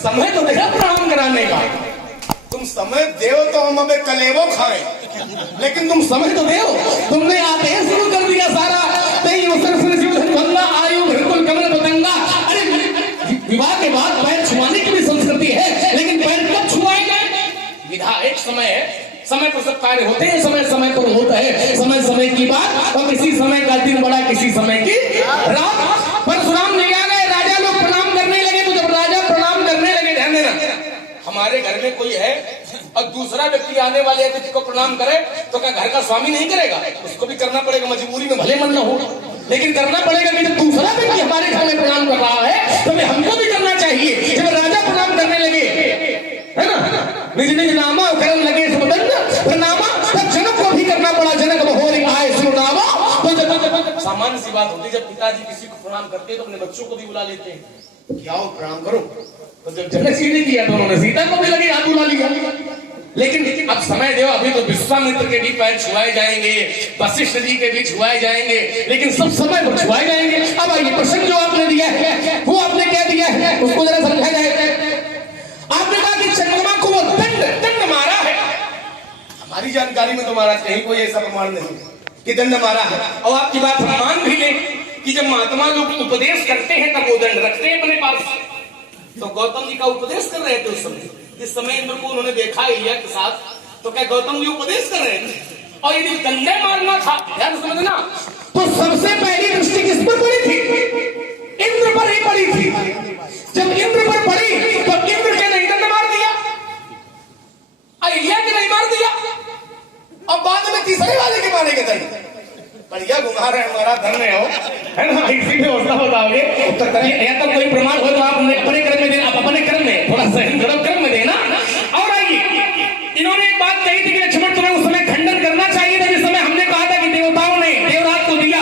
समय तो देखा प्रणाम कराने का। तुम समय देव तो हम अबे कलेवो खाए, लेकिन तुम समय तो देव, तुमने आते ही शुरू कर दिया सारा। आयु बिल्कुल कमल पतंगा। अरे विवाह के बाद पैर छुआने की भी संस्कृति है, लेकिन पैर कब छुआएंगे? विधा एक समय है, समय पर सब कार्य होते हैं, समय समय पर होता है, समय समय की बात। और किसी समय का दिन बड़ा, किसी समय की रात। परशुराम नहीं आ गए, राजा लोग प्रणाम करने लगे। तो जब राजा प्रणाम करने लगे, ध्यान देना, हमारे घर में कोई है और दूसरा व्यक्ति आने वाले अतिथि को प्रणाम करे तो क्या घर का स्वामी नहीं करेगा? उसको भी करना पड़ेगा, मजबूरी में भले मन न हो, लेकिन करना पड़ेगा। कि जब दूसरा व्यक्ति हमारे घर में प्रणाम कर रहा है तो हमको भी करना चाहिए। जब राजा प्रणाम करने लगे, है ना, निज निज नामा करण लगे प्रणामा, तब जनक को भी करना पड़ा। जनक बहोरी आए सुनावा। तो जब सामान्य सी बात होती है, जब पिताजी किसी को प्रणाम करते हैं तो अपने बच्चों को भी बुला लेते हैं, क्या हो प्रणाम करो। तो जब जनक जी ने किया तो उन्होंने सीता को भी लगे हाथ बुला लिया। लेकिन अब समय देव, अभी तो विश्वामित्र के भी पैर छुआए जाएंगे, वशिष्ठ जी के भी छुआए जाएंगे, लेकिन सब समय पर छुआए जाएंगे। अब ये प्रसंग जो आपने दिया है वो आपने क्या दिया है उसको जरा समझा जाए। आपने कहा कि चंद्रमा को वो दंड मारा है। हमारी जानकारी में तो महाराज कहीं कोई ऐसा प्रमाण नहीं कि दंड मारा है। और आपकी बात हम मान भी लें कि जब महात्मा लोग उपदेश करते हैं तब वो दंड रखते हैं अपने पास। तो गौतम जी का उपदेश कर रहे थे उस समय, जिस समय इंद्र को उन्होंने देखा इलिया के साथ, तो क्या गौतम जी उपदेश कर रहे थे? और यदि दंडे मारना था, ध्यान समझना, तो सबसे पहली दृष्टि किस पर पड़ी थी? इंद्र पर ही पड़ी थी। जब इंद्र पर पड़ी तो इंद्र के नहीं दंड मार दिया, इलिया के नहीं मार दिया, और बाद में तीसरे वाले के मारे के दंड। बढ़िया गुमार है हमारा, धन्य हो, है ना? इसी में हौसला बताओगे। या तो कोई प्रमाण हो तो आप अपने कर्म में देना, आप अपने कर्म में थोड़ा सहन कर्म में देना। और आइए, इन्होंने एक बात कही थी कि लक्ष्मण तुम्हें उस समय खंडन करना चाहिए था, जिस समय हमने कहा था कि देवताओं ने देवरात को दिया,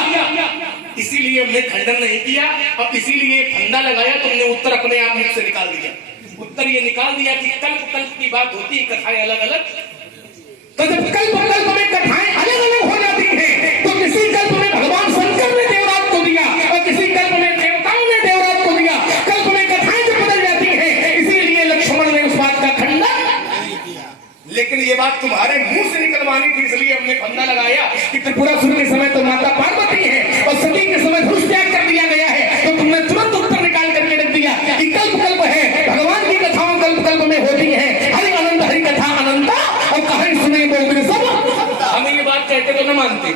इसीलिए हमने खंडन नहीं किया। और इसीलिए फंदा लगाया, तुमने उत्तर अपने आप मुख से निकाल दिया। उत्तर ये निकाल दिया कि कल्प कल्प की बात होती है, कथाएं अलग अलग। तो जब कल्प कल्प में कथाएं अलग अलग हो जाती हैं, तो किसी कल्प में भगवान शंकर ने देवरात को दिया और किसी कल्प में देवताओं ने देवरात को दिया। कल्प में कथाएं जो बदल जाती हैं, इसीलिए लक्ष्मण ने उस बात का खंडन नहीं किया। लेकिन ये बात तुम्हारे मुंह से निकलवानी थी, इसलिए हमने फंदा लगाया कि त्रिपुरासुर के समय तो माता पार्वती है और सती के समय धनुष त्याग कर दिया गया है। तो तुमने तुरंत उत्तर निकाल करके रख दिया कि कल्प कल्प है, भगवान की कथाओं कल्प कल्प में होती है। हरि अनंत हरि कथा अनंता, और कहानी सुने बोल सब। हमें ये बात कहते तो न मानते,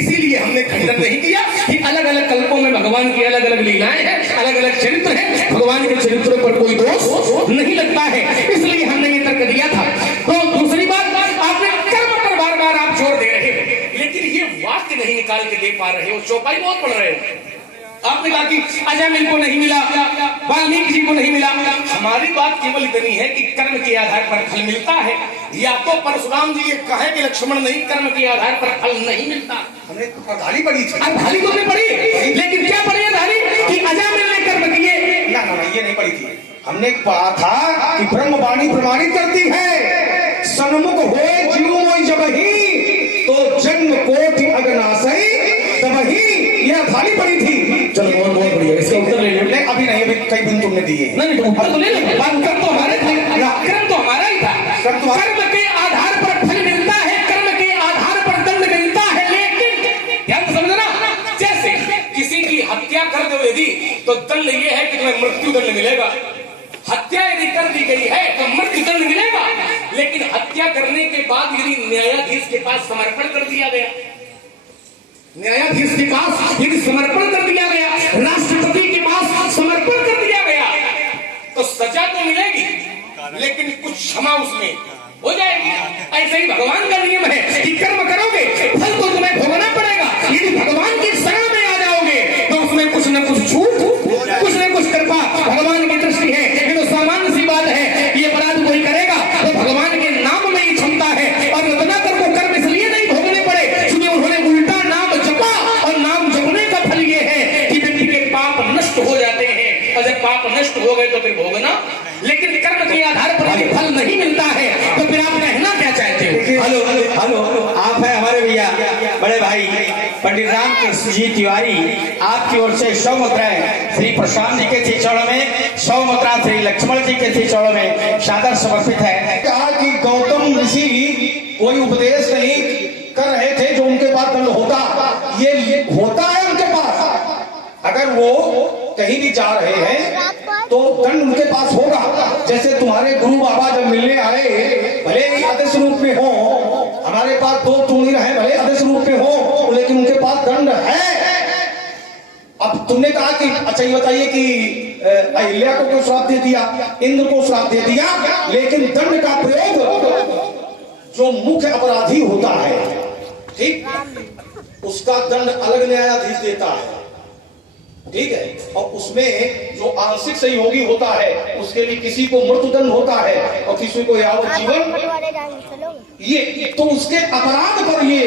इसीलिए हमने खंडन नहीं किया कि अलग अलग कल्पों में भगवान की अलग अलग लीलाएं हैं, अलग अलग चरित्र हैं, भगवान के चरित्रों पर कोई दोष नहीं लगता है, इसलिए हमने ये तर्क दिया था। तो दूसरी बात, आपने कर्म पर बार बार आप जोर दे रहे हो, लेकिन ये वाक्य नहीं निकाल के दे पा रहे हो, चौपाई बहुत पढ़ रहे हो। आपने कहा कि अजय को नहीं मिला, वाल्मीकि जी को नहीं मिला। हमारी बात केवल इतनी है कि कर्म के आधार पर फल मिलता है। या तो परशुराम जी ये कहे कि लक्ष्मण नहीं, कर्म के आधार पर फल नहीं मिलता। हमने धाली पढ़ी थी, धाली तो नहीं पढ़ी, लेकिन क्या पढ़ी है धाली कि अजय ने कर्म किए? ना ये नहीं पढ़ी थी। हमने पढ़ा था कि ब्रह्मवाणी प्रमाणित करती है, सन्मुख हो जीव जब ही तो जन्म कोटि अगनाशय तब ही, यह थाली पड़ी थी। चलो बहुत बहुत बढ़िया, इसका उत्तर ले ले। अभी नहीं, अभी कई दिन तुमने दिए। नहीं तो उत्तर तो ले ले, उत्तर तो हमारे थे, कर्म तो हमारा ही था। कर्म के आधार पर फल मिलता है, कर्म के आधार पर दंड मिलता है। लेकिन ध्यान से समझना, जैसे किसी की हत्या कर दो यदि, तो दंड ये है कि तुम्हें मृत्यु दंड मिलेगा। हत्या यदि कर दी गई है तो मृत्यु दंड मिलेगा। लेकिन हत्या करने के बाद यदि न्यायाधीश के पास समर्पण कर दिया गया, न्यायाधीश के पास यदि समर्पण कर दिया गया, राष्ट्रपति के पास समर्पण कर दिया गया, तो सजा तो मिलेगी, लेकिन कुछ क्षमा उसमें हो जाएगी। ऐसे ही भगवान का नियम है कि कर्म करोगे फल तो तुम्हें भोगना पड़ेगा। यदि भगवान की शरण में आ जाओगे तो उसमें कुछ न कुछ छूट, कुछ न कुछ कृपा भगवान की दृष्टि है। ये तो सामान्य सी बात है, ये अपराध कोई करेगा तो भगवान के नाम में ही क्षमता है। और रत्नाकर को कर्म इसलिए नहीं भोगने पड़े क्योंकि उन्होंने उल्टा नाम जपा, और नाम जपने का फल ये है कि व्यक्ति के पाप नष्ट हो जाते हैं, और जब पाप नष्ट हो गए तो फिर भोगना। लेकिन कर्म के आधार पर यदि फल नहीं मिलता है तो फिर आप कहना क्या चाहते हो? हेलो हेलो, आप हैं हमारे भैया बड़े भाई पंडित रामकृष्ण जी तिवारी, आपकी ओर से 100 मुद्राएं श्री प्रशांत जी के चरण में, 100 मुद्रा श्री लक्ष्मण के चरणों में सादर समर्पित है। कहा कि गौतम ऋषि कोई उपदेश नहीं कर रहे थे जो उनके पास दंड होता, ये होता है उनके पास। अगर वो कहीं भी जा रहे हैं तो दंड उनके पास होगा। जैसे तुम्हारे गुरु बाबा जब मिलने आए, भले ही आदेश रूप में हो, हमारे पास दो टूणी रहे, भले आदेश रूप में हो, लेकिन उनके पास दंड है। अब तुमने कहा कि अच्छा ये बताइए कि अहिल्या को क्यों श्राप दे दिया, इंद्र को श्राप दे दिया, लेकिन दंड का प्रयोग जो मुख्य अपराधी होता है, ठीक, उसका दंड अलग न्यायाधीश देता है, ठीक है। और उसमें जो आंशिक सहयोगी होता है उसके लिए किसी को मृत्युदंड होता है और किसी को यावज्जीवन। ये तो उसके अपराध पर ये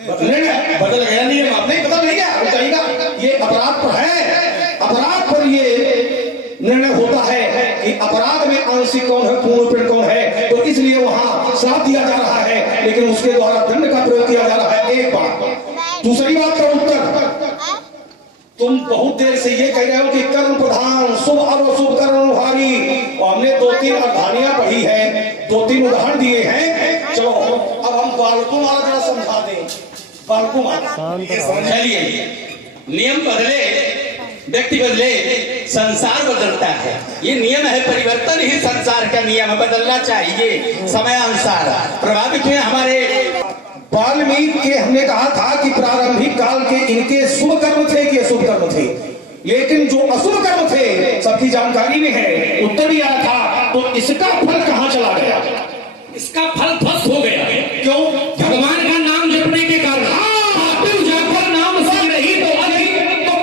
बदल गया नियम, नहीं बदल नहीं गया, बताइएगा ये अपराध पर है, अपराध पर ये निर्णय होता है कि अपराध में आंशिक कौन है, पूर्ण कौन है, तो इसलिए वहां श्राप दिया जा रहा है, लेकिन उसके द्वारा दंड का प्रयोग किया जा रहा है। एक बात। दूसरी बात का उत्तर, तुम बहुत देर से ये कह रहे हो कि कर्म प्रधान शुभ और अशुभ कर्म भारी, और हमने 2-3 अवधानियां पढ़ी है, 2-3 उदाहरण दिए हैं। चलो अब हम बालकों वाला जरा समझा दें, बालकों वाला चलिए, नियम बदले, व्यक्ति बदले, संसार बदलता है। ये नियम है, परिवर्तन ही संसार का नियम है, बदलना चाहिए समय अनुसार। प्रभावित हुए हमारे वाल्मीकि के, हमने कहा था कि प्रारंभिक काल के इनके शुभ कर्म थे कि अशुभ कर्म थे, लेकिन जो अशुभ कर्म थे सबकी जानकारी में है, उत्तर भी आया था, तो इसका फल कहां चला गया? इसका फल ध्वस्त हो गया। क्यों? भगवान का नाम जपने के कारण। जाकर नाम सुन रही तो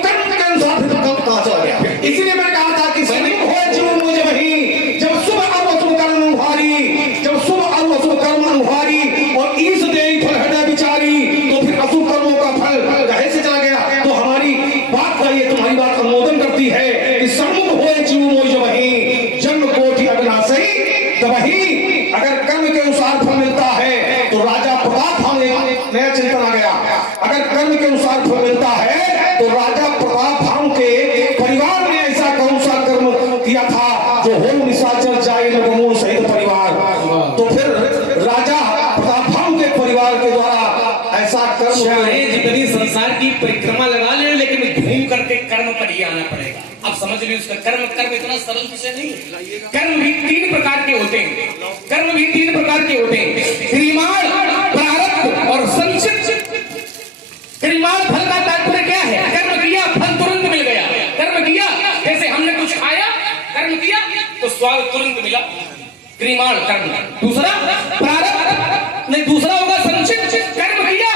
कर्म के अनुसार कहां चला गया? इसीलिए मैंने कहा था कि सैनिक हो जीवन मुझे वही, जब शुभ और अशुभ कर्म अनुहारी, जब शुभ और अशुभ कर्म अनुहारी और ईश दे फल हृदय विचारी, तो फिर अशुभ कर्मों का फल कहे से चला गया? तो हमारी बात का ये तुम्हारी बात अनुमोदन करती है कि सन्मुख हो जीवन मुझे वही, जन्म कोटि अविनाशी तबही। अगर कर्म के अनुसार फल मिलता है तो राजा प्रताप, हम एक नया चिंतन आ गया, अगर कर्म के अनुसार फल मिलता है तो राजा प्रताप भाव के परिवार ने ऐसा कौन सा कर्म किया था जो हो निशाचर जाए नगमूल सहित परिवार, तो फिर राजा प्रताप भाव के परिवार के द्वारा ऐसा कर्म, चाहे जितनी संसार की परिक्रमा लगा ले, लेकिन घूम करके कर्म पर ही आना पड़ेगा। अब समझ लीजिए उसका कर्म इतना सरल विषय नहीं है। कर्म भी 3 प्रकार के होते हैं, कर्म भी 3 प्रकार के होते हैं, क्रियामाण, प्रारब्ध और संचित। क्रियामाण फल का तात्पर्य क्या है? कर्म किया फल तुरंत मिल गया। कर्म किया जैसे हमने कुछ खाया, कर्म किया तो स्वाद तुरंत मिला, क्रियामाण कर्म। दूसरा प्रारब्ध, नहीं दूसरा होगा संचित। कर्म किया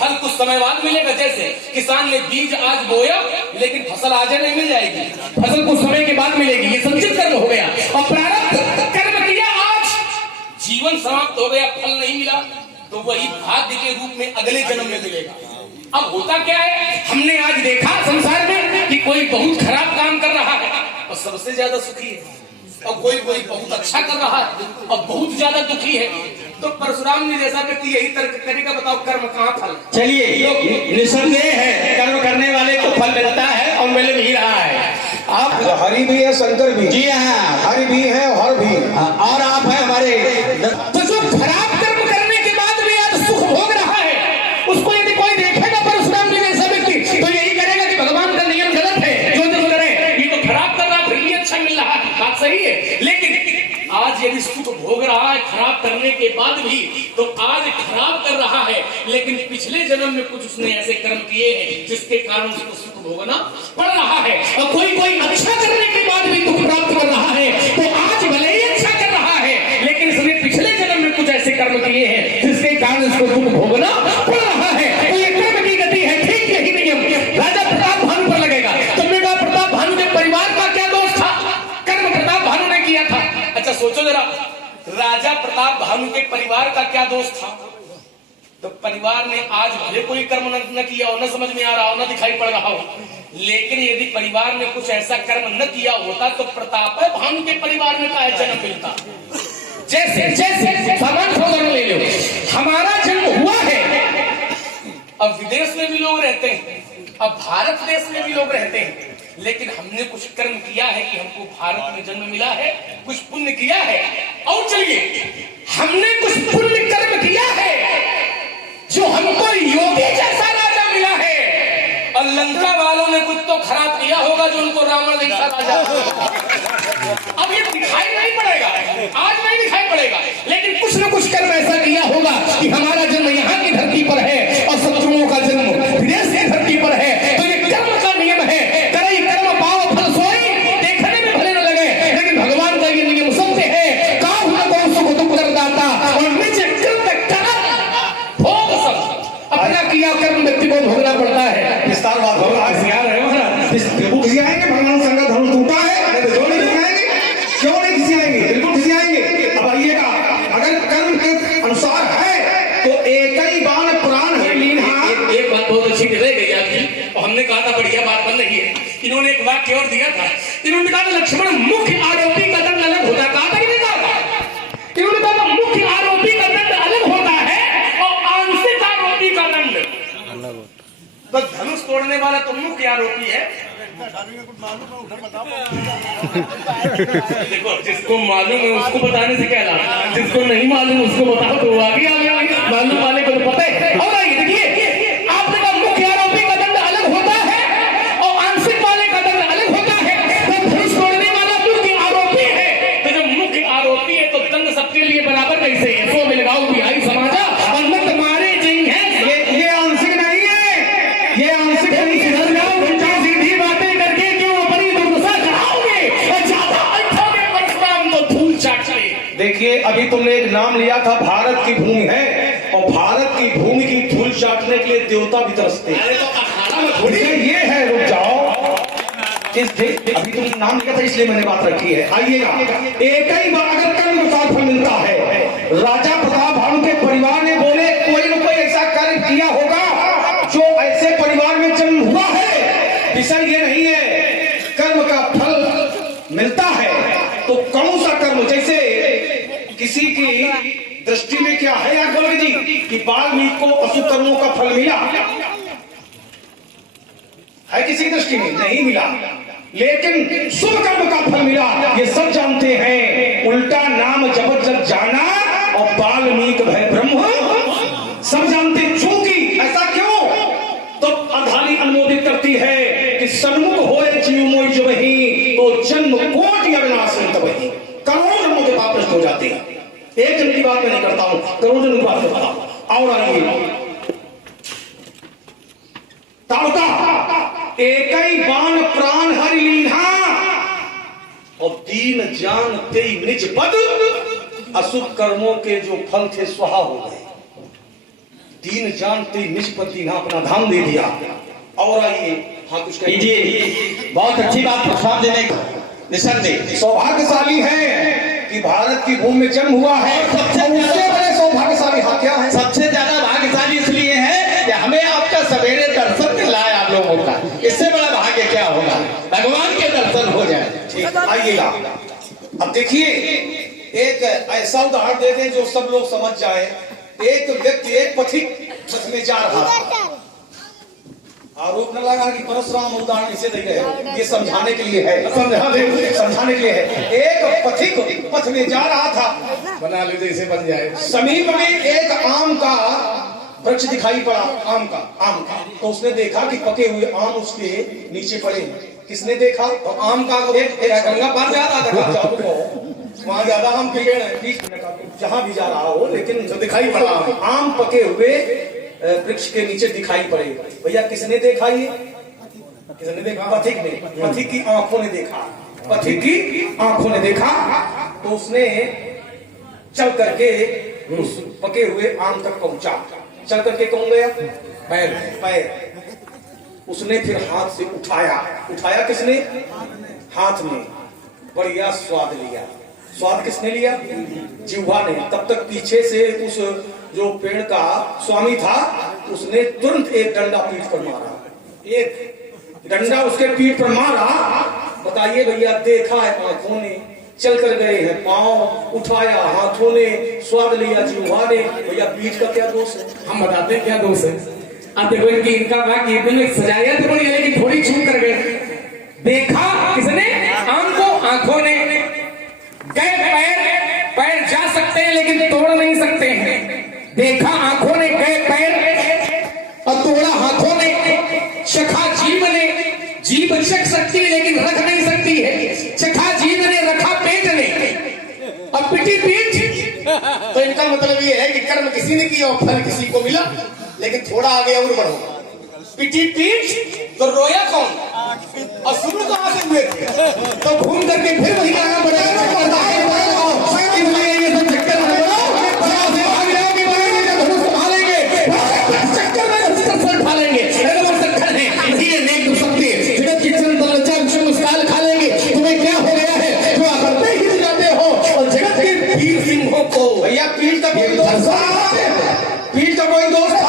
फल कुछ समय बाद मिलेगा, जैसे किसान ने बीज आज बोया लेकिन फसल आज नहीं मिल जाएगी, फसल कुछ समय के बाद मिलेगी, ये संचित कर्म हो गया। और प्रारब्ध कर्म किया आज, जीवन समाप्त हो गया, फल नहीं मिला, तो वही भाग्य के रूप में अगले जन्म में मिलेगा। अब होता क्या है, हमने आज देखा संसार में कि कोई बहुत खराब काम कर रहा है और सबसे ज्यादा सुखी है, और कोई बहुत अच्छा कर रहा है और बहुत ज्यादा दुखी है। तो परशुराम ने जैसा व्यक्ति यही तर्क करेगा, बताओ कर्म कहाँ फल? चलिए, निसंदेह है कर्म करने वाले को फल मिलता है और मिल भी रहा है। आप हरि भी है, शंकर भी, जी हाँ, हरि भी है, हर भी, और आप है हमारे। तो जो खराब कर्म करने के बाद भी आज सुख भोग रहा है, उसको यदि कोई देखेगा परशुराम ने जैसा व्यक्ति, तो यही करेगा कि भगवान का नियम गलत है, जो जो करे ये तो खराब कर रहा, फिर भी अच्छा मिल रहा है, बात सही है। लेकिन आज यदि सुख भोग रहा है खराब करने के बाद भी, तो आज खराब कर रहा है, लेकिन पिछले जन्म में कुछ उसने ऐसे कर्म किए हैं जिसके कारण उसको सुख भोगना पड़ रहा है। और कोई अच्छा करने के बाद भी दुख प्राप्त कर रहा है, तो आज भले ही अच्छा कर रहा है, लेकिन इसने पिछले जन्म में कुछ ऐसे कर्म किए हैं जिसके कारण उसको दुख भोगना पड़ रहा है। तो ये कर्म की गति है, ठीक यही नियम राजा प्रताप भानु पर लगेगा। तुमने कहा प्रताप भानु के परिवार का क्या दोष था? कर्म प्रताप भानु ने किया था। अच्छा सोचो जरा, राजा प्रताप भानु के परिवार का क्या दोष था? तो परिवार ने आज भले कोई कर्म न किया हो, न समझ में आ रहा हो, न दिखाई पड़ रहा हो, लेकिन यदि परिवार ने कुछ ऐसा कर्म न किया होता तो प्रताप भानु के परिवार में का जन्म मिलता। जैसे सामान्य उदाहरण ले लो, हमारा जन्म हुआ है, अब विदेश में भी लोग रहते हैं, अब भारत देश में भी लोग रहते हैं, लेकिन हमने कुछ कर्म किया है कि हमको भारत में जन्म मिला है, कुछ पुण्य किया है। और चलिए, हमने कुछ पुण्य कर्म किया है जो हमको योगी जैसा राजा मिला है, और लंका वालों ने कुछ तो खराब किया होगा जो उनको रावण जैसा राजा। अब ये दिखाई नहीं पड़ेगा, आज नहीं दिखाई पड़ेगा, लेकिन कुछ न कुछ कर्म ऐसा किया होगा कि हमारा जन्म यहाँ की धरती पर है और शत्रुओं का जन्म विदेश की धरती पर है। तो ये कर्म का नियम है, करई कर्म पाओ फल सोई। देखने में भले न लगे, लेकिन भगवान का ये नियम सत्य है। काहु न को सुख दुख करदाता और निज कृत कर्म भोग सब। अपना किया कर्म व्यक्ति को भोगना पड़ता है। विस्तार बात हो रहा है, यार है बिल्कुल खिसियाएंगे। भगवान संग धर्म टूटा है, क्यों नहीं खिसियाएंगे? क्यों नहीं खिसियाएंगे? बिल्कुल खिसियाएंगे। अब आइएगा, अगर कर्म के अनुसार है तो एक ही बाण प्राण है लीना। एक बात बहुत अच्छी रह गई आपकी, और हमने कहा था बढ़िया बात बन रही है। इन्होंने एक वाक्य और दिया था, इन्होंने कहा था लक्ष्मण मुख्य आरोपी का दंड अलग होता। कहा था कि नहीं कहा था? इन्होंने कहा था मुख्य आरोपी का दंड अलग होता है और आंशिक आरोपी का दंड। बस धनुष तोड़ने वाला तो मुख्य आरोपी है। देखो, जिसको मालूम है उसको बताने से क्या लाभ, जिसको नहीं मालूम उसको बताओ तो आगे मालूम वाले को तो पता है। और आइए देखिए, आपने कहा मुख्य आरोपी का दंड अलग होता है और आंशिक वाले का दंड अलग होता है। तो धनुष तोड़ने वाला मुख्य आरोपी है, तो जब मुख्य आरोपी है तो दंड सबके लिए बराबर कैसे है? सो मिलगाओ बिहाई समाजा और मत मारे जिन है। ये आंशिक नहीं है, ये आंशिक नहीं है। सीधी बातें करके क्यों अपनी दुर्दशा चढ़ाओगे और ज्यादा बैठोगे परशुराम तो धूल चाट ले। देखिए, अभी तुमने एक नाम लिया था, भारत की भूमि है, और भारत की भूमि की धूल चाटने के लिए देवता भी तरसते हैं। अरे तो अखाड़ा में थोड़ी ये है, रुक जाओ। अभी तुमने नाम लिया था इसलिए मैंने बात रखी है। आइएगा, एक ही बार अगर कर्म का फल मिलता है। राजा प्रताप भानु के परिवार ने बोले कोई न कोई ऐसा कार्य किया होगा जो ऐसे परिवार में जन्म हुआ है। विषय ये नहीं है, कर्म का फल मिलता है तो कौन सा कर्म, जैसे किसी की दृष्टि में क्या है यार बोले जी कि वाल्मीकि को अशुभ कर्मों का फल मिला है, किसी की दृष्टि में नहीं मिला, लेकिन शुभ कर्म का फल मिला। ये सब जानते हैं। उल्टा नाम जपत जग जाना और वाल्मीकि भय ब्रह्म सब जानते। चूंकि ऐसा क्यों, तो अधानी अनुमोदित करती है कि सन्मुख होए जीव मोई जो वही तो जन्म कोटि अविनाशी तबही। करोड़ों जन्मों के पाप नष्ट हो जाते हैं। एक जन्म की बात मैं नहीं करता हूं, करोड़ों जन्म की बात करता हूं। और आइए, एक ही बाण प्राण हरि लीन्हा और दीन जान ते निज पद। अशुभ कर्मों के जो फल थे स्वाहा हो गए। दीन जान ते निज पद दीन्हा, अपना धाम दे दिया। और आइए, हाँ कुछ कीजिए। बहुत अच्छी बात प्रस्ताव देने का निसंदेह सौभाग्यशाली है कि भारत की भूमि में जन्म हुआ है। सबसे बड़े सौभाग्यशाली हाँ क्या है? सबसे ज्यादा भाग्यशाली इसलिए है कि हमें आपका सवेरे दर्शन दिलाया आप लोगों का। इससे बड़ा भाग्य क्या होगा? भगवान के दर्शन हो जाए। आइएगा, अब देखिए, एक ऐसा उदाहरण देते हैं जो सब लोग समझ जाए। एक व्यक्ति, एक पथिक पथ में जा रहा था। आरोप न लगा कि परशुराम उदाहरण इसे दे रहे, ये समझाने के लिए है, समझाने के लिए है। एक पथिक पथ में जा रहा था, बना लेते इसे बन जाए। समीप में एक आम का वृक्ष दिखाई पड़ा, आम का। तो उसने देखा कि पके हुए आम उसके नीचे पड़े। किसने देखा? तो आम का एक गंगा पार जा रहा था, वहां ज्यादा आम के पेड़ है, बीच में जहां भी जा रहा हो, लेकिन जो दिखाई पड़ा आम पके हुए वृक्ष के नीचे दिखाई पड़े। भैया किसने देखा? ये किसने देखा? पथिक ने, पथिक की आंखों ने देखा, पथिक की आंखों ने देखा। तो उसने चल करके उस पके हुए आम तक पहुंचा। चल करके कौन गया? पैर। उसने फिर हाथ से उठाया किसने? हाथ में। बढ़िया स्वाद लिया। स्वाद किसने लिया? जिह्वा ने। तब तक पीछे से उस जो पेड़ का स्वामी था उसने तुरंत एक डंडा पीठ पर मारा। एक डंडा उसके पीठ पर मारा। बताइए भैया, देखा है आंखों ने, चल कर गए हैं पांव, उठाया हाथों ने, स्वाद लिया जिह्वा ने। भैया पीठ का क्या दोष है? हम बताते हैं क्या दोष है। अब देखो इनका वाक्य इन्होंने सजाया तो बड़ी, लेकिन थोड़ी चूक कर गए। देखा किसने? आम को आंखों ने। गए पैर जा सकते हैं लेकिन तोड़ नहीं सकते हैं। देखा आंखों ने, गए पैर और तोड़ा हाथों ने। चखा जीभ ने, जीभ चख सकती है लेकिन रख नहीं सकती है। चखा जीभ ने, रखा पेट ने और पिटी पीठ। तो इनका मतलब ये है कि कर्म किसी ने किया और फल किसी को मिला, लेकिन थोड़ा आगे और बढ़ो। पिटी पीठ तो रोया कौन और शुरू कहां से हुए थे? तो घूम करके फिर वही आना पड़ेगा। इसलिए ये सब चक्कर में संभालेंगे, चक्कर में सर उठा लेंगे। चक्कर है ये नेक शक्ति जगत की चरण लज्जा विश्व खा लेंगे। तुम्हें क्या हो गया है जो आप करते ही जाते हो? और जगत के वीर सिंहों को भैया पीठ का कोई दोस्त था, पीठ का कोई दोस्त था।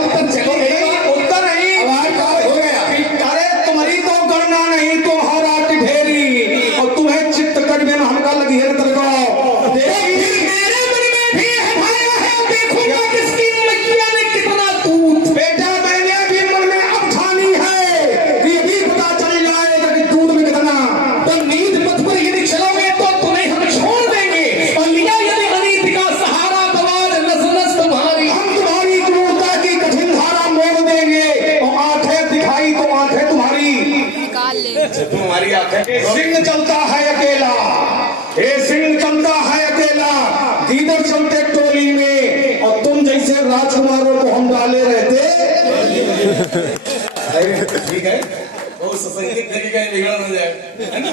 उत्तर चले गए, उत्तर नहीं हो गया। अरे तुम्हारी तो गणना नहीं, तुम्हारा टिठेरी और तुम्हें चित्त कर में हमका लगी है तेरे को। मेरे मन में भी है भाया है, देखूंगा किसकी मैया ने कितना दूध। बेटा मैंने भी मन में अब ठानी है कि यदि पता चल जाएगा कि दूध में कितना। तो नींद पथ पर यदि चलोगे तो तुम्हें हम छोड़ देंगे और लिया यदि अनीति का सहारा दवाज नस नस तुम्हारी। हम तुम्हारी क्रूरता की कठिन धारा मोड़ देंगे और आंखें दिखाई तो आंखें तुम्हारी। तुम्हारी आंखें ये सिंह चलता है अकेला, ये सिंह चलता है अकेला, दीदर चलते टोली में और तुम जैसे राजकुमारों को हम डाले रहते। ठीक है, वो संगीत देखे कहीं बिगड़ न जाए, है ना?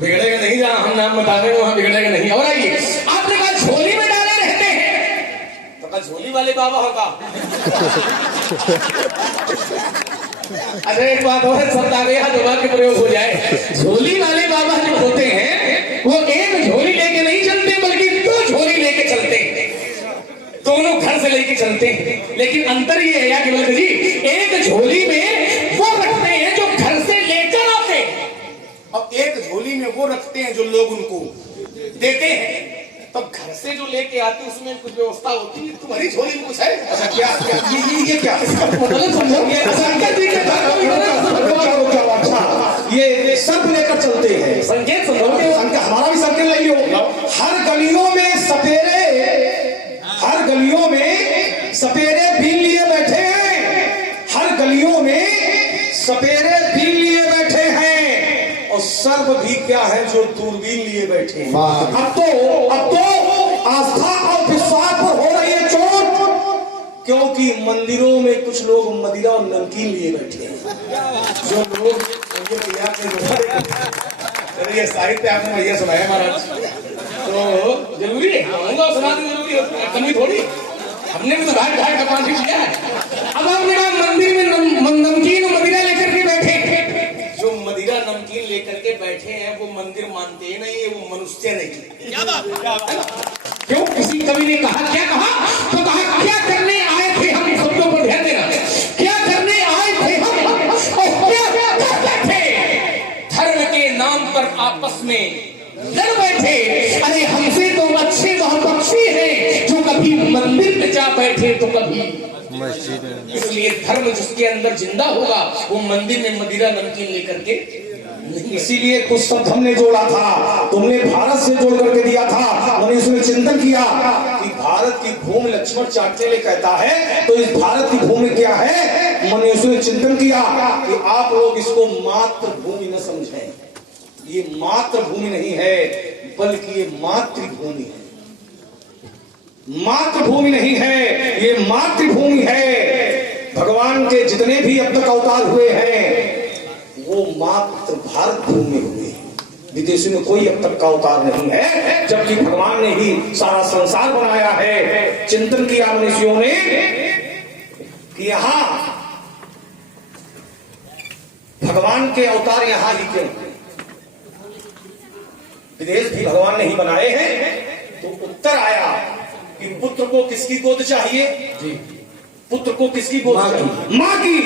बिगड़ेगा नहीं, जहाँ हम नाम बता रहे हैं वहां बिगड़ेगा नहीं। और आइए, आपने कहा झोली में डाले रहते हैं, तो कल झोली वाले बाबा होगा। अच्छा एक बात और शब्द आ गया जो वाक्य प्रयोग हो जाए। झोली वाले बाबा जो होते हैं वो एक झोली लेके नहीं चलते बल्कि दो झोली लेके चलते हैं। दोनों घर से लेके चलते हैं, लेकिन अंतर ये है यार केवल जी, एक झोली में वो रखते हैं जो घर से लेकर आते हैं और एक झोली में वो रखते हैं जो लोग उनको देते हैं। तब घर से जो लेके आते हैं उसमें कुछ व्यवस्था होती है, तुम्हारी झोली में कुछ है? अच्छा क्या ये क्या मतलब समझो ये शंकर जी के अच्छा ये सब लेकर चलते हैं। संकेत समझोगे हमारा भी सर्कल ले लो। हर गलियों में सपेरे, हर गलियों में सपेरे बीन लिए बैठे हैं, हर गलियों में सपेरे बीन लिए बैठे हैं और सर्प भी क्या है जो दूरबीन लिए बैठे हैं। अब तो आस्था और विश्वास पर हो रही है चोट, क्योंकि मंदिरों में कुछ लोग मदिरा और नमकीन लिए बैठे हैं। जो लोग ये साहित्य आपने भैया सुनाया महाराज, तो जरूरी है होगा सुनाना, जरूरी है, कमी थोड़ी। हमने भी तो घाट घाट का पानी किया है। अब आपने कहा मंदिर में नमकीन और मदिरा लेकर के बैठे हैं। जो मदिरा नमकीन लेकर के बैठे हैं वो मंदिर मानते ही नहीं है, वो मनुष्य नहीं। क्यों? किसी कवि ने कहा, क्या कहा? तो कहा क्या करने आए थे हम, शब्दों पर ध्यान देना, क्या करने आए थे हम और क्या करते थे? धर्म के नाम पर आपस में लड़ बैठे। अरे हमसे तो अच्छे वह पक्षी हैं जो कभी मंदिर में जा बैठे तो कभी मस्जिद। इसलिए धर्म जिसके अंदर जिंदा होगा वो मंदिर में मदिरा नमकीन लेकर के इसीलिए कुछ शब्द हमने जोड़ा था, तुमने भारत से जोड़ करके दिया था। मैंने इसमें चिंतन किया कि भारत की भूमि, लक्ष्मण चाटचेले कहता है तो इस भारत की भूमि क्या है। मैंने इसमें चिंतन किया कि आप लोग इसको मातृभूमि न समझें, ये मातृभूमि नहीं है बल्कि ये मातृभूमि है। मातृभूमि नहीं है, ये मातृभूमि है। भगवान के जितने भी अब तक अवतार हुए हैं वो मात्र भारत भूमि में हुए, विदेशी में कोई अब तक का अवतार नहीं है, जबकि भगवान ने ही सारा संसार बनाया है। चिंतन किया मनुष्यों ने कि यहाँ भगवान के अवतार यहाँ ही क्यों, विदेश भी भगवान ने ही बनाए हैं। तो उत्तर आया कि पुत्र को किसकी गोद चाहिए? पुत्र को किसकी गोद चाहिए? माँ की।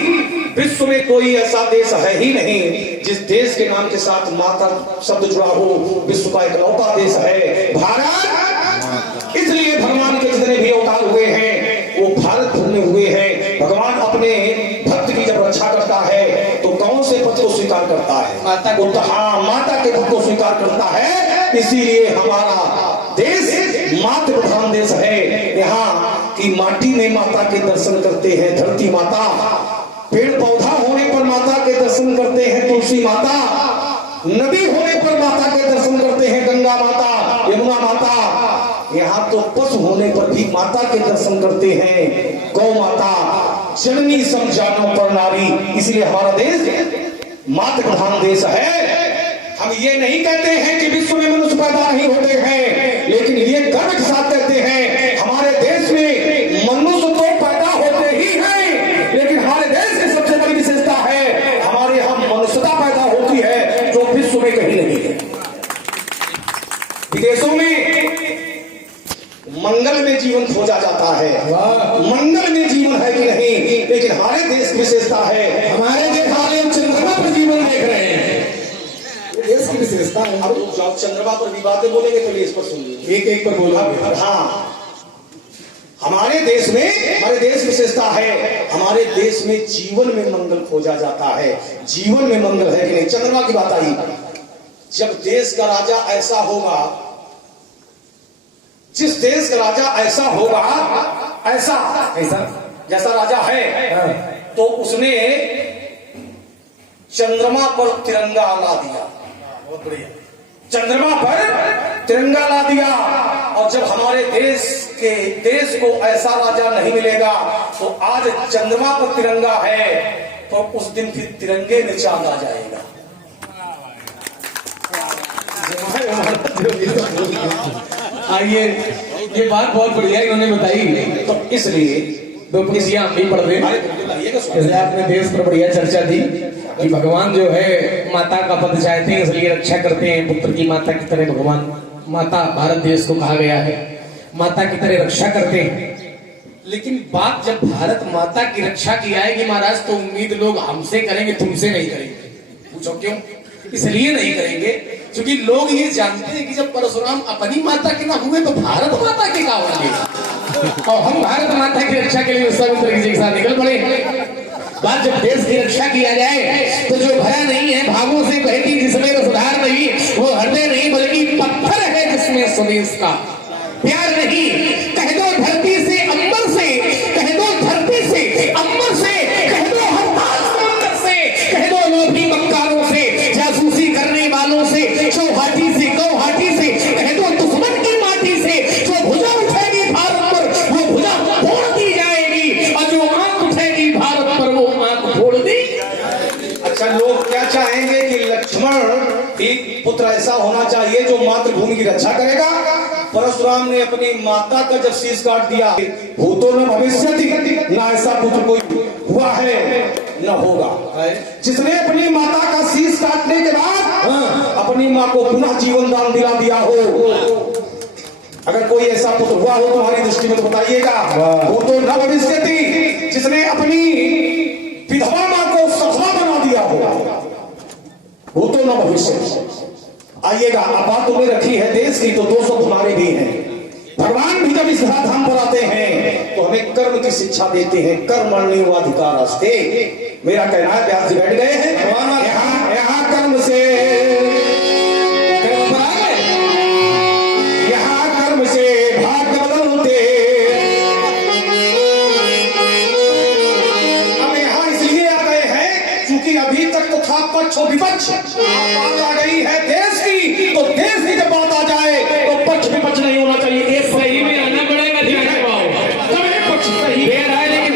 विश्व में कोई ऐसा देश है ही नहीं जिस देश के नाम के साथ माँ का शब्द जुड़ा हो। विश्व का इकलौता देश है भारत। इसलिए भगवान के जितने भी अवतार हुए हैं वो भारत भूमि में हुए हैं। भगवान अपने भक्त की जब रक्षा करता है तो कौन से पद को स्वीकार स्वीकार करता है, माता को, हाँ माता के दुख को स्वीकार करता है। इसीलिए हमारा देश मातृ प्रधान देश है। यहाँ की माटी में माता के दर्शन करते हैं धरती माता, पेड़ पौधा होने पर माता के दर्शन करते हैं तुलसी माता, नदी होने पर माता के दर्शन करते हैं गंगा माता, यमुना माता। यहाँ तो पशु होने पर भी माता के दर्शन करते हैं गौ माता, जननी समझानो पर नारी। इसलिए हमारा देश मातृ प्रधान देश है। हम ये नहीं कहते हैं कि विश्व में मनुष्य पैदा नहीं होते हैं, लेकिन ये गर्व के साथ कहते हैं हमारे देश में मनुष्य तो पैदा होते ही हैं, लेकिन हमारे देश की सबसे बड़ी विशेषता है हमारे यहाँ मनुष्यता पैदा होती है जो विश्व में कहीं नहीं है। विदेशों में मंगल में जीवन खोजा जाता है, मंगल में जीवन है कि नहीं, लेकिन हमारे देश की विशेषता है हमारे देश वाले चंद्रमा पर जीवन देख रहे हैं, देश की विशेषता है। अब जब चंद्रमा पर भी बातें बोलेंगे तो इस पर सुनिए, एक एक पर बोला। हाँ हमारे देश में, हमारे देश विशेषता है हमारे देश में जीवन में मंगल खोजा जाता है। जीवन में मंगल है कि नहीं, चंद्रमा की बात आई। जब देश का राजा ऐसा होगा, जिस देश का राजा ऐसा होगा, ऐसा जैसा राजा है, तो उसने चंद्रमा पर तिरंगा ला दिया। बहुत बढ़िया। चंद्रमा पर तिरंगा ला दिया। और जब हमारे देश को ऐसा राजा नहीं मिलेगा, तो आज चंद्रमा पर तिरंगा है तो उस दिन फिर तिरंगे में चांद आ जाएगा। आइए, ये बात बहुत बढ़िया इन्होंने बताई। तो इसलिए दो पंक्तियां हम भी पढ़ रहे हैं। जैसे आपने देश पर बढ़िया चर्चा दी कि भगवान जो है माता का पद चाहते हैं, इसलिए रक्षा करते हैं। पुत्र की माता की तरह भगवान माता भारत देश को कहा गया है, माता की तरह रक्षा करते हैं। लेकिन बात जब भारत माता की रक्षा की आएगी महाराज, तो उम्मीद लोग हमसे करेंगे, तुमसे नहीं करेंगे। पूछो क्यों? इसलिए नहीं करेंगे क्योंकि लोग ये जानते हैं कि जब परशुराम अपनी माता के ना हुए तो भारत माता के का होंगे। और हम भारत माता की रक्षा के लिए विश्वामित्र जी के साथ निकल पड़े। बात जब देश की रक्षा किया जाए तो जो भरा नहीं है भावों से बहती जिसमें रसधार नहीं, वो हृदय नहीं बल्कि पत्थर है जिसमें स्वदेश का प्यार नहीं। कह दो धरती से अंबर से, कह दो धरती से अंबर से, कह दो हरताल समंदर से, कह दो लोभी मक्कारों से, जासूसी करने वालों से, चौहाटी से गौहाटी से, कह दो दुश्मन की माटी से, जो भुजा उठेगी भारत पर वो भुजा फोड़ दी जाएगी, और जो आंख उठेगी भारत पर वो आंख फोड़ दी। अच्छा, लोग क्या चाहेंगे कि लक्ष्मण एक पुत्र ऐसा होना चाहिए जो मातृभूमि की रक्षा करेगा। परशुराम ने अपनी माता का जब शीश काट दिया, भूतो न भविष्यति, ना ऐसा पुत्र कोई हुआ है न होगा। जिसने अपनी माता का शीश काटने के बाद अपनी माँ को पुनः जीवन दान दिला दिया हो, अगर कोई ऐसा पुत्र हुआ हो तुम्हारी दृष्टि में तो बताइएगा। भूतो न भविष्यति, जिसने अपनी विधवा माँ को सफला बना दिया हो, भूतो न भविष्यति। आइएगा, अब बात तुम्हें रखी है देश की तो 200 हमारे भी हैं। भगवान भी जब इस धाम पर आते हैं तो हमें कर्म की शिक्षा देते हैं। कर्मण्येवाधिकार अस्ते, मेरा कहना है व्यास जी बैठ गए हैं यहाँ कर्म से, यहाँ कर्म से भाग्य बदलते। अब यहाँ इसलिए आ गए हैं क्योंकि अभी तक तो था पक्ष और विपक्ष, बात आ गई है देश की, तो देश की जब बात आ जाए तो पक्ष विपक्ष नहीं होना चाहिए। एक सही में आना पड़ेगा, तब एक पक्ष सही है, लेकिन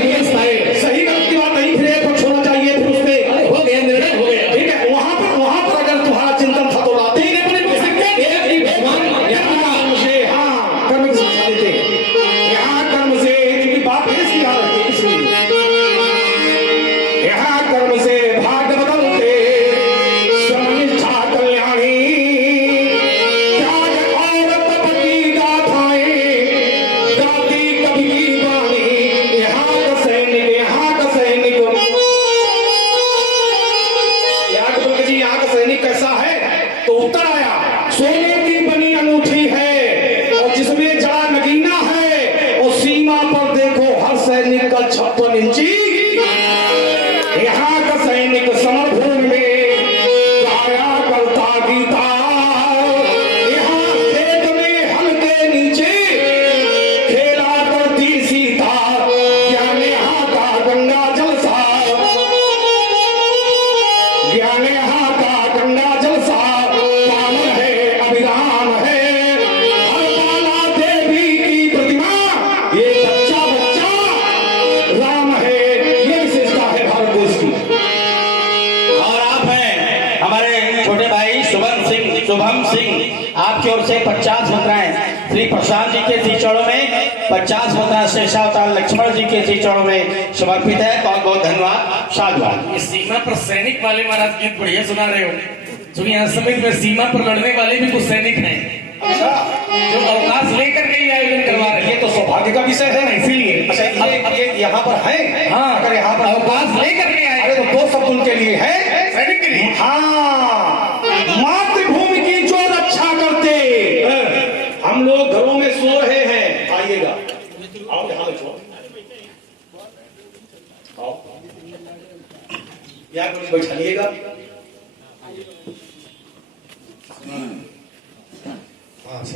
सही गलत की बात नहीं, फिर एक पक्ष होना चाहिए, फिर उसपे हो गया निर्णय हो गया। ठीक है, वहां पर अगर तुम्हारा चिंतन था तो लाते ही अपने भगवान से, हाँ कर्म की शिक्षा देते यहाँ कर्म से, क्योंकि बात देश की आ रही है, इसलिए यहाँ कर्म से भाग्य बदलते, यहाँ का सैनिक समरभूमि में ज्ञान यहाँ का गंगा जल सा पावन है, अभिराम है। हर बाला देवी की प्रतिमा, ये बच्चा बच्चा राम है। ये विशेषता है भारतवर्ष की। और आप हैं हमारे छोटे भाई शुभम सिंह, आपकी ओर से 50 मुद्राएं श्री प्रशांत जी के श्री चरणों में, 50 मुद्रा शेषावतार लक्ष्मण जी के श्री चरणों में समर्पित है। बहुत बहुत धन्यवाद, साधुवाद। इस सीमा पर सैनिक वाले महाराज गीत बढ़िया सुना रहे हो, क्योंकि यहाँ समय में सीमा पर लड़ने वाले भी कुछ सैनिक हैं जो अवकाश लेकर के ये आयोजन करवा रहे हैं। ये तो सौभाग्य का विषय है ना, इसीलिए। अच्छा, ये यहाँ पर है। हाँ, अगर यहाँ पर अवकाश लेकर के आए, अरे तो 2 शब्द उनके लिए है, सैनिक के लिए। हाँ, मातृभूमि की जो रक्षा करते। हम लोग घरों में सो रहे हैं, आइएगा, आओ यहाँ बैठो, आओ यहाँ बैठाइएगा।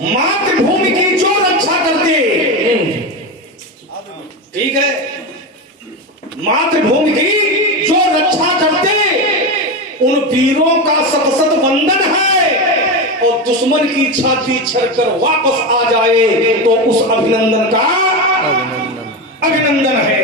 मातृभूमि की जो रक्षा करते, ठीक है, मातृभूमि की जो रक्षा करते, उन वीरों का सत सत वंदन है। और दुश्मन की छाती छरकर वापस आ जाए तो उस अभिनंदन का अभिनंदन है।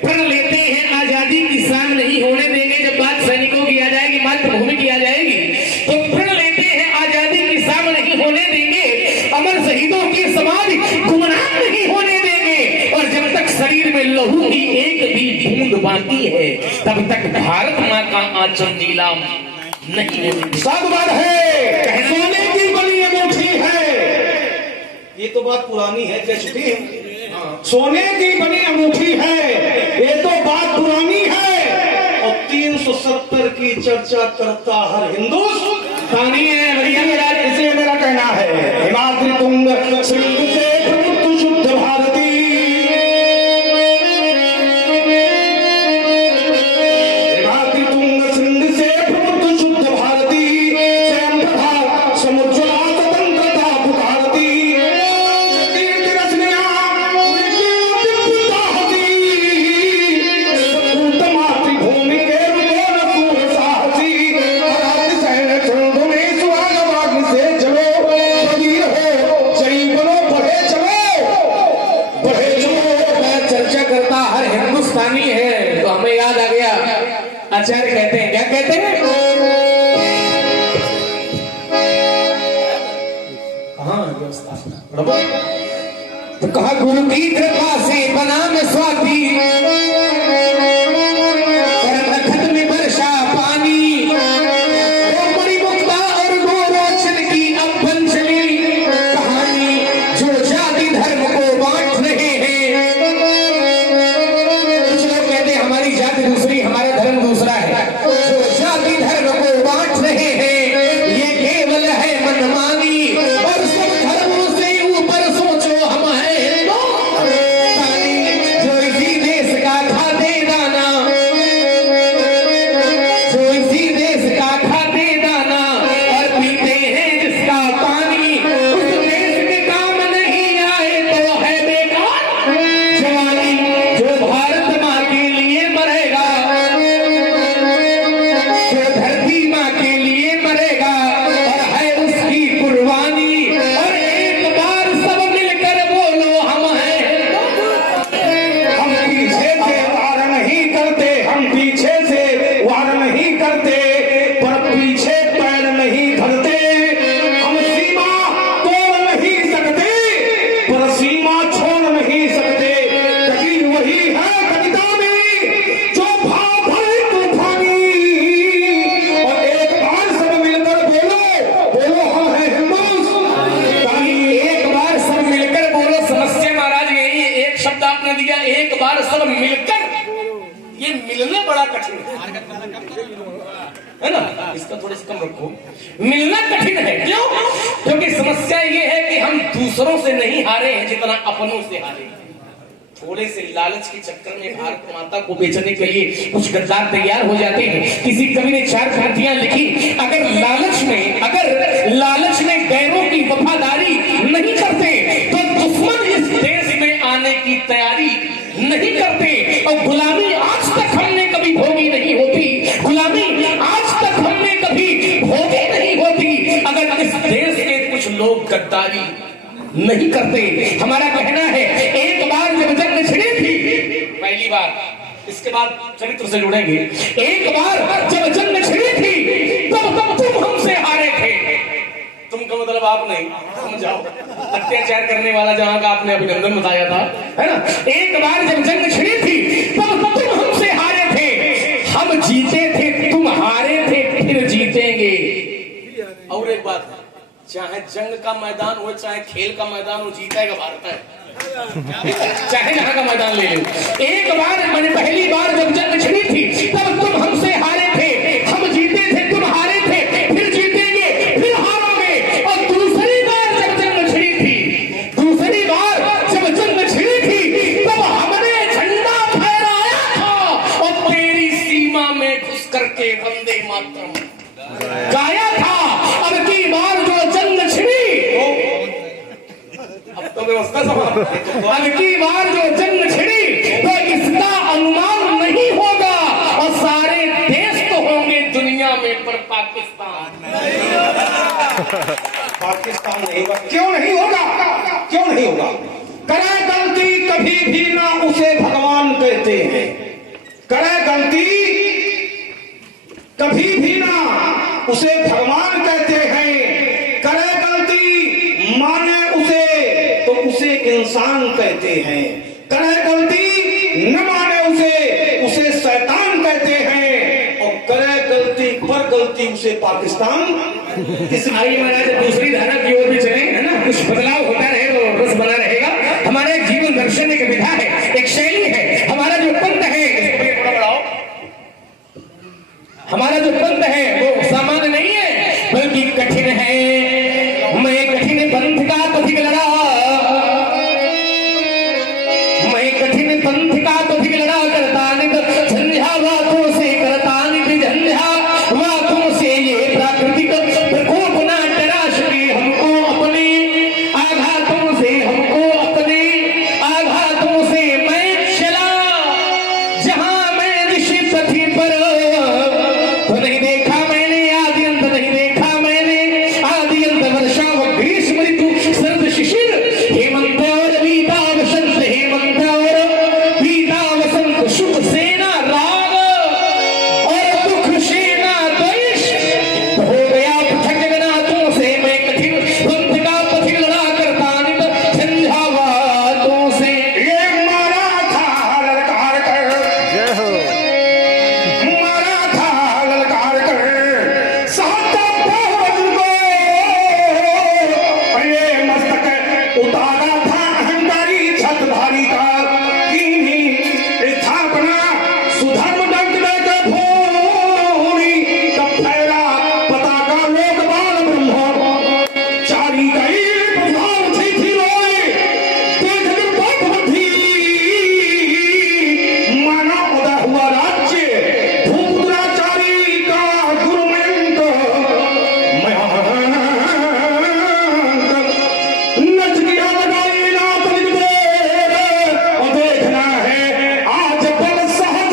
प्रण लेते हैं आजादी की शान नहीं होने देंगे। जब बात सैनिकों की आ जाएगी, मातृभूमि की आ जाएगी, तो प्रण लेते हैं आजादी की शान नहीं होने देंगे। अमर शहीदों की समाधि गुमनाम नहीं होने देंगे। और जब तक शरीर में लहू की एक भी बूंद बाकी है, तब तक भारत माँ का आंचल नीलाम नहीं होगी। साधुवाद है, सोने की बनी अंगूठी है। ये तो बात पुरानी है, कह चुकी है। सोने की बनी अंगूठी है, ये तो बात पुरानी है। और 370 की चर्चा करता हर हिंदुस्तानी है। भैया मेरा, इसलिए मेरा कहना है, हिमाद्री तुंग सिंधु से प्रमुख शुद्ध भारती। हिमाद्री तुंग सिंधु से प्रमुख शुद्ध भारती, स्वयं प्रभा समुज्ज्वला स्वतंत्रता पुकारती। कीर्ति रचनिया मातृभूमि के रुदन साहसी। सैन्य चरणों में सुहाग से चलो, शरीर हो जय बनो, बढ़े चलो, बढ़े चलो। चर्चा करता हर हिंदुस्तानी है, तो हमें याद आ गया आचार्य कहते हैं, क्या कहते हैं? तो कहा गुरु की कृपा से बना मैं स्वाति, नखत में वर्षा पानी, वो बड़ी मुक्ता और गोरोचन की अब बन चली कहानी, जो जाति धर्म को बांट रहे हैं। कुछ लोग कहते हैं हमारी जाति दूसरी, हमारा धर्म दूसरा है। जो जाति धर्म को बांट रहे हैं, ये केवल है मनमानी। और सब धर्मों से ऊपर सोचो हम हैं हिंदुस्तानी, जो इसी देश का खाते दाना, जो इसी देश का खाते दाना और पीते हैं जिसका पानी। उस देश के काम नहीं आए तो है बेकार जवानी, जो भारत माँ के लिए मरेगा, जो धरती माँ के लिए मरेगा, और है उसकी कुर्बानी। और एक बार सब मिलकर बोलो हम हैं हम पीछे से वार नहीं करते, हम पीछे से वार नहीं करते, पर पीछे पैर नहीं धरते। हम सीमा तोड़ नहीं सकते, पर सीमा छोड़ नहीं सकते। कबीर वही है कविता में जो भाव भरे तूफानी। और एक बार सब मिलकर बोलो, बोलो हम हैं हिंदुस्तानी। एक बार सब मिलकर बोलो। समस्या महाराज यही है, एक शब्द आपने दिया, एक बार सब मिलकर। ये मिलना बड़ा कठिन है ना, इसका थोड़ा सा कम रखो। मिलना कठिन है, क्यों? क्योंकि समस्या ये है कि हम दूसरों से नहीं हारे हैं जितना अपनों से हारे हैं। थोड़े से लालच के चक्कर में भारत माता को बेचने के लिए कुछ गद्दार तैयार हो जाते हैं। किसी कवि ने 4 पंक्तियां लिखी, अगर लालच में गैरों की वफादारी नहीं करते तो दुश्मन इस देश में आने की तैयारी नहीं करते। और गुलामी आज तक हमने कभी भोगी नहीं होती, गुलामी आज तक लोग गद्दारी नहीं करते। हमारा कहना है एक बार जब जंग छिड़ी थी, पहली बार, इसके बाद चरित्र से जुड़ेंगे, एक बार जब जंग छिड़ी थी तब तुम हमसे हारे थे। तुमका मतलब आप नहीं, समझाओ, अत्याचार करने वाला जहां का आपने अभिनंदन बताया था, है ना। एक बार जब जंग छिड़ी थी तब तुम हमसे हारे थे, हम जीते थे, तुम हारे थे, फिर जीतेंगे। और एक बात, चाहे जंग का मैदान हो चाहे खेल का मैदान हो, जीतेगा भारत है, चाहे जहां का मैदान ले लो। एक बार मैंने पहली बार जब जंग छिड़ी थी तब तुम हमसे हारे थे, हम जीते थे, तुम हारे थे, फिर जीतेंगे, फिर हारोगे। और दूसरी बार जब जंग छिड़ी थी, दूसरी बार जब जंग छिड़ी थी तब हमने झंडा फहराया था और तेरी सीमा में घुस करके वंदे मातरम गाया था। अब की बार जो जंग छिड़ी, अब तो व्यवस्था समाप्त। अब की बार जो जंग छिड़ी तो इसका अनुमान नहीं होगा और सारे देश तो होंगे दुनिया में, पर पाकिस्तान पाकिस्तान नहीं होगा। क्यों नहीं होगा? क्यों नहीं होगा? करे गलती कभी भी ना उसे भगवान कहते हैं, करे गलती कभी भी ना उसे भगवान कहते हैं, करे गलती माने उसे तो उसे इंसान कहते हैं, करे गलती न माने उसे शैतान कहते हैं, और करे गलती पर गलती उसे पाकिस्तान। आइए महाराज दूसरी धारा की ओर भी चले, है ना, कुछ बदलाव होता रहे तो रस बना रहेगा। हमारा एक जीवन दर्शन, एक विधा है, एक शैली है। हमारा जो पंथ है, हमारा जो पंथ है वो सामान्य नहीं है, बल्कि कठिन है। मैं कठिन पंथ का पथिक लड़ा, मैं कठिन पंथ का पथिक लड़ा, करता नित झंझा वातों से, करता नित झंझा वातों से, ये प्राकृतिक प्रकोप ना डरा सके हमको अपने आघातों से, हमको अपने आघातों से। मैं चला जहां मैं ऋषि पथि पर, तो नहीं देखा मैंने आदि अंत, नहीं देखा मैंने आदि अंत। वर्षा व ग्रीष्म ऋतु, शरद शिशिर, हेमंत और बीता वसंत, हेमंत और बीता वसंत। सुख सेना राग और दुख सेना द्वेष, हो गया पृथक जगन्नाथों से। मैं कठिन पंथ का पथिक लड़ा, करता नित झंझावातों से। ये मारा था ललकार कर, मारा था ललकार कर, सहता बहुवचन को, ये मस्तक उतारा था अहंकारी छत्रधारी का, कीन्ही स्थापना सुधर्म डंक देकर भूमि, तब फैला पताका लोकपाल ब्रह्म, चारी कई प्रभाव थी रोए, देख बधी माना उदय हुआ राज्य, भूपुत्राचारी का गुरुमयंक, नच गया लगाई नाथ निदेर, और देखना है आज बल सहज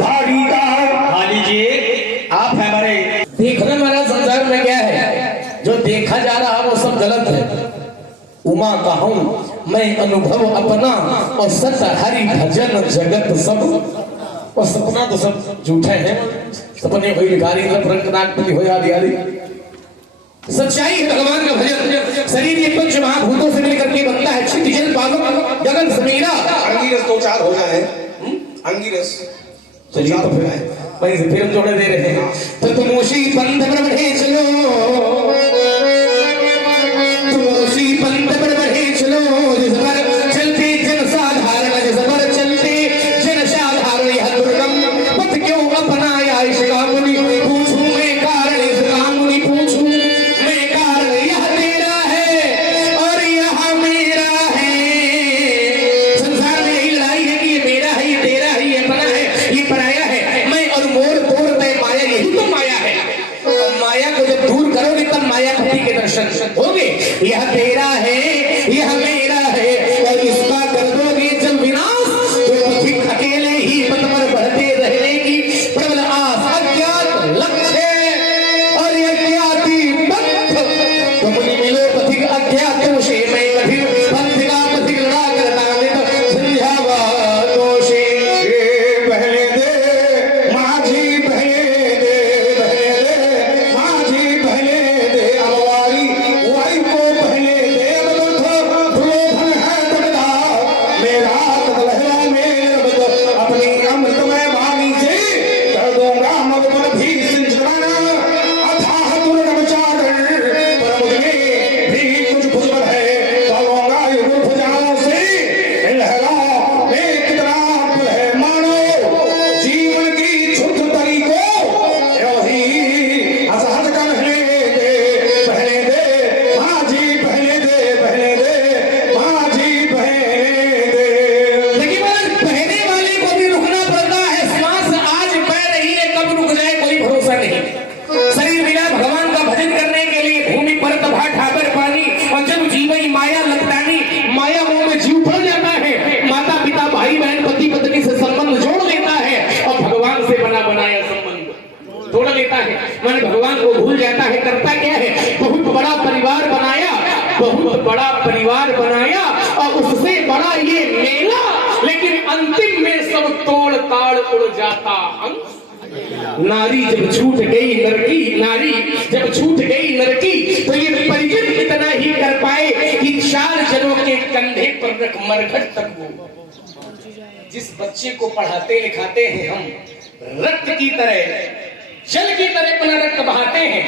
भारी का। हाँ लीजिए, आप है हमारे देखना मेरा संसार में क्या है, जो देखा जा रहा वो सब गलत है। उमा का हूं मैं अनुभव अपना, और सत हरि भजन जगत सब। और सपना तो सब झूठे हैं, सपने हुई भिखारी, रंग नागपति हो आदि आदि। सच्चाई है भगवान का भजन। शरीर ये पंच महाभूतों से मिलकर के बनता है, क्षिति जल पावक गगन समीरा। अंगीरस दो चार हो जाए, अंगीरस चलिए तो फिर हम जोड़े दे रहे हैं। तो तुम उसी पंथ पर बढ़े चलो, तुम उसी पंथ पर बढ़े चलो, जिस पर चलते जन साधारण, जिस पर चलते जन साधारण। यह दुर्गम पथ क्यों अपनाया इसका मुनि, पूछूं मैं कारण इसका मुनि, पूछूं मैं कारण। यह तेरा है और यह मेरा है। संसार में यही लड़ाई है कि ये मेरा है, ये तेरा है, ये अपना है, ये पराया है। मैं और मोर तोड़ दे माया, यही तो माया है। और माया को जब दूर करोगे तब मायापति के दर्शन होंगे। यह तेरा है, यह मेरा है, और इसका कर दोगे जब विनाश, तो पथिक अकेले ही पथ पर बढ़ते रहने की प्रबल आस। अज्ञात लक्ष्य और यज्ञाति पंथ, तो मुनि मिलो प्राण भगवान को भूल जाता है, करता क्या है, बहुत बड़ा परिवार बनाया, बहुत बड़ा परिवार बनाया और उससे बड़ा ये मेला, लेकिन अंतिम में सब तोड़ ताड़ उड़ जाता हंस। नारी जब छूट गई नरकी, नारी जब छूट गई नरकी, तो ये परिजन इतना ही कर पाए कि 4 जनों के कंधे पर रख मरघट तक वो जिस बच्चे को पढ़ाते लिखाते हैं हम, रक्त की तरह, जल की तरह अपना रक्त बहाते हैं,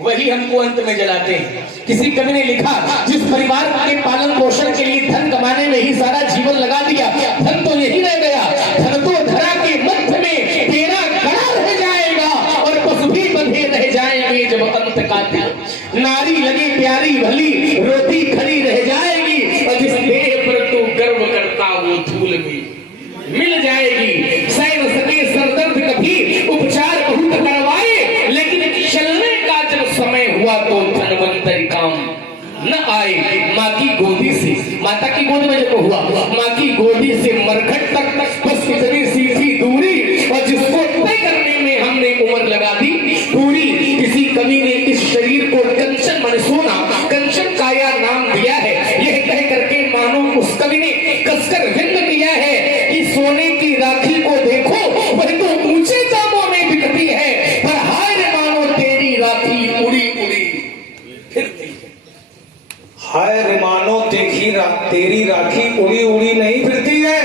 वही हमको अंत में जलाते हैं। किसी कवि ने लिखा, जिस परिवार के पालन पोषण के लिए धन कमाने में ही सारा जीवन लगा दिया, धन तो यही रह गया, धन तो धरा के मध्य में तेरा गड़ा रह जाएगा और पशु भी बंधे रह जाएंगे जब अंत का दिन। नारी लगे प्यारी भली, रोटी खड़ी रह जाएगी और जिस देह पर तू गर्व करता वो धूल भी मिल जाएगी। सह न सके सरदर्द कभी, उपचार बहुत करवाए, लेकिन चलने का जब समय हुआ तो धनवंतरी काम न आए। माँ की गोदी से, माता की गोद में जब हुआ, माँ की गोदी से मरघट तक बस इतनी सी थी दूरी, और जिसको तय करने में हमने उम्र लगा दी पूरी। किसी कवि ने इस शरीर को कंचन मन सोना, कंचन काया नाम दिया है। यह कह करके मानो उस कवि ने कसकर व्यंग किया है कि सोने की राखी को देखो, वह तो ऊंचे दामों में बिकती है, पर हाय रे मानो तेरी राखी उड़ी उड़ी फिरती है। हाय रे मानो तेरी राखी उड़ी उड़ी नहीं फिरती है।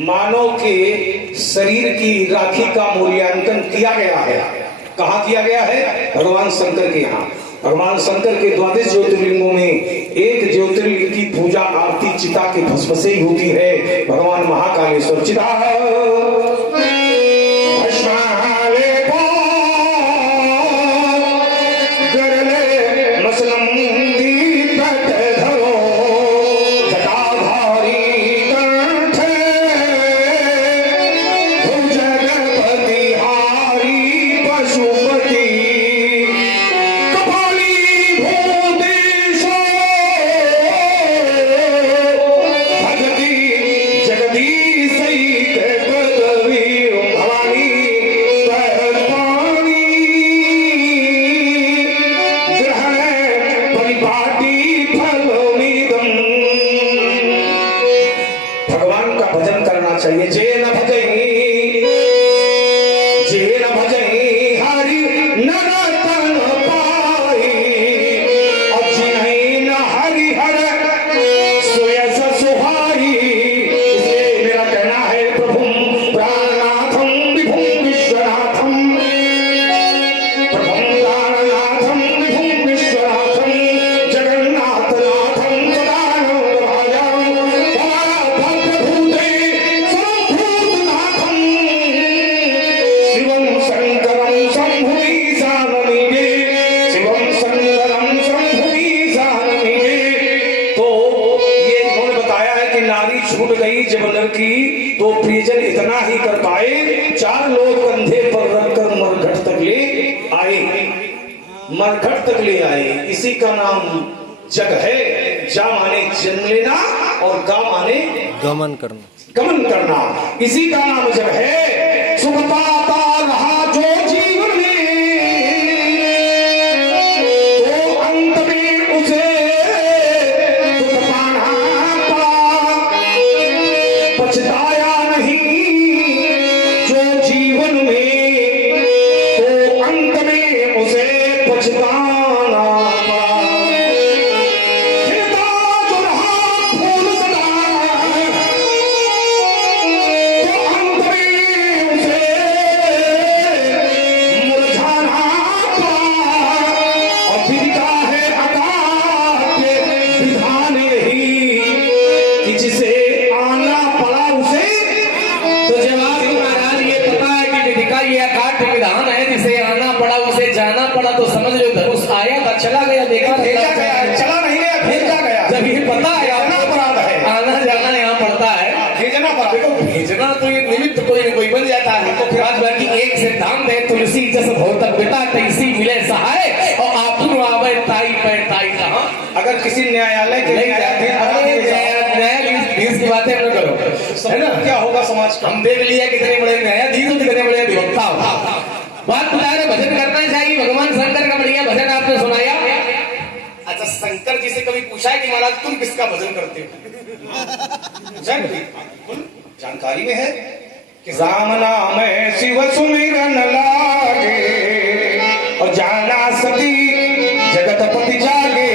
मानव के शरीर की राखी का मूल्यांकन किया गया है। कहाँ किया गया है? भगवान शंकर के यहाँ। भगवान शंकर के 12 ज्योतिर्लिंगों में एक ज्योतिर्लिंग की पूजा आरती चिता के भस्म से ही होती है। भगवान महाकालेश्वर चिता मरघट तक ले आए। इसी का नाम जग है। जा माने जन्म लेना और गा माने गमन करना, गमन करना। इसी का नाम जग है। सुख पाता रहा जो जीवन में, तो अंत में उसे दुख पाना पड़ा। पछताया नहीं जो जीवन में, तो अंत में उसे पछताना पड़ा। खिलता जो रहा फूल सदा, तो अंत में उसे मुरझाना पड़ा। और विधिका है अदा के विधान यही कि जिसे आना पड़ा उसे। तो जवाब महाराज ये पता है कि विधिका ये अकाट विधान है, जिसे आना पड़ा उसे जाना पड़ा। तो समझ लो धनुष आया था, चला गया, देखा भेजा गया, चला नहीं गया, भेजा गया। जब ये पता है आना अपराध है, आना जाना यहाँ पड़ता है, भेजना पड़ा। देखो भेजना तो ये निमित्त कोई न कोई बन जाता है। तो फिर आज बाकी एक सिद्धांत है, तुलसी जस भौतक पिता तैसी मिले सहाय, और आतुर आवे ताई पर ताई कहाँ। अगर किसी न्यायालय के न्यायाधीश की बातें न करो, है ना? क्या होगा समाज का? हम देख लिया कितने बड़े न्यायाधीश, कितने बड़े अधिवक्ता। बात बता रहे भजन करना चाहिए, भगवान शंकर का बढ़िया भजन आपने सुनाया। अच्छा, शंकर जी से कभी पूछा है कि महाराज तुम किसका भजन करते हो? पूछा है कभी? जानकारी में है कि राम नाम शिव सुमिरन लागे और जाना सती जगतपति जागे।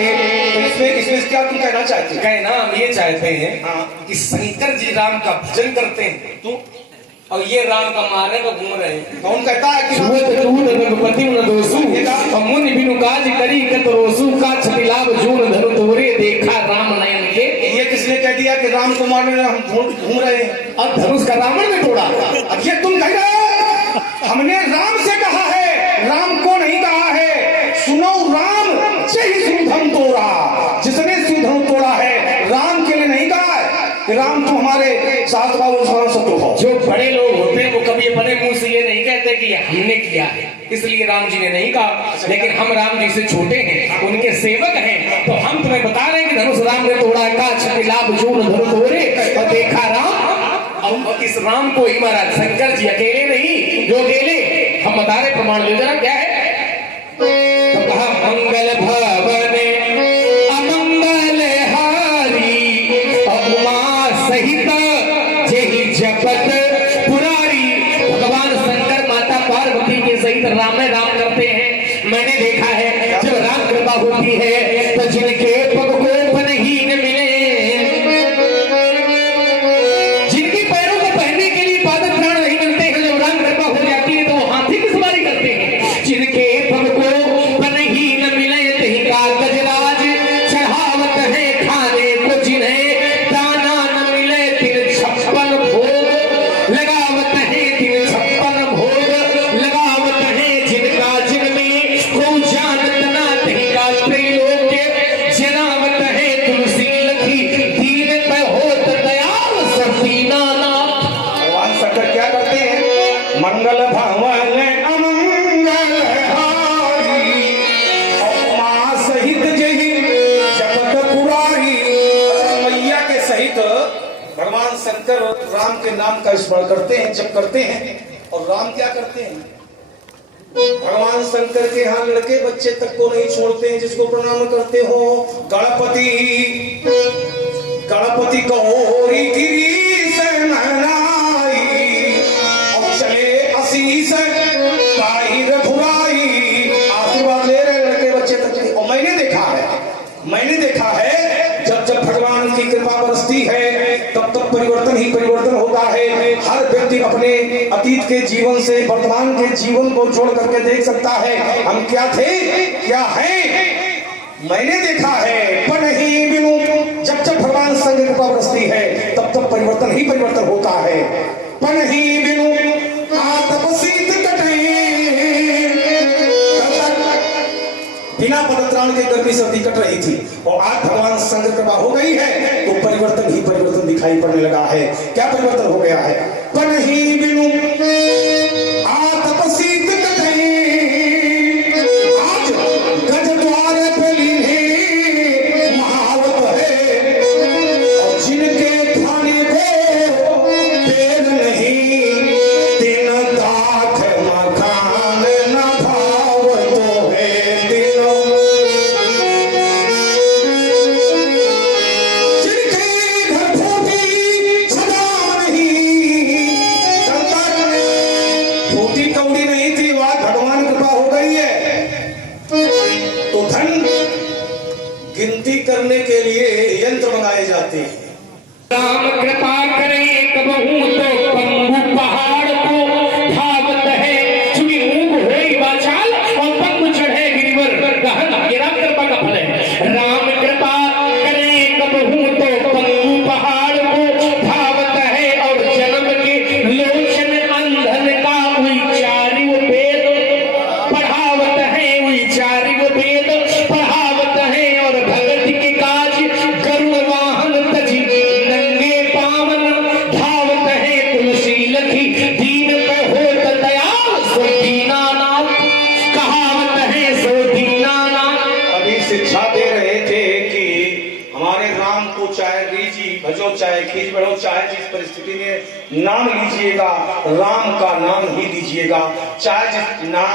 तो इसमें क्या तुम कहना चाहते हो? कहना हम ये चाहते हैं हाँ। कि शंकर जी राम का भजन करते हैं तो और ये राम का मारने को घूम रहे हैं। कौन कहता है कि सुवत दूत रघुपति न दोसु, मुनि बिनु काज करी कत रोसु, का छति लाभ जून धनु तोरे, देखा राम नयन के। ये किसने कह दिया कि राम को मारने हम घूम रहे हैं? और धनुष का रावण ने तोड़ा। अब ये तुम कह रहे हो, हमने राम से कहा है, राम को नहीं कहा है। सुनो, राम से ही सुधम तोड़ा, जिसने सुधम तोड़ा है, राम के लिए नहीं कहा है कि राम तुम हमारे साथ शत्रु हो। जो बड़े लोग होते हैं वो कभी अपने मुंह से ये नहीं कहते कि हमने किया है, इसलिए राम जी ने नहीं कहा। लेकिन हम राम जी से छोटे हैं, उनके सेवक हैं, तो हम तुम्हें बता रहे हैं कि धनुष राम ने तोड़ा, का छति लाभ जून धनु तोरे, और देखा राम। और इस राम को ही महाराज शंकर जी अकेले नहीं, जो अकेले हम बता रहे, प्रमाण दे जरा क्या है। तो कहा मंगल भवन अमंगल हारी, और उमा सहित जेहि जपत पुरारी। भगवान शंकर माता पार्वती के सहित राम राम करते हैं। मैंने देखा है जब राम कृपा होती है तो जिनके पग को पनहीन मिले, जिनकी पैरों को पहनने के लिए पादप प्राण नहीं मिलते हैं, जब राम कृपा हो जाती है तो वो हाथी की सवारी करते हैं। जिनके पग को पनहीन मिले, तही का गजराज चढ़ावत है खाने को, जिन्हें दाना न मिले तिन 56 भोग लगावत है, तिन 56 भोग लगावत है। जिनका जिनमें को जानत ना, तही का त्रैलोक्य जनावत है। तुलसी लखी दीन पे होत दयाल, सब दीनानाथ। भगवान शंकर क्या करते हैं? मंगल भवन अमंगल हारी, और मां सहित जही जपत पुरारी। मैया के सहित भगवान शंकर राम के नाम का स्मरण करते हैं, जप करते हैं। और राम क्या करते हैं? भगवान शंकर के यहाँ लड़के बच्चे तक को नहीं छोड़ते हैं, जिसको प्रणाम करते हो। गणपति गणपति गौरी गिरी से महनाई, और चले आशीष पाई रघुराई। आशीर्वाद ले रहे लड़के बच्चे तक के। और मैंने देखा है जब जब भगवान की कृपा बरसती है तब तब परिवर्तन ही परिवर्तन होता है। हर व्यक्ति अपने अतीत के जीवन से वर्तमान के जीवन को जोड़ करके देख सकता है, हम क्या थे क्या हैं। मैंने देखा है पर नहीं बिनु, जब जब भगवान संग कृपा बरसती है तब तब परिवर्तन ही परिवर्तन होता है। पर नहीं बिनु तपसीत कटे, बिना पदत्राण के गर्मी सर्दी कट रही थी, और आज भगवान संग कृपा हो गई है तो परिवर्तन ही परिवर्तन दिखाई पड़ने लगा है। क्या परिवर्तन हो गया है? पर नहीं बिनु तपसीत कटे, आज गज द्वार पे लीन्हे महावत है, और जिनके खाने को पेड़ नहीं, दिन दाख मकान न भाव तो है दिनों। जिनके घर फूटी सदा नहीं, फूटी कौड़ी नहीं थी, वह भगवान कृपा हो गई है। तो धन गिनती करने के लिए यंत्र बनाए जाते हैं। राम कृपा करे कबहू तो पंगु पहाड़ को धावत है, चूंकि ऊंग होई वाचाल और पंगु चढ़े गिरिवर गहन। ये राम कृपा का फल है। राम कृपा करे कबहू तो पंगु पहाड़ को धावत है, और जन्म के लोचन अंधन का उच्चारिव वेद पढ़ावत है, उच्चारिव वेद पढ़ावत है। और भगत के काज गरुड़ वाहन तजी नंगे पावन धावत है। तुलसी लखी दीन पे होत दयाल, सो दीनानाथ कहावत है, सो दीनानाथ। अभी शिक्षा दे रहे थे कि हमारे राम को चाहे ऋषि भजो चाहे खींच बढ़ो, चाहे जिस परिस्थिति में नाम लीजिएगा राम का नाम ही लीजिएगा। चाहे जिस ना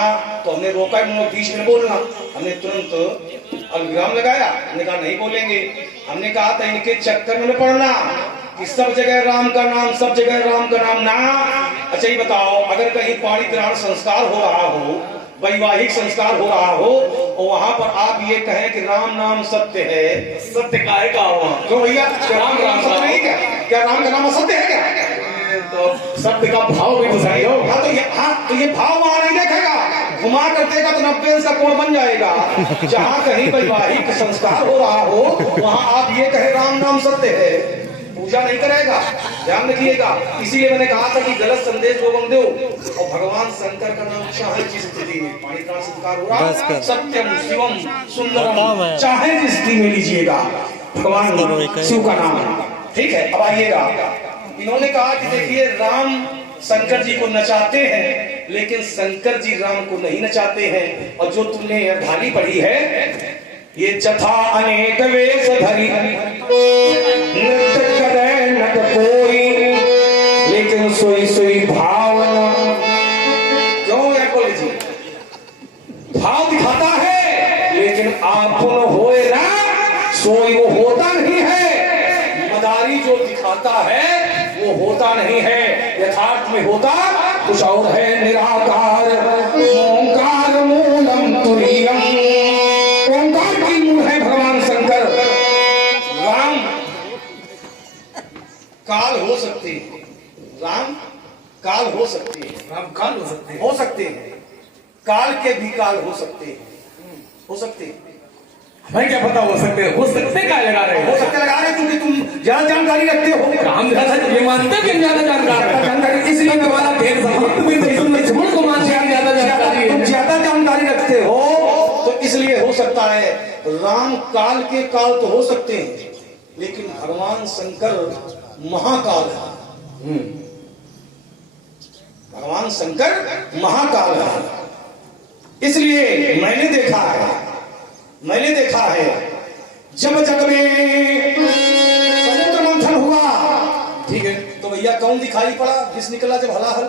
तो हमने रोका बीच में बोलना, हमने तुरंत अलविराम लगाया, हमने कहा नहीं बोलेंगे। हमने कहा था इनके चक्कर में पड़ना कि सब जगह राम का नाम, सब जगह राम का नाम ना। अच्छा ये बताओ, अगर कहीं पाणी ग्रहण संस्कार हो रहा हो, वैवाहिक संस्कार हो रहा हो और वहां पर आप ये कहें कि राम नाम सत्य है, सत्य का है का वहाँ क्यों भैया? क्या राम राम सत्य नहीं क्या? क्या राम का नाम असत्य है क्या? तो सत्य का भाव भी तो सही हो। हाँ तो ये भाव वहां नहीं देखेगा, घुमा कर देगा तो 90 का कोण बन जाएगा। जहाँ कहीं वैवाहिक संस्कार हो रहा हो वहां आप ये कहे राम नाम सत्य है, पूजा नहीं करेगा। ध्यान रखिएगा, इसीलिए मैंने कहा था कि गलत संदेश लोगों दो। और भगवान शंकर का नाम चाहे जिस स्थिति में पानी का संस्कार हो रहा है, सत्यम शिवम सुंदरम, चाहे जिस स्थिति में लीजिएगा भगवान शिव का नाम। ठीक है, अब आइएगा, इन्होंने कहा कि देखिए राम शंकर जी को नचाते हैं लेकिन शंकर जी राम को नहीं नचाते हैं। और जो तुमने ढाली पढ़ी है, ये जथा अनेक वेश धरी नृत्य करे नट कोई, लेकिन सोई सोई भावना। क्यों है बोले जी? भाव दिखाता है लेकिन आपन होए ना सोई वो होता नहीं है। मदारी जो दिखाता है वो होता नहीं है, यथार्थ में होता कुछ और है। निराकार ओंकार मूलम तुरीयम, ओंकार की मूल है भगवान शंकर। राम काल हो सकते हैं, राम काल हो सकते हैं, राम काल हो सकते हैं, हो सकते हैं, काल के भी काल हो सकते हैं, हो सकते हैं। भाई क्या पता हो सकते क्या लगा रहे हो सकते लगा रहे क्योंकि तुम ज्यादा जानकारी रखते हो। हम ज्यादा ये मानते हैं कि हम ज्यादा जानकार हैं, इसलिए हमारा ढेर सारा को मानते हैं ज्यादा जानकारी है। तुम ज्यादा जानकारी रखते हो तो इसलिए हो सकता है। राम काल के काल तो हो सकते हैं लेकिन भगवान शंकर महाकाल है। भगवान शंकर महाकाल है। इसलिए मैंने देखा है जब जग में समुद्र मंथन हुआ, ठीक है, तो भैया कौन दिखाई पड़ा? जिस निकला जब हलाहल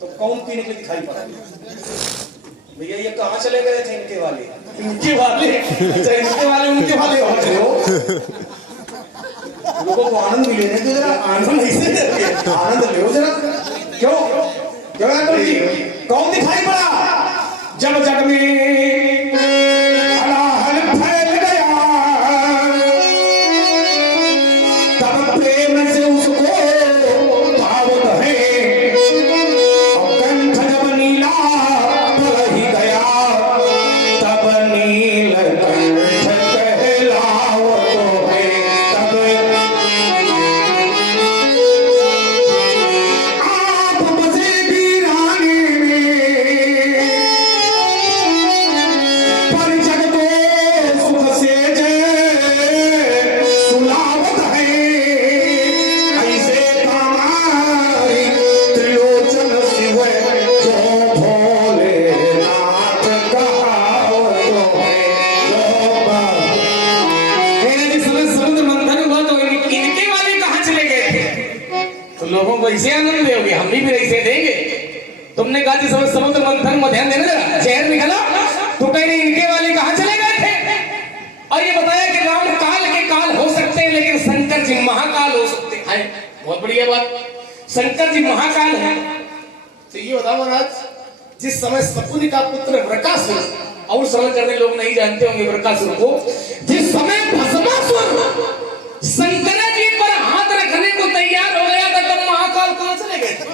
तो कौन पीने के लिए दिखाई पड़ा? भैया ये कहाँ चले गए थे इनके वाले? इनके वाले उनके वाले होते हो। लोगों को आनंद भी लेने दो जरा, आनंद ऐसे आनंद लो जरा। क्यों क्यों जी? कौन दिखाई पड़ा? जब जग में हलाहल फैल गया तब प्रेम से उसको भावुक है, और कंठ जब नीला पल ही गया तब नीलकंठ कहलावत है। तब आप बसे वीराने में पर जग को सुख से जय सुलावत है। ऐसे कामारी त्रिलोचन शिव जो भोलेनाथ कहावत है। जिस समय समुद्र मंथन हुआ तो इनके वाले कहाँ चले गए थे? तो लोगों को ऐसे आनंद दोगे, हम भी ऐसे देंगे। तुमने कहा जिस समय समुद्र मंथन में ध्यान देना जरा, जहर निकला तो कह रहे इनके वाले कहाँ चले गए थे? और ये बताया कि राम काल के काल हो सकते हैं लेकिन शंकर जी महाकाल हो सकते हैं। बहुत बढ़िया बात, शंकर जी महाकाल है। तो ये बताओ महाराज, जिस समय शकुनि का पुत्र वृकासुर, और सरल करने लोग नहीं जानते होंगे वृकासुर को, जिस समय भस्मासुर शंकर जी पर हाथ रखने को तैयार हो गया था तब महाकाल कहाँ चले गए थे?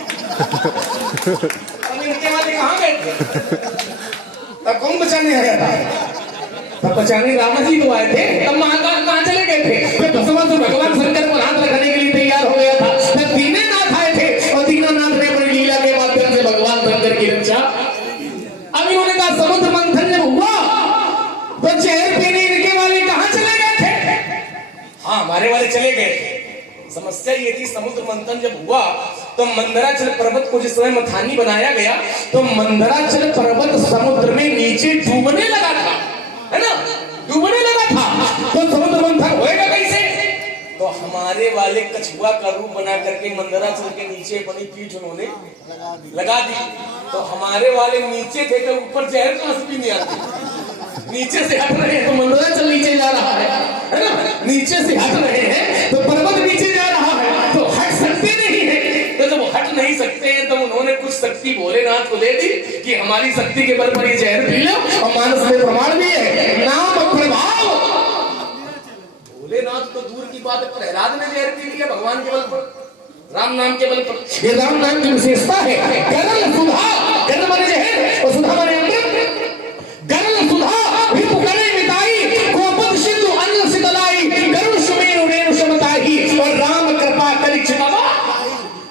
अब इनके वाले कहाँ गए थे? तब कौन बचाने आया था? तब बचाने राम जी तो आए थे, तब महाकाल कहाँ चले गए थे? जब भस्मासुर भगवान शंकर पर हाथ रखने के लिए तैयार हो गया था तब दीनानाथ आए थे और दीनानाथ ने अपनी लीला के माध्यम से भगवान शंकर की रक्षा। अब इन्होंने कहा समुद्र मंथन जब हुआ तो जहर पीने इनके वाले कहाँ चले गए थे? हाँ, हमारे वाले चले गए थे। समस्या ये थी, समुद्र मंथन जब हुआ तो मंदराचल पर्वत को जिस समय मथानी बनाया गया तो मंदराचल पर्वत समुद्र में नीचे डूबने लगा था, है ना, डूबने लगा था। तो समुद्र मंथन होएगा कैसे? तो हमारे कछुआ का रूप बना करके मंदराचल के नीचे अपनी पीठ उन्होंने लगा दी। तो हमारे वाले नीचे थे तो ऊपर जहर तो हंसी नहीं आती। नीचे से हट रहे हैं तो मंदराचल नीचे जा रहा है ना, नीचे से हट रहे हैं तो पर्वत नीचे जा रहा है, तो हट सकते नहीं है। तो जब हट नहीं सकते हैं तो उन्होंने कुछ शक्ति भोलेनाथ को दे दी कि हमारी शक्ति के बल पर ये जहर पी लो, और मानस में प्रमाण भी है, नाम प्रभाव। भोलेनाथ तो दूर की बात है, प्रहलाद ने जहर पी लिया भगवान के बल पर, राम नाम के बल पर। ये राम नाम की विशेषता है। गरल सुधा, गरल माने जहर और सुधा माने अमृत। गरल सुधा भी पुकारे मिताई, गोपद सिंधु अन्न सितलाई, गरुड़ सुमेरु रेणु समताही, और राम कृपा करी चितवा।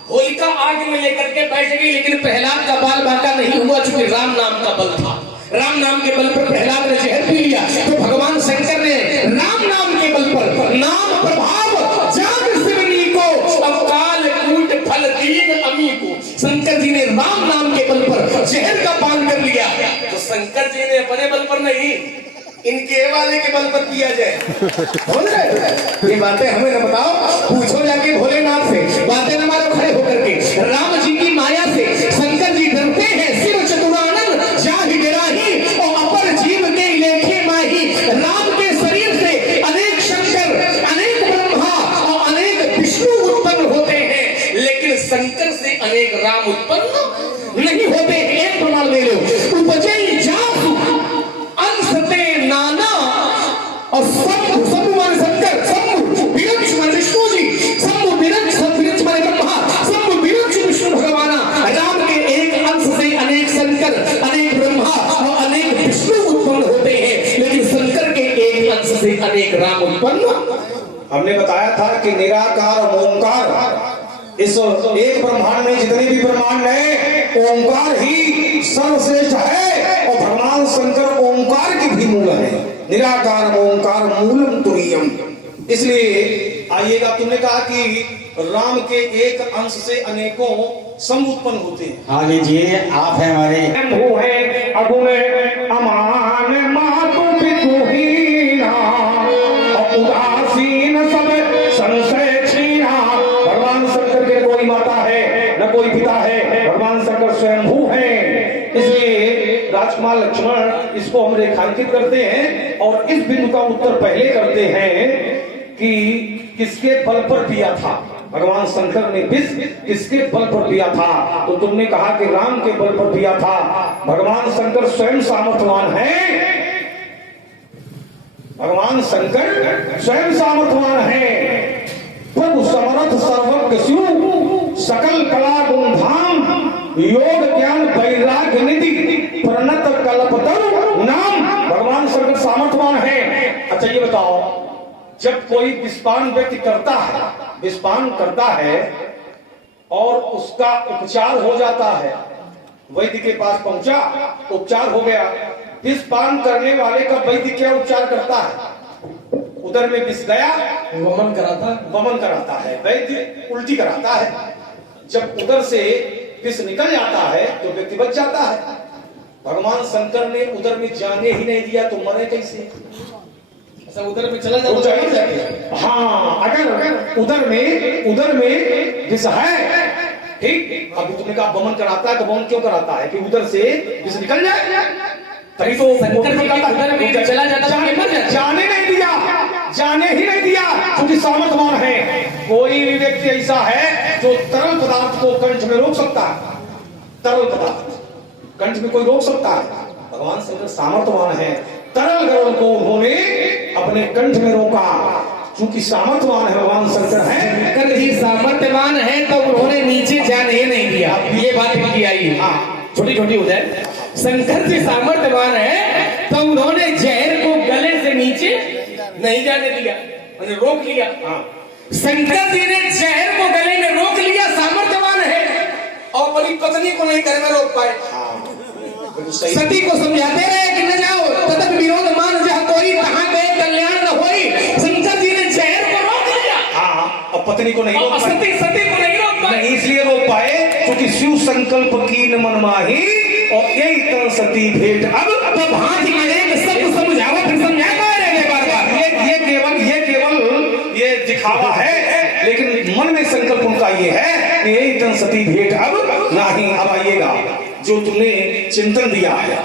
होलिका आग में लेकर के बैठ गई, लेकिन प्रहलाद का बाल बांका नहीं हुआ, चूंकि राम नाम का बल था। राम नाम के बल पर प्रहलाद ने जहर पी लिया, तो भगवान शंकर ने राम नाम के बल पर नाम प्रभाव जाग शिवनी को, अब काल कूट फल दीन अमी को। शंकर जी ने राम नाम के बल पर जहर का पान कर लिया। तो शंकर जी ने अपने बल पर नहीं, इनके वाले के बल पर किया जाए। बोल रहे ये बातें हमें न बताओ, पूछो जाके भोलेनाथ से, बातें न मारो खड़े होकर के। राम जी की माया से शंकर जी डरते हैं, शिव चतुरानन जाहि डराहि, और अपर जीव के लेखे माही। राम के शरीर से अनेक शंकर, अनेक ब्रह्मा और अनेक विष्णु उत्पन्न होते हैं, लेकिन शंकर से अनेक राम उत्पन्न नहीं होते। एक प्रमाण ले लो, उपजे जासु अंशते नाना, और शंभु माने शंकर, शंभु विरक्ष माने विष्णु जी, शंभु विरक्ष माने ब्रह्मा, शंभु विरक्ष विष्णु भगवाना। राम के एक अंश से अनेक शंकर, अनेक ब्रह्मा और अनेक विष्णु उत्पन्न होते हैं, लेकिन शंकर के एक अंश से अनेक राम उत्पन्न। हमने बताया था कि निराकार ओंकार, इस एक ब्रह्मांड में जितने भी ब्रह्मांड है, ओंकार ही सर्वश्रेष्ठ है, और भगवान शंकर ओंकार की भी मूल है। निराकार ओंकार मूलम तुरीयम। इसलिए आइएगा, तुमने कहा कि राम के एक अंश से अनेकों सम उत्पन्न होते हैं। हाँ लीजिए, आप है हमारे वो है अगुण अमान मातु पितुहीना, और उदासीन सब संशय छीना। भगवान शंकर के कोई माता है न कोई पिता है, भगवान शंकर स्वयंभू है। इसलिए राजकुमार लक्ष्मण इसको हम रेखांकित करते हैं, और इस बिंदु का उत्तर पहले करते हैं कि किसके बल पर दिया था भगवान शंकर ने विष, किसके बल पर दिया था। तो तुमने कहा कि राम के बल पर दिया था। भगवान शंकर स्वयं सामर्थ्यवान है, भगवान शंकर स्वयं सामर्थ्यवान है। प्रभु समर्थ सर्वज्ञ शिव, सकल कला गुण धाम, योग ज्ञान वैराग्य निधि, प्रणत कल्पतरु नाम। भगवान शंकर सामर्थ्यवान है। अच्छा ये बताओ, जब कोई विषपान व्यक्ति करता है, विषपान करता है और उसका उपचार हो जाता है, वैद्य के पास पहुंचा, उपचार हो गया। विषपान करने वाले का वैद्य क्या उपचार करता है? उधर में विष गया, वमन कराता है, वैद्य उल्टी कराता है। जब उधर से विष निकल जाता है तो व्यक्ति बच जाता है। भगवान शंकर ने उधर में जाने ही नहीं दिया, तो मरे कैसे? उधर में चला जाता। हाँ, अगर उधर में विष है, ठीक, अभी तुमने कहा वमन कराता है, तो वमन क्यों कराता है? कि उधर से विष निकल जाए, तभी तो शंकर जी का उधर में चला जाता, जाने नहीं दिया, जाने ही नहीं दिया, क्योंकि सामर्थ्यवान है। कोई भी व्यक्ति ऐसा है जो तरल पदार्थ को कंठ में रोक सकता है, तरल पदार्थ कंठ में कोई रोक सकता है। भगवान शंकर सामर्थ्यवान है। तरल गरुड़ को उन्होंने अपने कंठ में रोका, चूंकि सामर्थ्यवान है भगवान शंकर है। शंकर जी सामर्थ्यवान है तो उन्होंने नीचे जाने ही नहीं दिया। ये बात की आई, छोटी छोटी हो जाए। शंकर जी सामर्थ्यवान है तो उन्होंने जहर को गले से नीचे नहीं जाने दिया, मैंने रोक लिया। शंकर जी ने जहर को गले में रोक लिया, सामर्थ्यवान है, और अपनी पत्नी को नहीं घर में रोक पाए। सती को समझाते रहे कि न जाओ, तदप विरोध मान जहाँ कोई, कहाँ गए कल्याण न होई। शंकर जी ने जहर को रोक लिया, और पत्नी को नहीं रोक पाए, सती को नहीं रोक पाए। नहीं इसलिए रोक पाए क्योंकि शिव संकल्प कीन मन माही, और यही तरह सती भेंट। अब भांति अनेक सब समझावा, फिर समझाता रहे बार बार। ये केवल ये दिखावा है, लेकिन मन सती भेंट अब नहीं। अब आइएगा जो तुमने चिंतन दिया है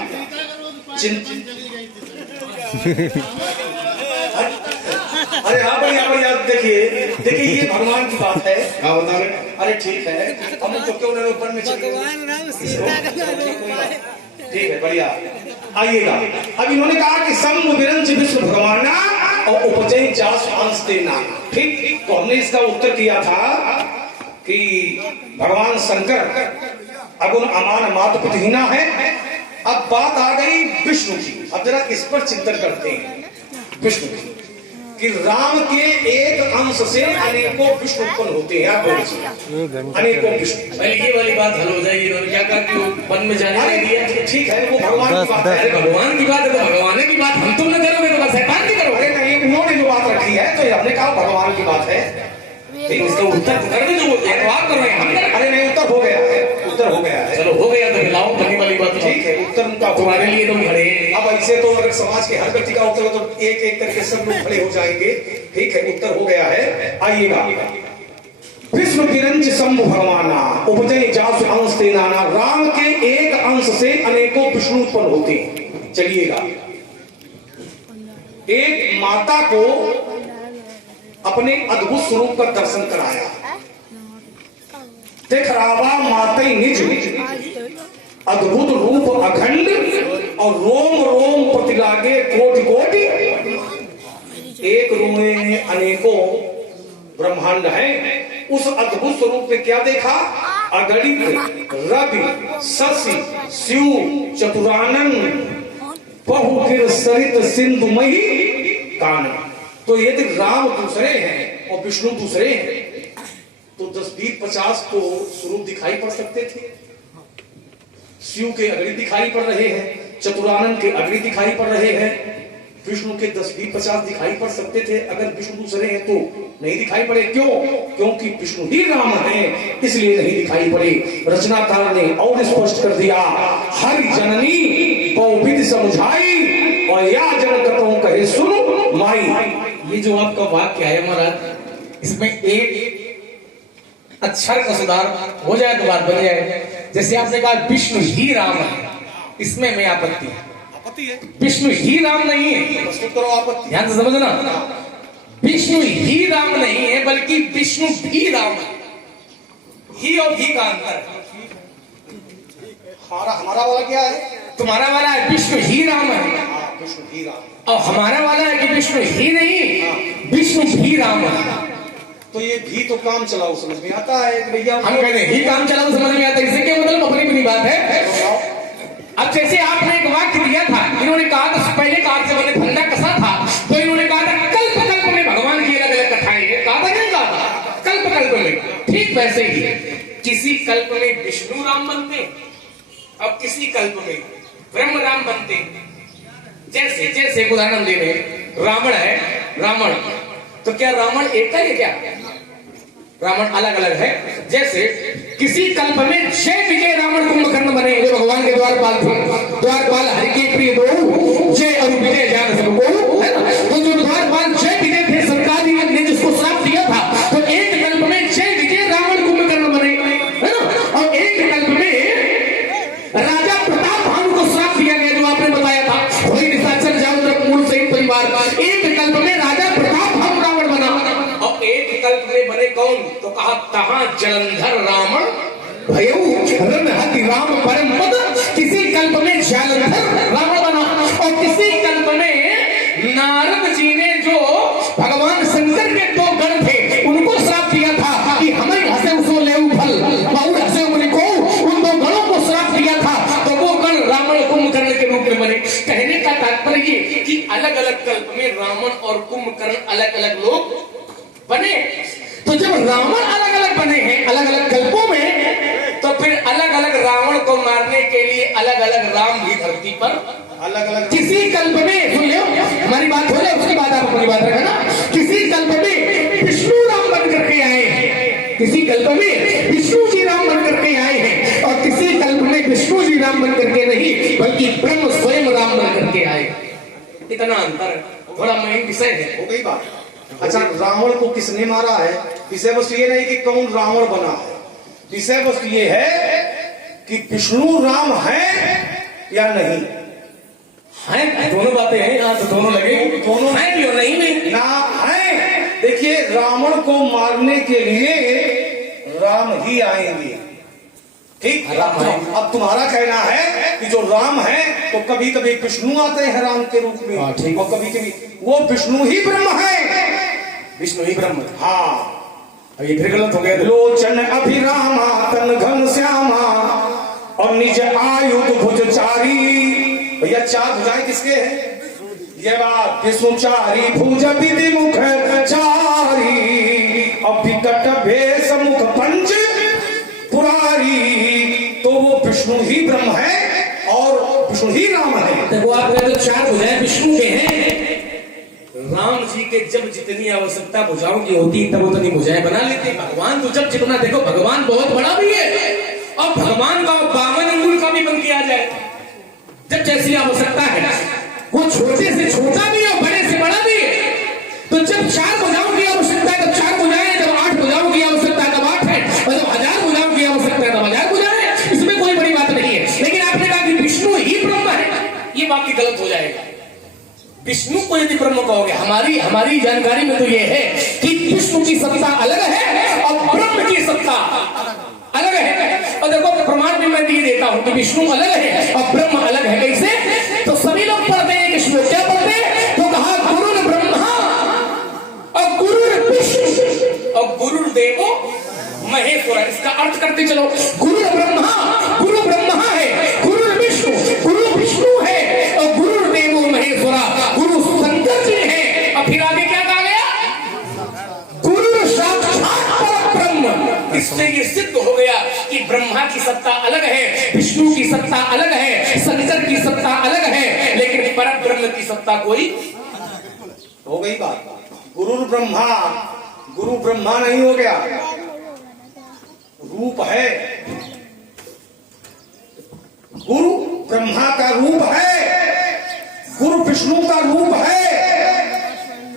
अरे हाँ बढ़िया बढ़िया, देखिए देखिए ये भगवान की बात है। हाँ बता रहे, अरे ठीक है, हम तो क्यों नहीं ऊपर में चले, ठीक है बढ़िया। आइएगा, अब इन्होंने कहा कि सम विरंच विष्णु भगवाना और उपजय जास अंश देना। ठीक, तो हमने इसका उत्तर किया था कि भगवान शंकर अगुण अमान मात पितहीना है। अब बात आ गई विष्णु की। अब जरा इस पर चिंतन करते हैं विष्णु की, कि राम के एक अंश से अनेकों विष्णु उत्पन्न होते हैं। आप बोलिए अनेकों विष्णु। पहले ये वाली बात हल हो जाएगी। इन्होंने क्या कहा कि वो वन में जाने नहीं दिया। ठीक है, वो भगवान की बात है। भगवान की बात है तो भगवान की बात हम तुम न करोगे तो बस शैतान की करोगे। अरे नहीं, उन्होंने जो बात रखी है तो हमने कहा भगवान की बात है। लेकिन इसका उत्तर कर दे, जो एतवार कर रहे हैं हम। अरे नहीं, उत्तर हो गया है, उत्तर हो गया है। चलो हो गया तो लाओ करने वाली बात। ठीक है, उत्तर उनका तुम्हारे लिए तुम खड़े। अब ऐसे तो अगर समाज के हर व्यक्ति का उत्तर हो तो एक एक करके सब लोग खड़े हो जाएंगे। ठीक है, उत्तर हो गया है। आइएगा, विष्णु किरंच शंभु भगवाना उपजय जास अंश तेनाना। राम के एक अंश से अनेकों विष्णु उत्पन्न होते हैं। चलिएगा, एक माता को अपने अद्भुत स्वरूप का दर्शन कराया। देख रावा माते निज अद्भुत रूप अखंड और रोम रोम प्रतिलागे कोटि कोटि। एक रूम में अनेकों ब्रह्मांड हैं। उस अद्भुत स्वरूप में क्या देखा? अगणित रवि शशि शिव चतुरानन बहुकिर सरित सिंधुमयी कानन। तो यदि राम दूसरे हैं और विष्णु दूसरे हैं तो 10, 20, 50 तो स्वरूप दिखाई पड़ सकते थे। शिव के अग्नि दिखाई पड़ रहे हैं, चतुरानन के अग्नि दिखाई पड़ रहे हैं, विष्णु के 10, 20, 50 दिखाई पड़ सकते थे। अगर विष्णु दूसरे हैं तो नहीं दिखाई पड़े। क्यों? क्योंकि विष्णु ही राम है, इसलिए नहीं दिखाई पड़े। रचनाकार ने और स्पष्ट कर दिया, हरि जननी बहुविध समझाई और या जनकतों कहे सुनो माई। ये जो आपका वाक्य है महाराज, इसमें एक अक्षर का सुधार हो जाए तो बात बन जाए। जैसे आपने कहा विष्णु ही राम है, इसमें मैं आपत्ति है। विष्णु ही राम नहीं है, प्रस्तुत करो आपत्ति। ध्यान से समझना, विष्णु ही राम नहीं है बल्कि विष्णु भी राम है। ही और भी का अंतर है। हमारा वाला क्या है? तुम्हारा वाला है विष्णु ही राम है, विष्णु ही राम। और हमारा वाला है कि विष्णु ही नहीं विष्णु भी राम है। तो ये भी तो काम चलाओ समझ में आता है कि भैया हम कहते हैं ही काम चलाओ समझ में आता है। इससे क्या मतलब अपनी अपनी बात है। अब जैसे आपने एक वाक्य दिया था, इन्होंने कहा था पहले काल से मैंने फंदा कसा था, तो इन्होंने कहा था कल्प कल्प में भगवान की अलग अलग कथाएं हैं। कहा था नहीं कहा था? कल्प कल्प में। ठीक वैसे ही किसी कल्प में विष्णु राम बनते और किसी कल्प में ब्रह्म राम बनते। जैसे जैसे उदाहरण दे रहे, रावण है, रावण तो क्या रावण एक है क्या? रावण अलग अलग है। जैसे किसी कल्प में जय विजय रावण कुंभकर्ण बने, जो भगवान के द्वारपाल थे। द्वारपाल हरि के प्रिय दो, जय और विजय जान सबको, है ना? तो जो द्वारपाल जय विजय थे, सरकार ने जिसको श्राप दिया था, तो एक कल्प में जय विजय रावण कुंभकर्ण बने, है ना? और एक कल्प में राजा प्रताप भानु को श्राप दिया गया, जो आपने बताया था, वही निशाचर जाओ मूल सहित परिवार। एक कल्प में राजा प्रताप भानु रावण बना, और एक कल्प में बने कौन? तो कहा तहां जलंधर रावण भयऊ रन हति राम परम पद। किसी कल्प में जलंधर रावण बना, और किसी कल्प में नारद जी ने जो भगवान शंकर के दो गण थे उनको श्राप दिया था कि हमें हसे उसो लेऊ फल बहु हसे उनको, उन दो गणों को श्राप दिया था, तो वो गण रावण कुंभकर्ण के रूप में बने। कहने का तात्पर्य ये कि अलग अलग कल्प में रावण और कुंभकर्ण अलग अलग लोग बने। तो जब रावण अलग अलग बने हैं अलग अलग कल्पों में, तो फिर अलग अलग रावण को मारने के लिए अलग अलग राम भी धरती पर अलग अलग। किसी कल्प में, सुन लो हमारी बात हो जाए उसके बाद आप अपनी बात रखना। किसी कल्प में विष्णु राम बन करके आए हैं, किसी कल्प में विष्णु जी राम बन करके आए हैं, और किसी कल्प में विष्णु जी राम बन करके नहीं बल्कि ब्रह्म स्वयं राम बन करके आए। इतना अंतर बड़ा मेन विषय है। हो गई बात। अच्छा, रावण को किसने मारा है? विषय वस्तु ये नहीं कि कौन रावण बना है, विषय वस्तु ये है कि विष्णु राम है या नहीं हैं दोनों बातें हैं, यहाँ तो दोनों लगे, दोनों हैं भी और नहीं भी ना है। देखिए, रावण को मारने के लिए राम ही आएंगे, ठीक। अब तुम्हारा कहना है कि जो राम है तो कभी कभी विष्णु आते हैं राम के रूप में, हाँ, ठीक। और कभी कभी वो विष्णु ही ब्रह्म है। विष्णु ही ब्रह्म। हाँ, अब ये फिर गलत हो गया। लोचन अभिरामा तन घन श्यामा और निज आयुध भुजचारी। भैया, 4 भुजाएं किसके हैं? ये बात विष्णुचारी भुज विधि मुख चारी और विकट भेष मुख पंच पुरारी। तो वो विष्णु ही ब्रह्म है और विष्णु ही राम है। देखो, आप कहते हो 4 भुजाएं विष्णु के हैं। राम जी के जब जितनी आवश्यकता भुजाओं की होती तब उतनी भुजाएं बना लेते। भगवान तो जब जितना, देखो भगवान बहुत बड़ा भी है और भगवान का 52 अंगुल का भी बन किया जाए जब जैसी आवश्यकता है। वो छोटे से छोटा भी है और बड़े से बड़ा भी है। तो जब 4 भुजाओं की आवश्यकता है तब 4 भुजाएं, जब 8 भुजाओं की आवश्यकता है तब 8 है, और जब 1000 भुजाओं की आवश्यकता है तब 1000 भुजाएं। इसमें कोई बड़ी बात नहीं है। लेकिन आपने कहा कि विष्णु ही ब्रह्म है, ये वाक्य गलत हो जाएगा। विष्णु को यदि ब्रह्म कहोगे, हमारी जानकारी में तो ये है कि विष्णु की सत्ता अलग है और ब्रह्म की सत्ता अलग है। और देखो, प्रमाण भी मैं दिए देता हूं कि विष्णु अलग है और ब्रह्म अलग है। कैसे? तो सभी लोग पढ़ते हैं कि श्लोक क्या पढ़ते हैं? तो कहा गुरुर ब्रह्मा और गुरुर विष्णु और गुरुर देवो महेश्वर। इसका अर्थ करते चलो, गुरु ब्रह्मा है, गुरु विष्णु है और गुरु देवो महेश्वरा, गुरु शंकर जी है। और फिर आगे क्या कहा गया? गुरु साक्षात परब्रह्म। इससे ये सिद्ध हो गया कि ब्रह्मा की सत्ता अलग है, विष्णु की सत्ता अलग है, शंकर की सत्ता अलग है, लेकिन परब्रह्म की सत्ता कोई। हो गई बात। गुरु ब्रह्मा नहीं हो गया, रूप है। गुरु ब्रह्मा का रूप है, गुरु विष्णु का रूप है,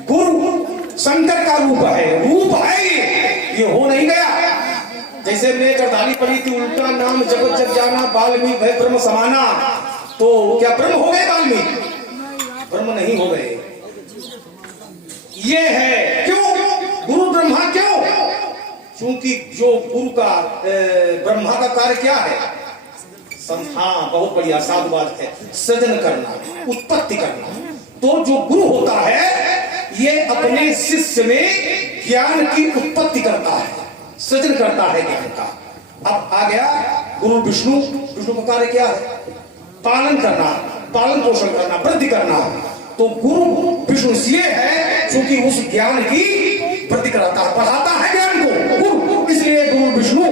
गुरु शंकर का रूप है। रूप है, ये हो नहीं गया। जैसे मैं करताली पढ़ी थी, उल्टा नाम जगत जग जाना, वाल्मीकि भय ब्रह्म समाना। तो क्या ब्रह्म हो गए वाल्मीकि? ब्रह्म नहीं हो गए। ये है क्यों गुरु ब्रह्मा? क्यों? क्योंकि जो गुरु का ब्रह्मा का कार्य क्या है? हाँ, बहुत बढ़िया, साधु बात है। सृजन करना, उत्पत्ति करना। तो जो गुरु होता है ये अपने शिष्य में ज्ञान की उत्पत्ति करता है, सृजन करता है ज्ञान का। अब आ गया गुरु विष्णु का कार्य क्या है? पालन करना, पालन पोषण करना, वृद्धि करना। तो गुरु विष्णु इसलिए है क्योंकि उस ज्ञान की वृद्धि कराता है, बढ़ाता है ज्ञान को गुरु। इसलिए गुरु विष्णु,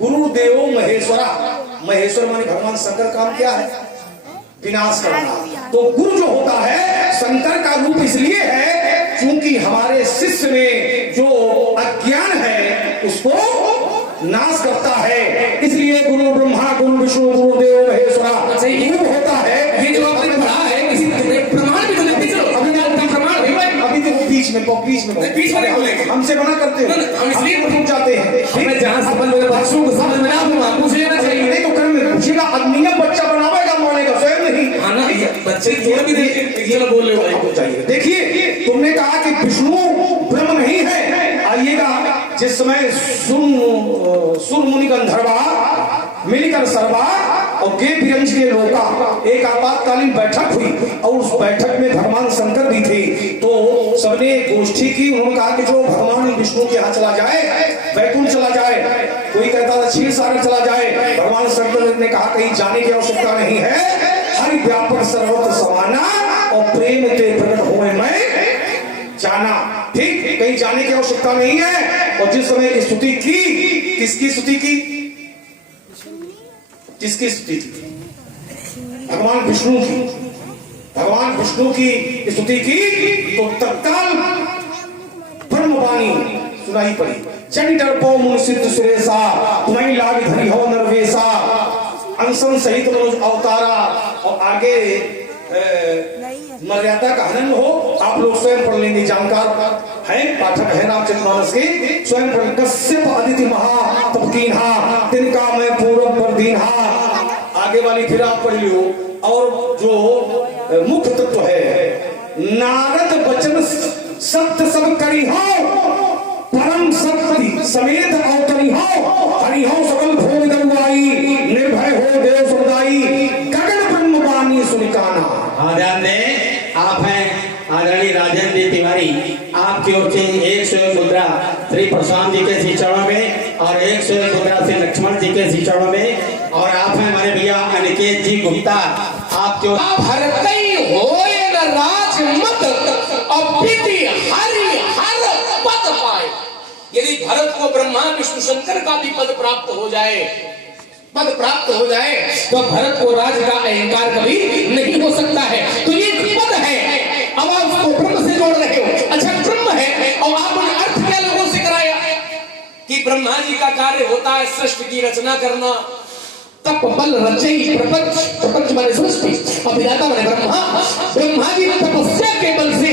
गुरु देवो महेश्वरा। महेश्वर माने भगवान शंकर काम क्या है? विनाश करना। तो गुरु जो होता है शंकर का रूप इसलिए है क्योंकि हमारे शिष्य में जो अज्ञान है उसको नाश करता है। इसलिए गुरु ब्रह्मा, गुरु विष्णु, गुरु देव महेश्वरा गुरु होता है। ये जो आपने पढ़ा है, किसी प्रमाण भी तो लिखते चलो। अभी प्रमाण अभी तो बीच में बोलेंगे, हमसे मना करते हैं, हम इसलिए रुक जाते हैं। हमें जहां समझ में बच्चों को समझ में ना हो, पूछ लेना चाहिए। नहीं तो कर्म में पूछेगा, नियम बच्चा बनावेगा, मानेगा, स्वयं नहीं। हाँ ना, बच्चे जोड़ भी देखे बोल रहे हो। चाहिए। देखिए, तुमने कहा कि विष्णु ब्रह्म नहीं है। आइएगा, जिस समय सुर मुनि गंधर्वा मिलकर सर्वा और गे विरंज के लोका एक आपातकालीन बैठक हुई और उस बैठक में भगवान शंकर भी थे। तो सबने गोष्ठी की, उन्होंने कहा कि जो भगवान विष्णु के यहाँ चला जाए, वैकुंठ चला जाए, कोई कहता था क्षीर सागर चला जाए। भगवान शंकर ने कहा कहीं जाने की आवश्यकता नहीं है, हरि व्यापक सर्वत्र समाना और प्रेम ते प्रकट हुए मैं जाना। ठीक, कहीं जाने की आवश्यकता नहीं है। और जिस समय स्तुति की, किसकी स्तुति की? किसकी स्तुति की? भगवान विष्णु की। भगवान विष्णु की स्तुति की तो तत्काल ब्रह्मवाणी सुनाई पड़ी। चंडर पौ मुन सिद्ध सुरेशा तुम्हें लाग धरी हो नरवेशा अंशन सहित मनोज अवतारा। और आगे मर्यादा का हनन हो, आप लोग स्वयं पढ़ लेंगे, जानकार है पाठक है रामचरितमानस के स्वयं कश्यप अदिति महा तपकीन्हा तिनका मैं पूर्व पर दीन्हा। आगे वाली फिर आप पढ़ लियो। और जो मुख्य तत्व है नारद वचन सत्य सब करी हो परम शक्ति समेत अवतरी हो हरि हो सकल भोग दरुआई निर्भय हो देव समुदायी गगन ब्रह्म वाणी सुनिकाना। ध्यान दें, आप हैं आदरणीय राजेंद्र जी तिवारी, आपकी ओर से 100 मुद्रा श्री प्रशांत जी के श्री चरणों में और 100 मुद्रा श्री लक्ष्मण जी के श्री चरणों में। और आप हैं हमारे भैया अनिकेत जी गुप्ता, आपके ओर भरतई होए न राजमत अपिति हरि हर पद पाए। यदि भरत को ब्रह्मा विष्णु शंकर का भी पद प्राप्त हो जाए तो भरत को राज का अहंकार कभी नहीं हो सकता है। तो ये पद है, अब आप उसको ब्रह्म से जोड़ रहे हो। अच्छा ब्रह्म है और आपने अर्थ क्या लोगों से कराया कि ब्रह्मा जी का कार्य होता है सृष्टि की रचना करना। तप बल रचई प्रपंच माने सृष्टि, अभिदाता माने ब्रह्मा जी तपस्या के बल से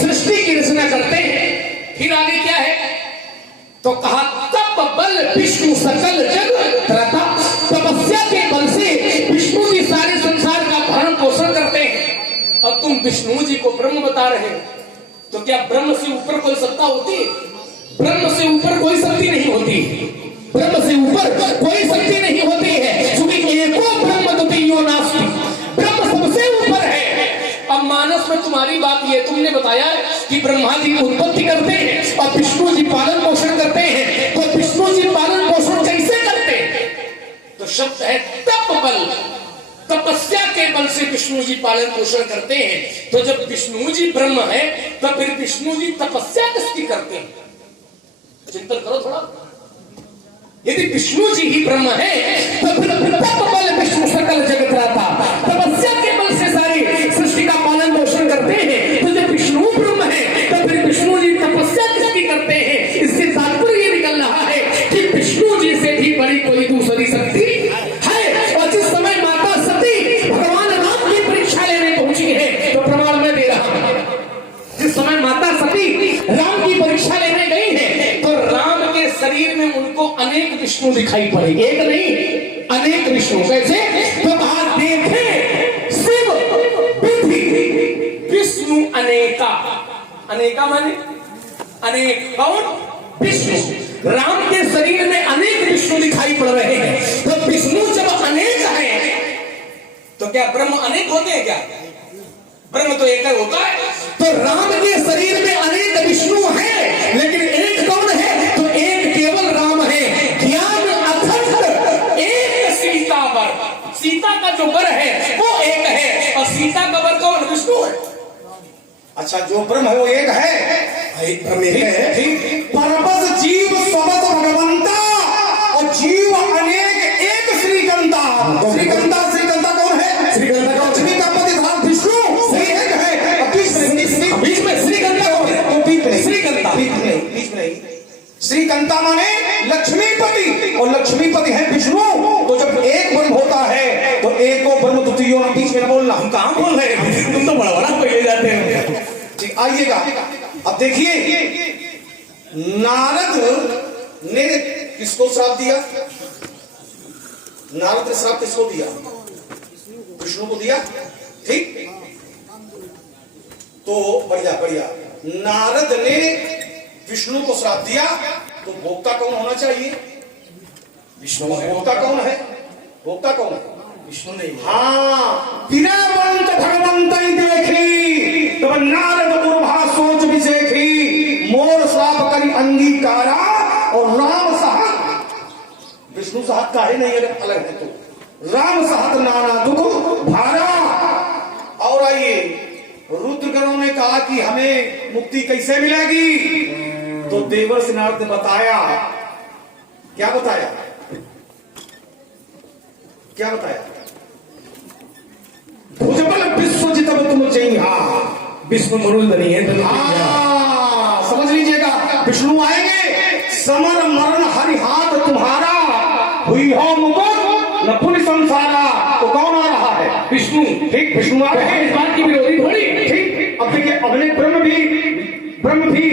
सृष्टि की रचना करते हैं। फिर आगे क्या है तो कहा तप बल विष्णु सकल जग त्रता। तपस्या के बल से विष्णु जी सारे संसार का भरण पोषण करते हैं और तुम विष्णु जी को ब्रह्म बता रहे हो। तो क्या ब्रह्म से ऊपर कोई सत्ता होती है? ब्रह्म से ऊपर कोई शक्ति नहीं होती, ब्रह्म से ऊपर कोई शक्ति नहीं होती है। क्योंकि एको ब्रह्म द्वितीयो नास्ति, ब्रह्म सबसे ऊपर है। अब मानस में तुम्हारी बात ये तुमने बताया कि ब्रह्मा जी उत्पत्ति करते हैं और विष्णु जी पालन पोषण करते हैं। तो विष्णु जी पालन पोषण कैसे करते हैं? तो शब्द है तप बल, तपस्या के बल से विष्णु जी पालन पोषण करते हैं। तो जब विष्णु जी ब्रह्म है तो फिर विष्णु जी तपस्या किसकी करते हैं? चिंतन करो थोड़ा। यदि विष्णु जी ही ब्रह्म है तो फिर तप बल विष्णु सकल जगत त्राता, तपस्या के बल से सारी सृष्टि का पालन पोषण करते हैं। तो जब विष्णु ब्रह्म है तो फिर विष्णु जी तपस्या किसकी करते हैं? इससे तात्पर्य ये निकल रहा है कि विष्णु जी से भी बड़ी कोई दूसरी शक्ति है। और जिस समय माता सती भगवान राम की परीक्षा लेने पहुंची है तो प्रमाण मैं दे रहा हूं, जिस समय माता सती राम की परीक्षा लेने गई है तो राम के शरीर में उनको अनेक विष्णु दिखाई पड़े, एक नहीं अनेक विष्णु। कैसे? तो कहा देखे शिव विधि विष्णु अनेका। अनेका माने अनेक, कौन? विष्णु। राम के शरीर में अनेक विष्णु दिखाई पड़ रहे हैं। तो विष्णु जब अनेक है तो क्या ब्रह्म अनेक होते हैं? क्या ब्रह्म तो एक होता है। तो राम के शरीर में अनेक विष्णु हैं, लेकिन एक कौन है? तो एक केवल राम है। ज्ञान अखंड एक सीता वर, सीता का जो वर है वो एक है और सीता का वर कौन? विष्णु है। अच्छा जो ब्रह्म है वो एक है, परबत जीव सबत भगवंता और जीव अनेक एक श्रीकंता। श्रीकंता कौन है? श्रीकंता लक्ष्मी का पति विष्णु एक है। बीच में श्रीकंता कौन है? तो बीच में श्रीकंता माने लक्ष्मीपति और लक्ष्मीपति है विष्णु। तो जब एक ब्रह्म होता है तो एको ब्रह्म द्वितीयो ना, बीच में न बोलना। हम कहां बोल रहे हैं? तुम तो बड़ा बड़ा पहले जाते हैं। ठीक, आइएगा। अब देखिए नारद ने किसको श्राप दिया? नारद ने श्राप किसको दिया? विष्णु को दिया। ठीक, तो बढ़िया। नारद ने विष्णु को श्राप दिया तो भोक्ता कौन होना चाहिए? विष्णु। भोक्ता कौन है? भोक्ता कौन है? विष्णु नहीं। हाँ, विरावंत भगवंत देखी तब नारद उर्भा सोच विशेखी मोर श्राप करी अंगीकारा और राम सहत। विष्णु सहत का ही नहीं अलग है तो राम सहत नाना दुख भारा। और आइए रुद्रगणों ने कहा कि हमें मुक्ति कैसे मिलेगी? तो देवर्षि नारद ने बताया। क्या बताया? भुजबल विश्व जितब तुम चाहिए। विष्णु मरुदनी है। समझ लीजिएगा, विष्णु आएंगे। समर मरण हरि हाथ तुम्हारा हुई हो मुकुट न पुण्य संसारा। तो कौन आ रहा है? विष्णु। ठीक, विष्णु आ रहे हैं। इस बात की विरोधी थोड़ी। ठीक, अब देखिए अगले ब्रह्म भी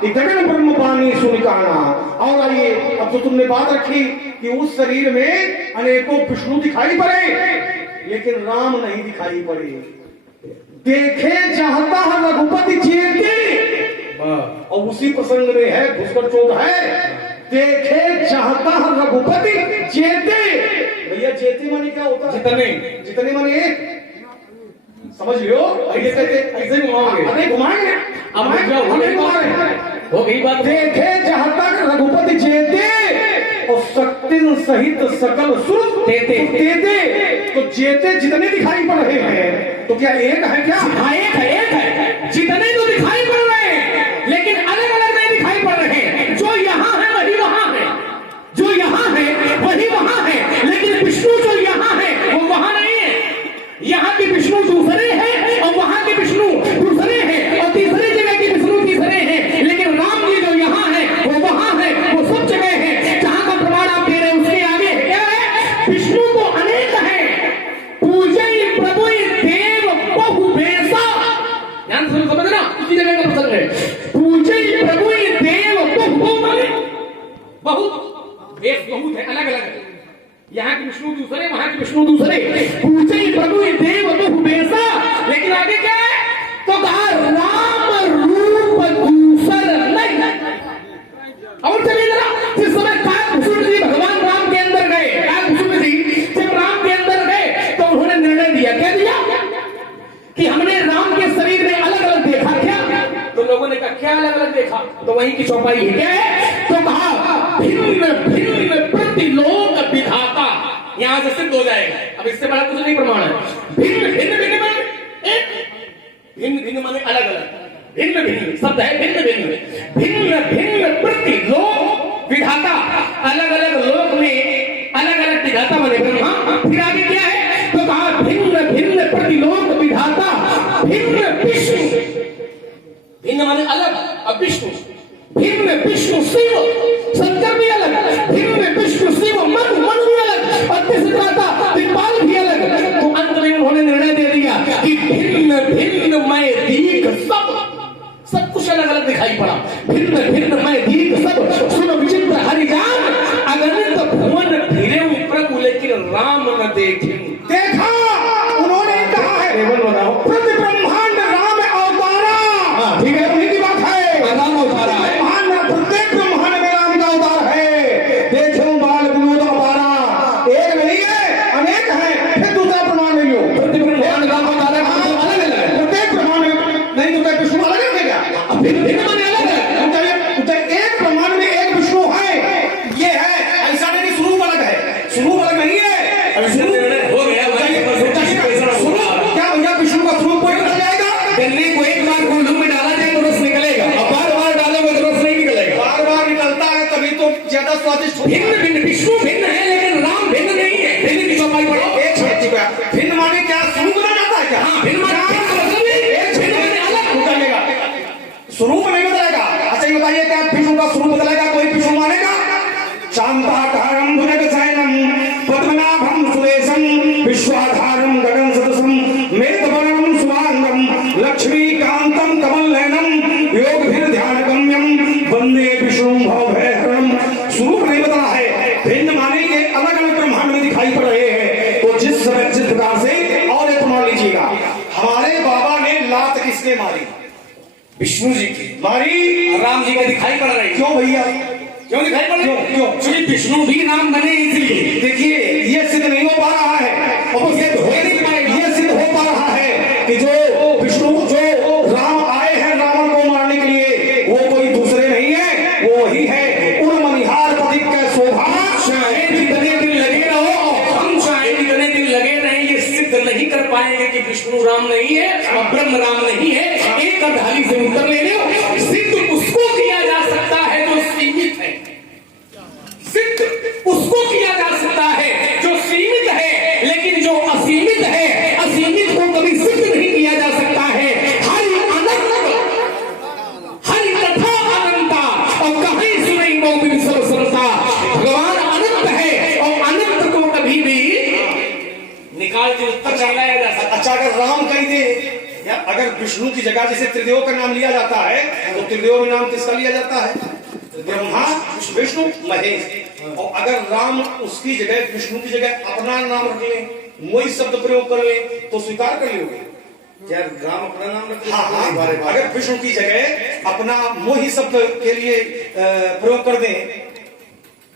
कि गगन ब्रह्म पानी सुनिकाना। और आइए, अब तो तुमने बात रखी कि उस शरीर में अनेकों विष्णु दिखाई पड़े लेकिन राम नहीं दिखाई पड़े। देखे चाहता है रघुपति चेते, और उसी प्रसंग में है पुष्कर चोट है, देखे चाहता है रघुपति चेते। भैया चेते माने क्या होता है? जितने जितने माने एक, समझ लो। ऐसे घुमाओगे, अरे घुमाएंगे, अब घुमाएंगे। हो गई बात। देखे चाहता है रघुपति चेते और शक्ति सहित सकल सुर तेते। तो जेते जितने दिखाई पड़ रहे हैं तो क्या एक है क्या? हाँ, एक है। जितने तो दिखाई पड़ रहे हैं लेकिन अलग अलग नहीं दिखाई पड़ रहे हैं। जो यहाँ है वही वहां है, जो यहाँ है वही वहां है, लेकिन विष्णु जो यहाँ है वो वहां नहीं है। यहाँ के विष्णु दूसरे हैं और वहां के विष्णु दूसरे हैं, और तीसरी जगह के विष्णु तीसरे हैं, लेकिन राम जी जो यहाँ है वो वहां है, वो सब जगह है। जहां का प्रमाण आप दे रहे हैं उसके आगे क्या है? विष्णु तो अनेक है, पूजय प्रभु देव बहु बेसा। ध्यान से समझना, उसी जगह का प्रसंग है। पूजय प्रभु देव बहु माने बहुत, वेश बहुत है, अलग अलग है। यहाँ के विष्णु दूसरे, वहां के विष्णु दूसरे। पूजय प्रभु देव बहु बेसा, लेकिन आगे क्या है? तो कहा राम रूप दूसर नहीं। और चलिए जरा, जिस समय काकभूषण जी भगवान राम के अंदर गए, काकभूषण जी जब राम के अंदर गए तो उन्होंने निर्णय दिया, क्या दिया? कि हमने राम के शरीर में अलग अलग देखा क्या? तो लोगों ने कहा क्या अलग अलग देखा? तो वहीं की चौपाई है, क्या है? तो कहा भिन्न भिन्न प्रतिलोक विधाता। यहां से सिद्ध हो जाएगा, अब इससे बड़ा कुछ नहीं प्रमाण है। भिन्न भिन्न भिन्न में एक, भिन्न भिन्न माने अलग अलग, भिन्न भिन्न शब्द है, भिन्न भिन्न भिन्न भिन्न प्रतिलोक विधाता। अलग अलग लोक में अलग अलग विधाता माने ब्रह्मा। फिर आगे क्या है? तो कहा भिन्न भिन्न प्रतिलोक विधाता, भिन्न विष्णु। भिन्न माने अलग, अब विष्णु, भिन्न विष्णु शिव, शंकर भी अलग, भिन्न विष्णु शिव मनु, मनु भी अलग, और तीसरा था दिक्पाल भी अलग। तो अंत में उन्होंने निर्णय दे दिया कि भिन्न भिन्न मैं दीक सब कुछ अलग अलग दिखाई पड़ा। भिन्न भिन्न मैं दीक सब, सुन विचित्र हरिजान, अगणित भुवन फिरे प्रभु लेकिन राम न देखे। देखा, उन्होंने कहा है प्रति ब्रह्मांड राम अवतारा। ठीक है, उन्हीं की बात है, राम अवतारा है। प्रत्येक ब्रह्मांड में राम का अवतार है। देखो बाल विनोद अवतारा, एक नहीं है, अनेक है। फिर दूसरा प्रमाण ले लो, प्रति ब्रह्मांड राम अवतार है, अलग अलग है। प्रत्येक ब्रह्मांड नहीं, तो क्या विष्णु अलग है क्या? भिन्न माने अलग है। एक ब्रह्मांड में एक विष्णु है, ये है, ऐसा नहीं कि स्वरूप अलग है, स्वरूप अलग नहीं है। हो गया क्या भैया विष्णु का स्वरूप कोई बदल जाएगा? गन्ने को एक बार गोलू में डाला जाए तो रस निकलेगा, और बार बार डालोगे तो रस नहीं निकलेगा। बार बार निकलता है तभी तो ज्यादा स्वादिष्ट होता है। भिन्न भिन्न विष्णु भिन्न है लेकिन राम भिन्न नहीं है। भिन्न की चौपाई पढ़ो। एक शब्द का भिन्न माने क्या स्वरूप बदल जाता है क्या? हाँ, भिन्न माने एक भिन्न माने अलग बदलेगा, स्वरूप नहीं बदलेगा। अच्छा ये बताइए, क्या विष्णु का स्वरूप बदलेगा? कोई विष्णु मानेगा? शांताकारं भुजगशयनं पद्मनाभं सुरेशं विश्वाधारं गगन सदसं मेघवर्णं शुभांगं लक्ष्मीकांतं कमलनयनं योगभिर्ध्यानगम्यं वंदे विष्णुं भवभयहरणं। स्वरूप नहीं बदला है, भिन्न माने ये अलग अलग ब्रह्मांड में दिखाई पड़ रहे हैं। तो जिस समय जिस प्रकार से, और एक मान लीजिएगा, हमारे बाबा ने लात किसने मारी? विष्णु जी की मारी, राम जी के दिखाई पड़ रही। क्यों भैया? क्यों दिखाई पड़ रही? क्यों? क्योंकि विष्णु भी राम बने इसलिए। देखिए, ये सिद्ध नहीं हो पा रहा है, और ये सिद्ध हो पा रहा है कि जो विष्णु, जो राम आए हैं रावण को मारने के लिए, वो कोई दूसरे नहीं है, वो ही है उन मनिहार पथिक का शोभा। चाहे जितने दिन लगे रहो, हम चाहे जितने दिन लगे रहे, ये सिद्ध नहीं कर पाएंगे कि विष्णु राम नहीं है और ब्रह्म राम नहीं है। एक ढाली से उत्तर ले लो। सिद्ध उसको किया जा सकता है जो सीमित है, सिद्ध उसको किया जा सकता है जो सीमित है, लेकिन जो असीमित है, असीमित को कभी सिद्ध नहीं किया जा सकता है। हरि अनंत, हरि कथा अनंता, और कहीं सुनाई मोबिल सरसरता। भगवान अनंत है और अनंत को कभी भी निकाल के उत्तर चलाया जा सकता। अच्छा, अगर राम कह दे अगर विष्णु की जगह जैसे त्रिदेव का नाम लिया जाता है तो त्रिदेव में नाम किसका लिया जाता है? ब्रह्मा विष्णु महेश। और अगर राम उसकी जगह विष्णु की जगह अपना नाम रख ले, वही शब्द प्रयोग कर ले तो स्वीकार कर लोगे? क्या राम अपना नाम रख हाँ हाँ, अगर विष्णु की जगह अपना मोही शब्द के लिए प्रयोग कर दें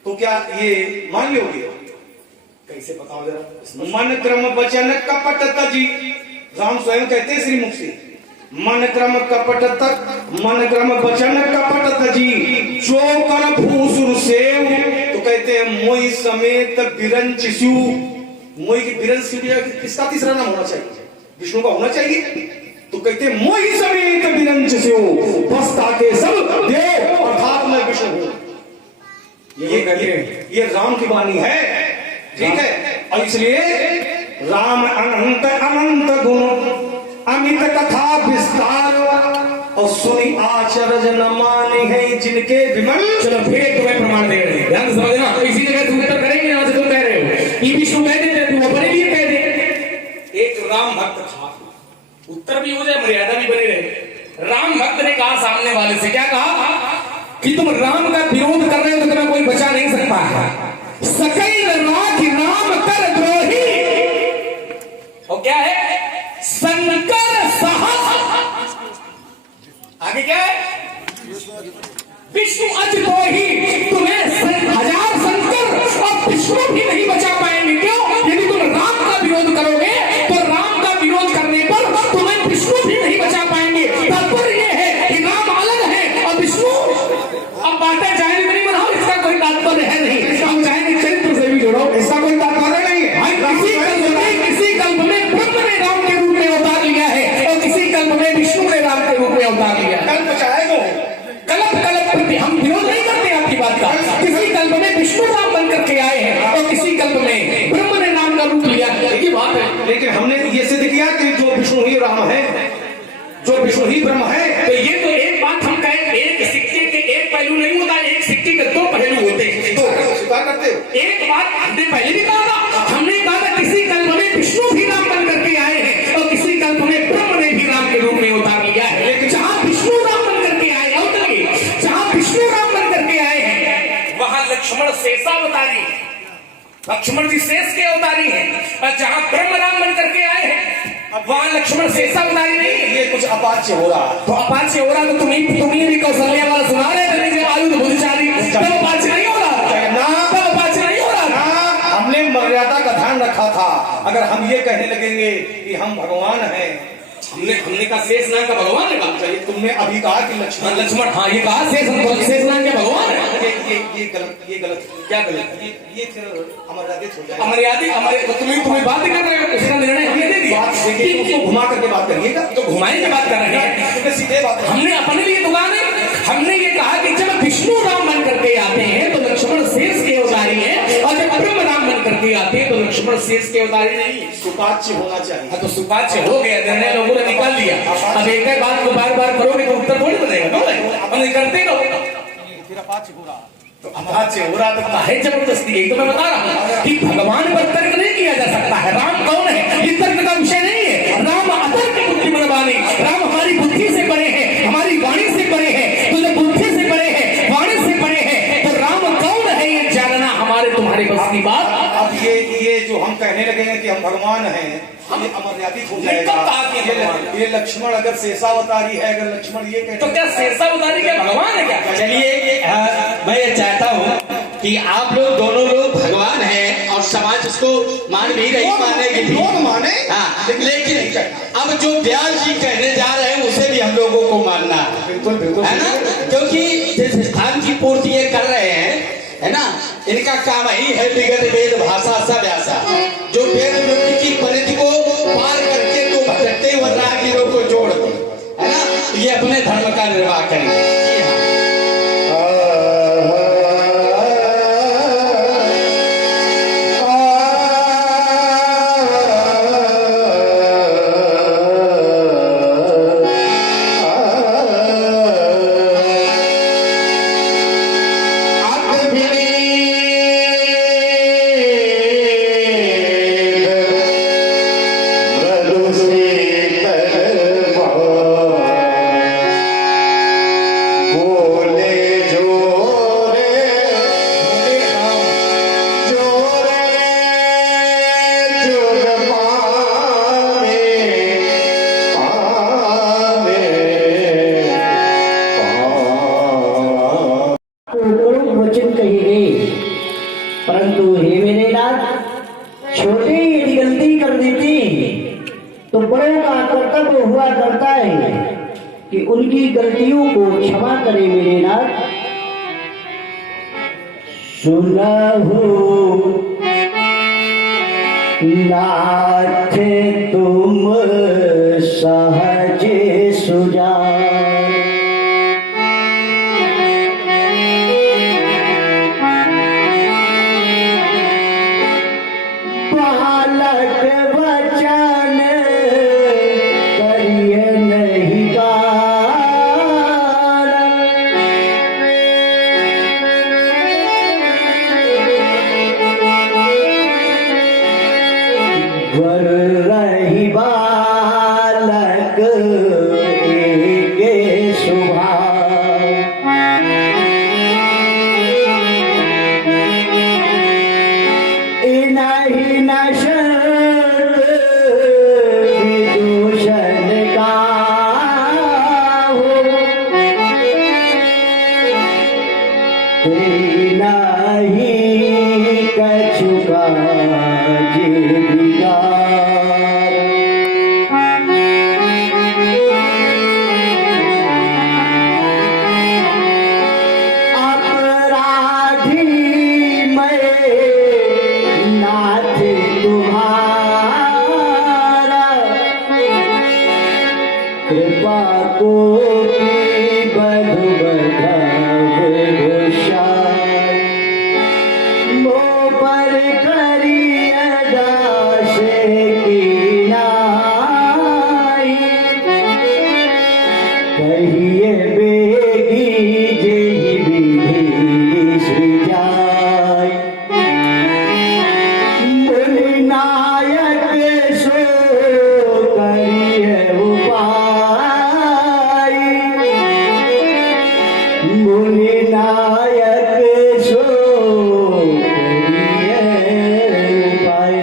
तो क्या ये मान लोगे? कैसे बताओ जरा? मन क्रम वचन कपट तजी, राम स्वयं कहते हैं श्रीमुख से, मन क्रम कपट तक, मन क्रम वचन कपट तजी, जो कर भूसुर सेव, तो कहते हैं मोई समेत बिरंच स्यू। मोई की बिरंच किसका तीसरा नाम होना चाहिए? विष्णु का होना चाहिए। तो कहते हैं मोई समेत बिरंच स्यू, बस्ता के सब देव अर्थात मैं विष्णु हूं। ये राम की वाणी है, ठीक है। और इसलिए राम अनंत अनंत गुण, अमित कथा विस्तार, और सुनी आचरज न माने है जिनके विमल। चलो फिर एक तुम्हें प्रमाण दे रहे हैं, ध्यान से समझना। तो इसी जगह तुम उत्तर करेंगे जहां से तुम कह रहे हो कि विष्णु कह देते, तुम अपने लिए कह दे। एक राम भक्त था, उत्तर भी हो जाए, मर्यादा भी बनी रहे। राम भक्त ने कहा सामने वाले से, क्या कहा? कि तुम राम का विरोध कर रहे हो तो तुम्हें कोई बचा नहीं सकता है। सकैल राख राम कर द्रोही, और क्या है? शंकर सहस, आगे क्या है? विष्णु अज द्रोही, तुम्हें 1000 शंकर और विष्णु भी नहीं बचा पाएंगे। क्यों? यदि तुम राम का विरोध करोगे तो राम का विरोध करने पर तुम्हें विष्णु भी नहीं बचा पाएंगे। तात्पर्य यह है कि राम अलग है और विष्णु, अब बातें चाहे नहीं बनाओ, इसका कोई तात्पर्य है नहीं। हम चाहेंगे चरित्र से भी जोड़ो, इसका कोई तात्पर्य नहीं है। किसी कल्प में ब्रह्म ने राम के रूप में अवतार लिया है और किसी कल्प में विष्णु ने राम के रूप में अवतार लिया है। कल्प चाहे वो कल्प प्रति हम विरोध नहीं करते आपकी बात का। किसी कल्प में विष्णु राम बन करके आए हैं और किसी कल्प में ब्रह्म ने राम का रूप लिया, ये बात है। लेकिन हमने ये सिद्ध किया कि जो विष्णु ही राम है, जो विष्णु ही ब्रह्म है। तो ये तो एक बात हम कहें, एक सिक्के के एक पहलू नहीं होता, एक सिक्के के 2 पहलू होते हैं। तो स्वीकार करते हो? एक बात हमने पहले भी कहा था, हमने कहा था किसी कल्प में विष्णु भी राम बन करके आए हैं और किसी कल्प में ब्रह्म ने भी राम के रूप में उतार लिया है। लेकिन जहां विष्णु राम बन करके आए, जहां विष्णु राम बन करके आए हैं वहां लक्ष्मण शेषावतारी, लक्ष्मण जी शेष के अवतारी हैं। और जहां ब्रह्म राम बन करके आए हैं वहां लक्ष्मण शेषावतारी नहीं है। ये कुछ अपाच्य हो रहा है। तो अपाच्य हो रहा तो तुम्हें भी कौशल्या वाला सुना रहे थे जो आयुध भुजचारी, तब अपाच्य नहीं हो रहा ना, तब अपाच्य नहीं हो रहा। हमने मर्यादा का ध्यान रखा था। अगर हम ये कहने लगेंगे कि हम भगवान हैं, हमने कहा शेष नाम का भगवान है। चाहिए तुमने अभी कहा कि लक्ष्मण लक्ष्मण, हाँ ये कहा शेष नाम के भगवान है। ये गलत क्या गलत? ये फिर अमर्यादित हो जाएगा। अमर्यादित तुम्हें बात कर रहे हो, उसका निर्णय हमने दे दिया। बात देखिए, उसको घुमा करके बात करिएगा। तो घुमाने की बात कर रहे हैं, तो सीधे बात है। हमने अपने लिए दुकान है। हमने ये कहा कि जब विष्णु राम बन करके आते हैं तो लक्ष्मण शेष के अवतारी है, और जब ब्रह्म राम बन करके आते हैं तो लक्ष्मण शेष के अवतारी नहीं है। सुपाच्य होना चाहिए। हाँ, तो सुपाच्य हो गया, निर्णय लोगों ने निकाल लिया। अब एक ही बात को बार बार करोगे तो उत्तर थोड़ी बनेगा। अपन करते रहो, फिर अपाच्य हो रहा। तो अपाच्य हो रहा तो है जबरदस्ती। यही तो मैं बता रहा हूँ कि भगवान पर तर्क नहीं किया जा सकता है। राम कौन है ये तर्क का विषय नहीं है। राम अतर्क बुद्धि मनवानी, राम हमारी बुद्धि से बड़े हैं, हमारी वाणी से बड़े हैं। तो जब बुद्धि से बड़े हैं, वाणी से बड़े हैं, तो राम कौन है ये जानना हमारे तुम्हारे बस की बात। अब ये जो हम कहने लगेंगे कि हम भगवान हैं, ये अमर्यादित हो जाएगा। ये लक्ष्मण अगर शेषावतारी है, अगर लक्ष्मण ये कहते तो क्या शेषावतारी क्या भगवान है क्या? चलिए, मैं ये चाहता हूँ कि आप लोग दोनों लोग भगवान हैं और समाज उसको मान भी रही, मानेगी भी। लोग माने, हाँ, लेकिन अब जो व्यास जी कहने जा रहे हैं उसे भी हम लोगों को मानना है। बिल्कुल है ना, क्योंकि जिस स्थान की पूर्ति ये कर रहे हैं, है ना, इनका काम ही है विगत वेद भाषा सब ऐसा जो वेद व्यक्ति की परिधि को पार करके तो भटकते हुए राहगीरों को जोड़ दे, है ना, ये अपने धर्म का निर्वाह करेंगे। जी हाँ। मधु शीतल भाइयों का कर्तव्य हुआ करता है कि उनकी गलतियों को क्षमा करे मेरे नाथ। सुनहु नाथ तुम सहज सुजान, बालक वचन करिए नहीं वर रही बालक के स्वभाव, इन्हीं नशर विदूषण का हो, नहीं कछुका अपराधी मैं नाथ तुम्हारा, कृपा को बधु मो पर करिय दास की नाई, कहिए बेगी जेहि विधि सृजाई, मुनि नायक सो करिय उपाय, मुनि नायक सो करिय उपाय।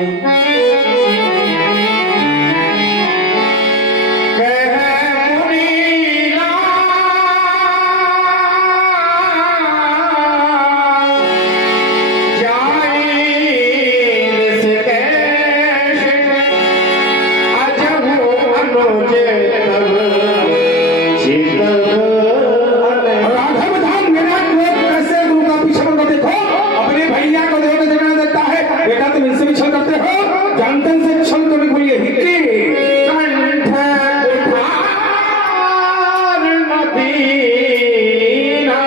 राघव धाम मेरा क्रोध कैसे गुरु का पीछे मत देखो, अपने भैया को देवता जगह देता है, बेटा तुम इनसे भी छल करते हो, जानते हैं से छल करने को ये हिक्की कंठ उठार नदीना,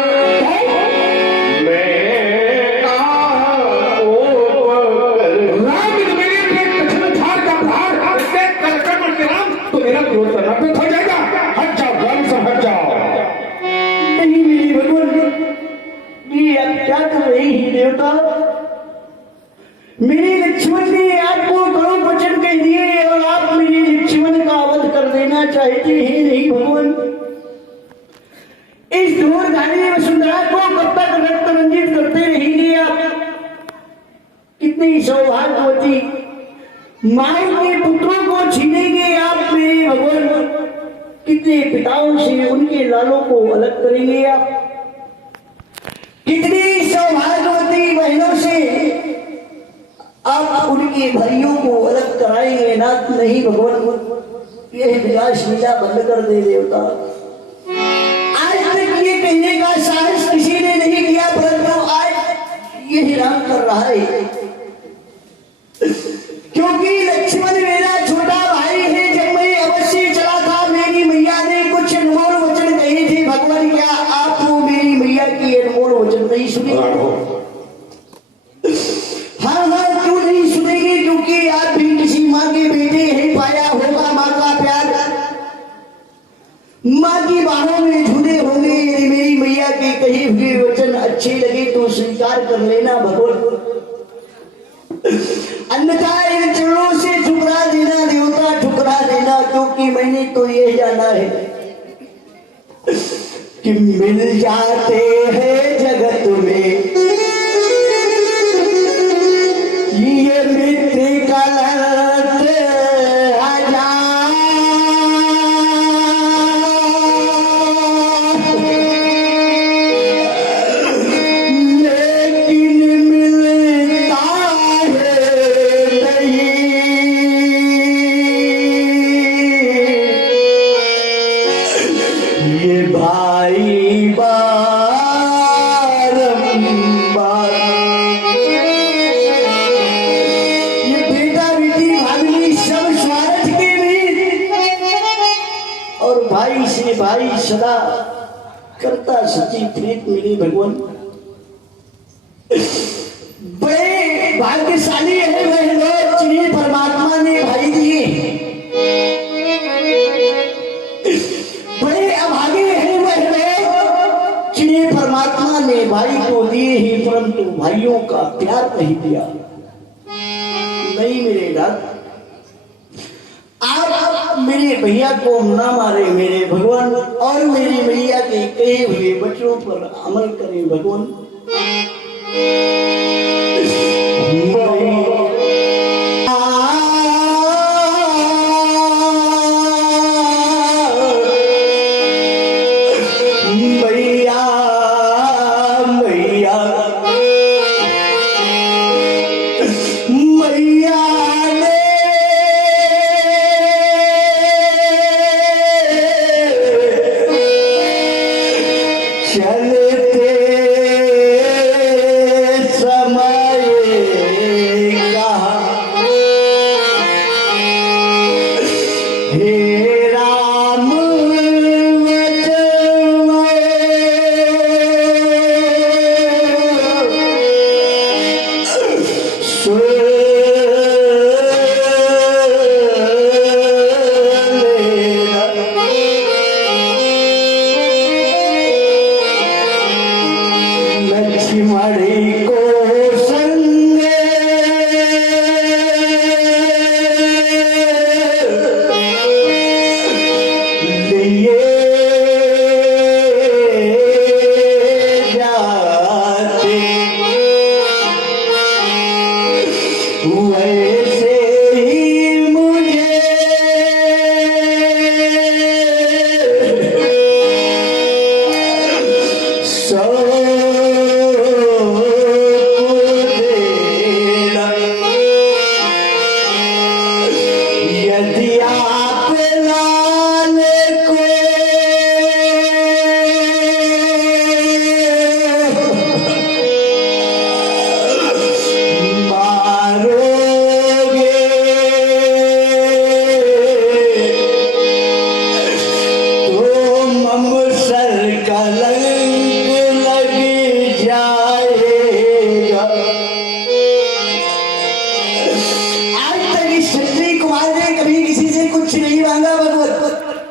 मैं राम मेरे पे कछन उठार का प्रहार इससे कलकर मत राम, तो मेरा क्रोध करना पे हो जाएगा। हट जाओ ग्राम से हट जाओ। नहीं मेरी भगवान, ये आप क्या कर रही है देवता? मेरे लक्ष्मण ने आपको कड़ू वचन कह दिए और आप मेरे लक्ष्मण का वध कर देना चाहते हैं। नहीं भगवान, इस धूर्धारी वसुंधरा को कब तक रक्त रंजित करते रहेंगे आप? कितनी सौभाग्यवती माओ के पुत्रों को छीनेंगे आप मेरे भगवान, कितने पिताओं से उनके लालों को अलग करेंगे आप, कितनी सौभाग्यवती बहनों से आप उनके भाइयों को अलग कराएंगे नाथ। नहीं भगवान, यह विलास लीला बंद कर दे देवता। आज तक ये कहने का साहस किसी ने नहीं किया, परंतु आज ये राम कर रहा है, क्योंकि लक्ष्मण मेरा छोटा भाई है। जब मैं अवश्य चला था, मेरी मैया ने कुछ अनमोल वचन कहे थे। भगवान, क्या आप मेरी मैया की अनमोल वचन नहीं सुने? हाँ हाँ, क्यों नहीं सुनेंगे? क्योंकि आप भी किसी माँ के बेटे हैं, पाया होगा माँ का प्यार, माँ की बाहों में झूले होंगे। यदि मेरी मैया के कहे हुए वचन अच्छे लगे तो स्वीकार कर लेना भगवान, अन्यथा इन चरणों से ठुकरा देना देवता, ठुकरा देना। क्योंकि मैंने तो ये जाना है कि मिल जाते हैं जगत में ये मित्र कलंक हजार, लेकिन मिलता है नहीं भाई से भाई सदा करता सच्ची प्रीत मिली भगवान। बड़े भाग्यशाली है वह लोग जिन्हें परमात्मा ने भाई दिए, बड़े अभागे हैं वह लोग जिन्हें परमात्मा ने भाई को दिए ही परंतु भाइयों का प्यार नहीं दिया। नहीं मेरे रात, आप मेरे भैया को ना मारे मेरे भगवान, और मेरी भैया के कहे हुए वचनों पर अमल करें भगवान।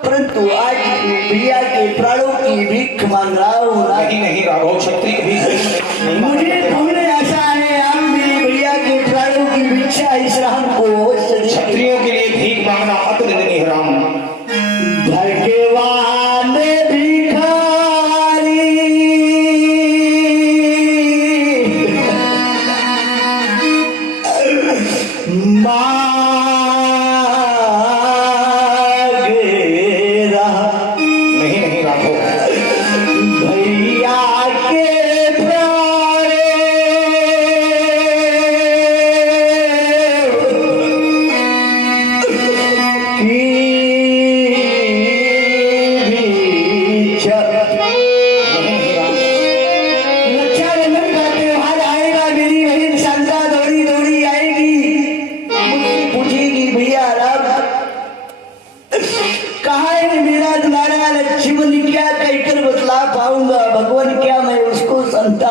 परंतु आज भैया के प्राणों की भीख मांग रहा हूँ। नहीं नहीं राघव, क्षत्रिय कभी नहीं मुझे पूर्ण आशा है आप मेरे भैया के प्राणों की भिक्षा इस राम को, क्षत्रियों के लिए भीख मांगना अतुलनीय है राम। भगवान भिखारी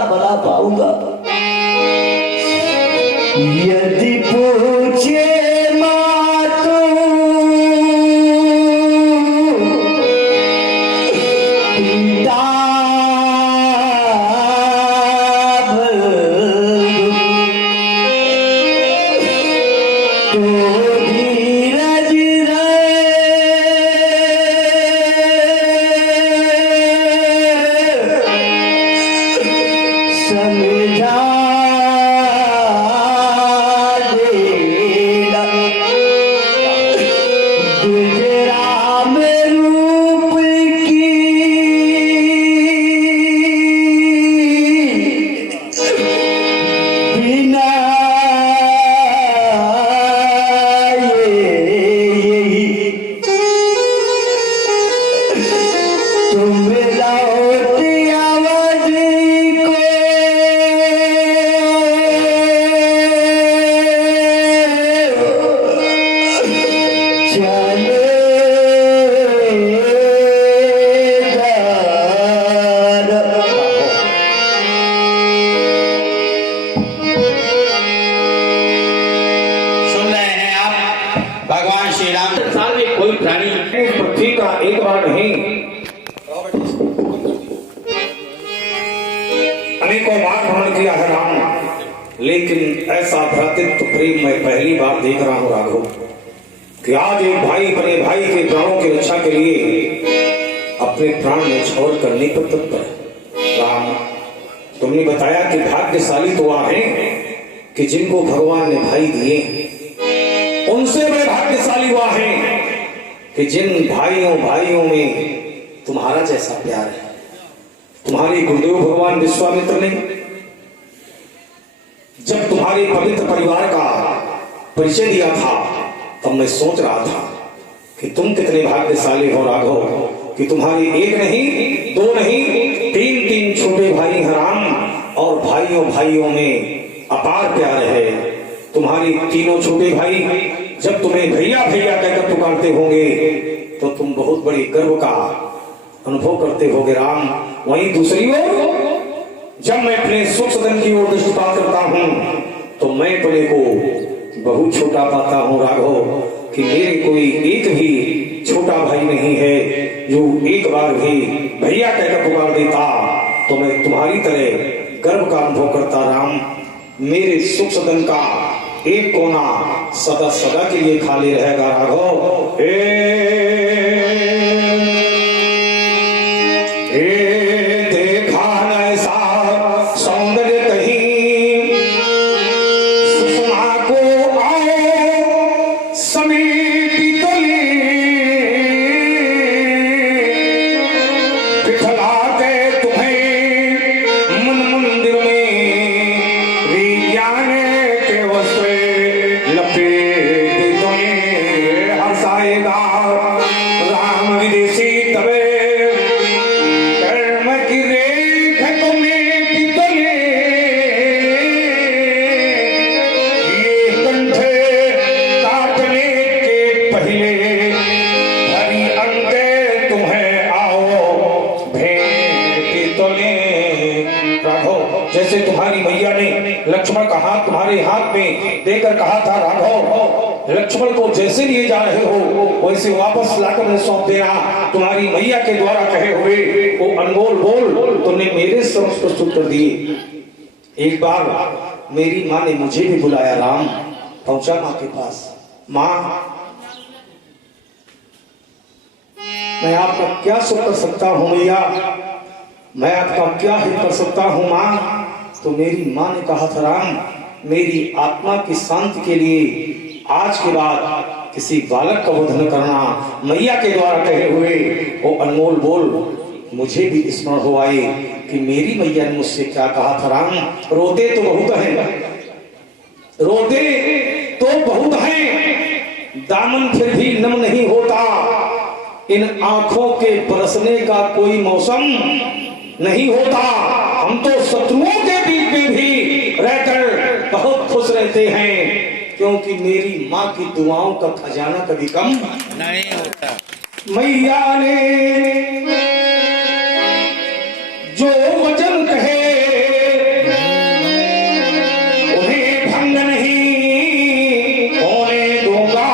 बना पाऊंगा। यदि पूछे मातू पिता तो धीरज समझा देना। कोई प्राणी इस पृथ्वी का एक बार नहीं अनेकों बार भ्रमण किया है राम, लेकिन ऐसा भ्रातृत्व प्रेम मैं पहली बार देख रहा हूँ राघव, कि आज एक भाई अपने भाई के प्राणों की रक्षा के लिए अपने प्राण न्यौछावर करने पर तत्पर है। राम, तुमने बताया कि भाग्यशाली तो वह हैं कि जिनको भगवान ने भाई दिए, उनसे बड़े भाग्यशाली वह हैं कि जिन भाइयों में तुम्हारा जैसा प्यार है। तुम्हारे गुरुदेव भगवान विश्वामित्र ने जब तुम्हारे पवित्र परिवार का परिचय दिया था, तब मैं सोच रहा था कि तुम कितने भाग्यशाली हो राघव, कि तुम्हारी एक नहीं, दो नहीं, तीन छोटे भाई हैं राम, और भाइयों में अपार प्यार है। तुम्हारे तीनों छोटे भाई जब तुम्हें भैया भैया कहकर पुकारते होंगे तो तुम बहुत बड़ी गर्व का अनुभव करते होगे राम। वहीं दूसरी ओर जब मैं अपने सुख सदन की ओर दृष्टिपात करता हूँ तो मैं अपने को बहुत छोटा पाता हूँ राघव, कि मेरे कोई एक भी छोटा भाई नहीं है जो एक बार भी भैया कहकर पुकार देता तो मैं तुम्हारी तरह गर्व का अनुभव करता राम। मेरे सुख सदन का एक कोना सदा सदा के लिए खाली रहेगा राघव। देखा न ऐसा सौंदर्य कहीं, सुषमा को आओ समेटी तले, बिठला के तुम्हें मन मंदिर में विज्ञान के वस्त्र लपेट तुम्हें हंसाएगा राम विदेशी तबे कर्म की रेख तुम्हें तले, ये कंठे काटने के पहले हरि अंक तुम्हें आओ भेंट तले। राघव, जैसे तुम्हारी मैया ने लक्ष्मण का हाथ तुम्हारे हाथ में देकर कहा था राघव, लक्ष्मण को जैसे लिए जा रहे हो वैसे वापस लाकर मुझे सौंप देना। तुम्हारी मैया के द्वारा कहे हुए वो अनमोल बोल तुमने मेरे समक्ष प्रस्तुत कर दिए। एक बार मेरी माँ ने मुझे भी बुलाया राम, पहुंचा माँ के पास। माँ, मैं आपका क्या सुख कर सकता हूँ मैया, मैं आपका क्या हित कर सकता हूँ माँ। तो मेरी माँ ने कहा था राम, मेरी आत्मा की शांति के लिए आज के बाद किसी बालक का वध न करना। मैया के द्वारा कहे हुए वो अनमोल बोल मुझे भी स्मरण हो आए कि मेरी मैया ने मुझसे क्या कहा था राम। रोते तो बहुत हैं, रोते तो बहुत हैं, दामन फिर भी नम नहीं होता। इन आंखों के बरसने का कोई मौसम नहीं होता। हम तो शत्रुओं के बीच में भी रहकर बहुत खुश रहते हैं, क्योंकि मेरी माँ की दुआओं का खजाना कभी कम नहीं होता। मैया ने जो वचन कहे उन्हें भंग नहीं होने दूंगा।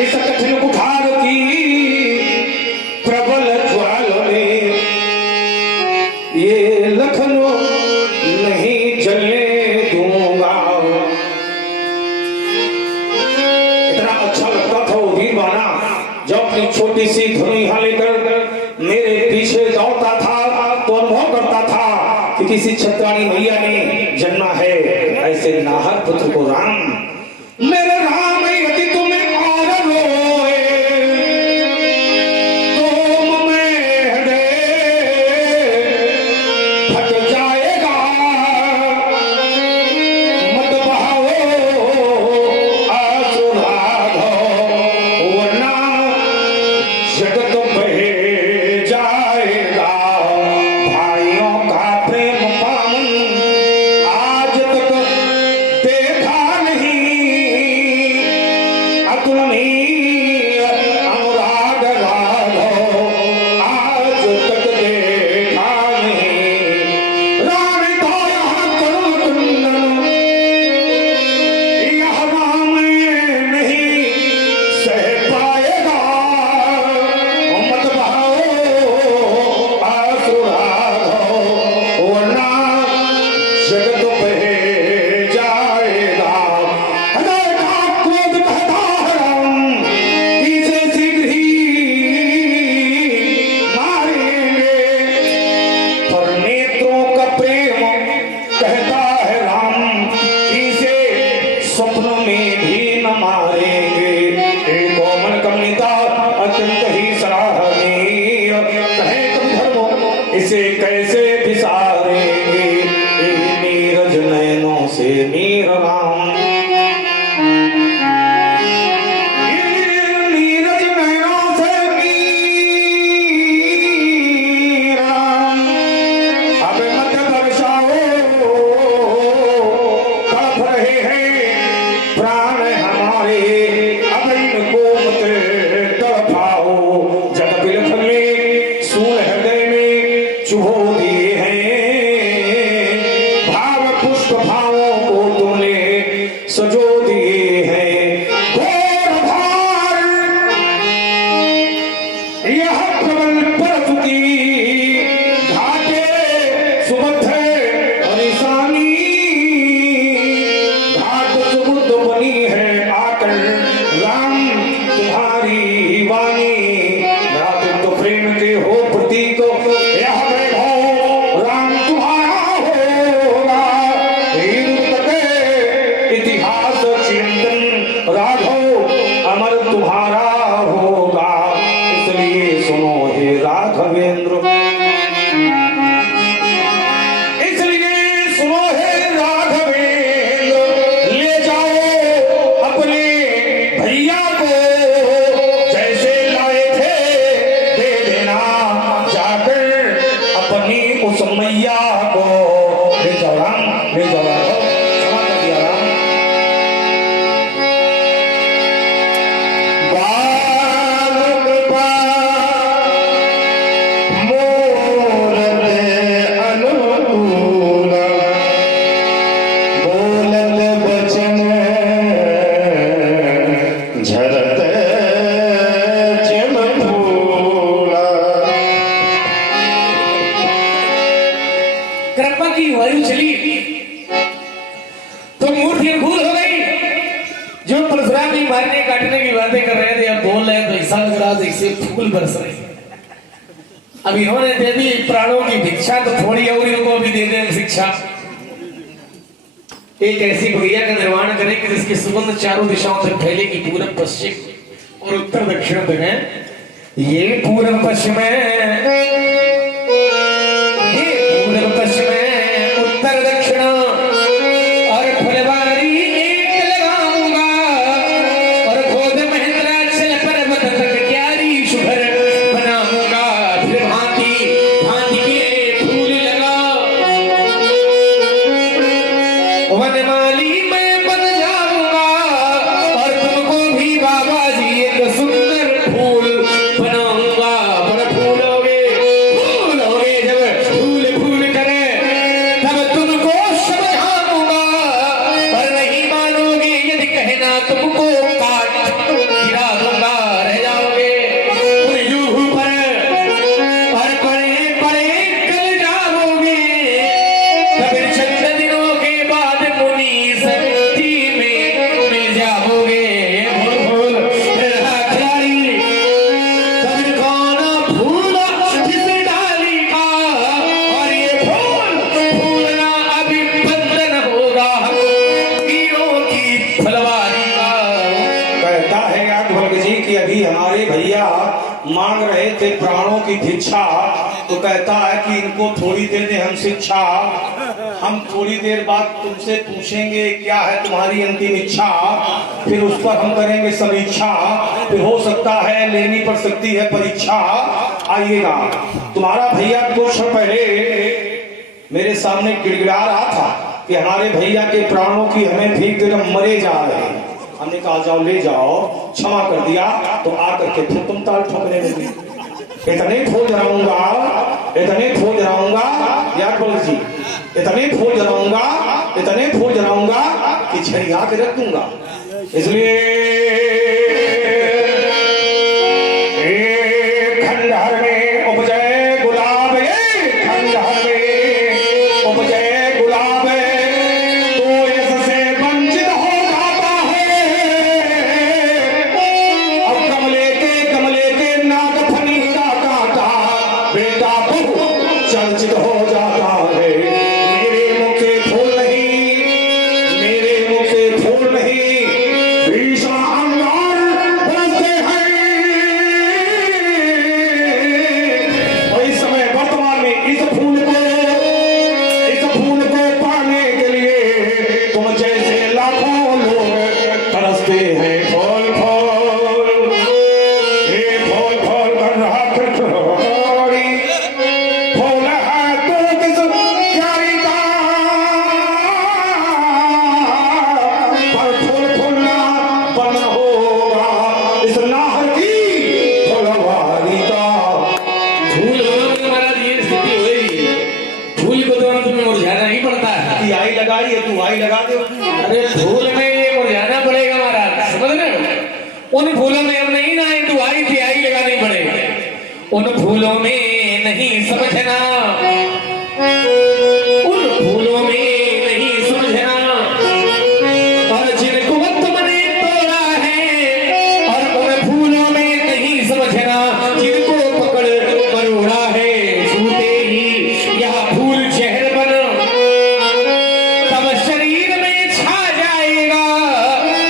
इस कठिन कुठार की प्रबल ज्वाल में ये लखनऊ नहीं जलने दूंगा। इतना अच्छा लगता था वो वीर बाना जो अपनी छोटी सी धुनी यहाँ लेकर मेरे पीछे दौड़ता था तो अनुभव करता था कि किसी छत्राणी मैया ने जन्मा है। ऐसे नाहर पुत्र को राम, मेरे राम यदि तुम्हें और रोए तो मैं हृदय फट जाएगा। मत बहाओ आंसू राघव, वरना जगत बह जाएगा। भाइयों का प्रेम पावन आज तक देखा नहीं, अत्यंत ही सराहनीय, कहें कवि धर्म इसे कैसे विसारेंगे, नीरज नयनों से नीर राम, नीरज नयनों से नीर राम, अब मत बरसाओ, तड़प रहे हैं प्राण हमारे, अब इनको मत तड़पाओ, जग बिलख में सूल हृदय में चुभो दिए हैं, भाव पुष्प भावों को तुमने सजो दिए हैं, घोर भार यह प्रबल परतुकी, घाटे सुबध परेशानी, घाट सुबुद्ध बनी है आकर राम तुम्हारी वाणी, रात तो प्रेम के हो प्रतीक, यह वैभव राम तुम्हारा होगा, हीर तके इतिहास चिरंतन राघव अमर तुम्हारा होगा, इसलिए सुनो हे राघवेंद्र, इसलिए सुनो हे राघवेंद्र, ले जाओ अपने भैया को, जैसे लाए थे दे देना जाकर अपनी उस मैया को, ले जाओ राम, ले जाओ राघव, क्षमा कर दिया राम। बालक मोरत अनुकूल, बोलत बचन झरत चमकूला। कृपा की वायु चली तो मूर्ति भूल हो गई, जो परशुराम जी मारने काटने की बातें कर रहे थे अब बोल रहे तो ऐसा लग रहा जैसे फूल बरस रहे। अब इन्होंने दे दी प्राणों की भिक्षा, तो थोड़ी और इनको भी दे दें शिक्षा। एक ऐसी बगिया का निर्माण करें कि जिसकी सुगंध चारों दिशाओं तक फैलेगी, पूर्व पश्चिम और उत्तर दक्षिण में। ये पूर्व पश्चिम है, ये पूर्व पश्चिम है, उत्तर दक्षिण और फुलवारी एक लगाऊंगा, और खोद महेंद्राचल पर्वत तक क्यारी शुभ्र बनाऊंगा, फिर भांति भांति के फूल लगा, वनमाली मैं बन जाऊंगा, और तुमको भी बाबा जी एक सुंदर फूल बनाऊंगा। पर फूलोगे जब फूल फूल करे तब तुमको समझाऊंगा, पर नहीं मानोगे यदि कहना तुमको काट गिरा दूंगा, रह जाओगे उलझू पर और पड़े पड़े कल जाओगे, तब चंद दिनों के बाद मुनि समिति में मिल जाओगे। फूल फूल रहा खिलाड़ी, तब कौन फूल जिस डाली का, और ये फूल फूलना अभी बंधन होगा हीरों की फुलवारी का। कहता है याज्ञवल्क्य जी कि अभी हमारे भैया मांग रहे थे प्राणों की भिक्षा, तो कहता है कि इनको थोड़ी देर दे हम शिक्षा, हम थोड़ी देर बाद तुमसे पूछेंगे क्या है तुम्हारी अंतिम इच्छा, फिर उस पर हम करेंगे समीक्षा, फिर हो सकता है लेनी पड़ सकती है परीक्षा। आइएगा, तुम्हारा भैया कुछ क्षण पहले मेरे सामने गिड़गिड़ा रहा था कि हमारे भैया के प्राणों की हमें भीख देकर मरे जा रहे हैं। हमने कहा जाओ ले जाओ, क्षमा कर दिया, तो आकर के फिर तुम ताल ठोकने लगे। इतने फूल जलाऊंगा, इतने फूल जलाऊंगा याज्ञवल्क्य जी, इतने फूल जलाऊंगा, इतने फूल जलाऊंगा कि छड़िया के रख दूंगा। इसलिए खंडहर में उपजे गुलाब, खंडहर में उपजे गुलाब, तो इससे वंचित हो जाता है। अब कमले के नाग फनी का कांटा, बेटा चर्चित हो जाता है। मेरे मुख से फूल नहीं, मेरे मुख से फूल नहीं, भीषण अरे फूल में ये मुरझाना पड़ेगा महाराज, समझ रहे हो? उन फूलों में अब नहीं ना दुआई तिहाई लगानी पड़ेगी, उन फूलों में नहीं समझना, उन फूलों में नहीं समझना, और जिनको तुमने तोड़ा है, और उन फूलों में नहीं समझना, जिनको पकड़ मरोड़ा है, छूते ही यह फूल जहर बन तब शरीर में छा जाएगा,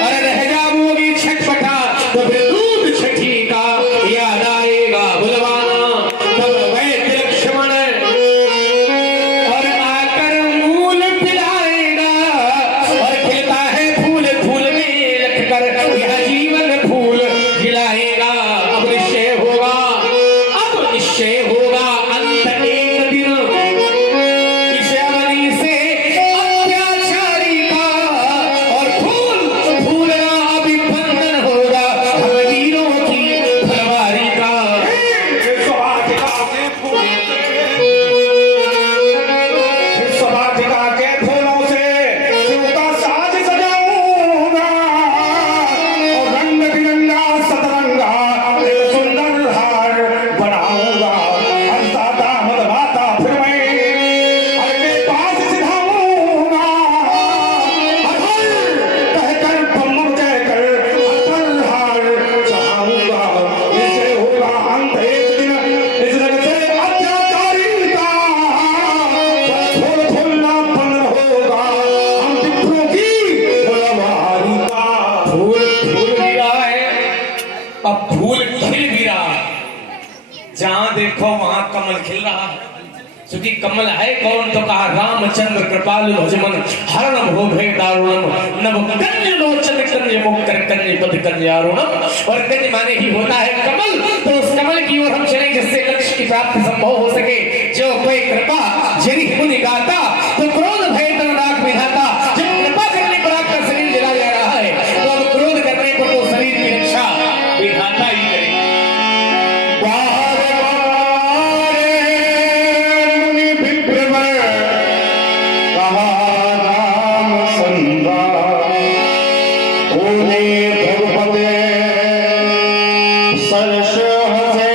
और रह जाओगी छटपटा तो फिर दूध छठी का याद आएगा बुलवाना, तब वैद्य लक्ष्मण और आकर मूल पिलाएगा, और खिलता है फूल फूल में लटकर यह जीवन फूल खिलाएगा। अब निश्चय होगा, अब निश्चय होगा अंत एक दिन इस अवनी से अत्याचारी का, और फूल फूलना अभी बंधन होगा हम वीरों की फलवारी का। सवाटिका के फूलों से शिव का साज सजाऊंगा, और रंग बिरंगा सतरंगा एक सुंदर हार बनाऊंगा। हंसा दामद माता फिर मैं अपने पास सिधाऊंगा, हर हर कहकर बम कहकर अतल हार चढ़ाऊंगा। इससे होगा अंत एक दिन इस जगत से अत्याचारी का, फूल फूलना बंद होगा हम पितरों की फुलवारी का। फूल फूल गिरा है, अब फूल खिल गिरा है, जहां देखो वहां कमल खिल रहा है। क्योंकि कमल है कौन, तो कहा रामचंद्र कृपालु भजमन हरणम हो भय दारुणम नव कन्य लोचन कन्य मुक्कर कन्य पद कन्यारुणम। और कन्य माने ही होता है कमल, तो उस कमल की ओर हम चलें जिससे लक्ष्य की प्राप्ति संभव हो सके। जो कोई कृपा जरी मुनि गाता, तो क्रोध भय तन राख विधाता। जब कृपा करने पर आपका शरीर जला जा रहा है, तो अब क्रोध करने पर तो शरीर की रक्षा विधाता ही करेगा। मुनि विभ्रमर कहा राम संगा, ओने भगवते सरस हसे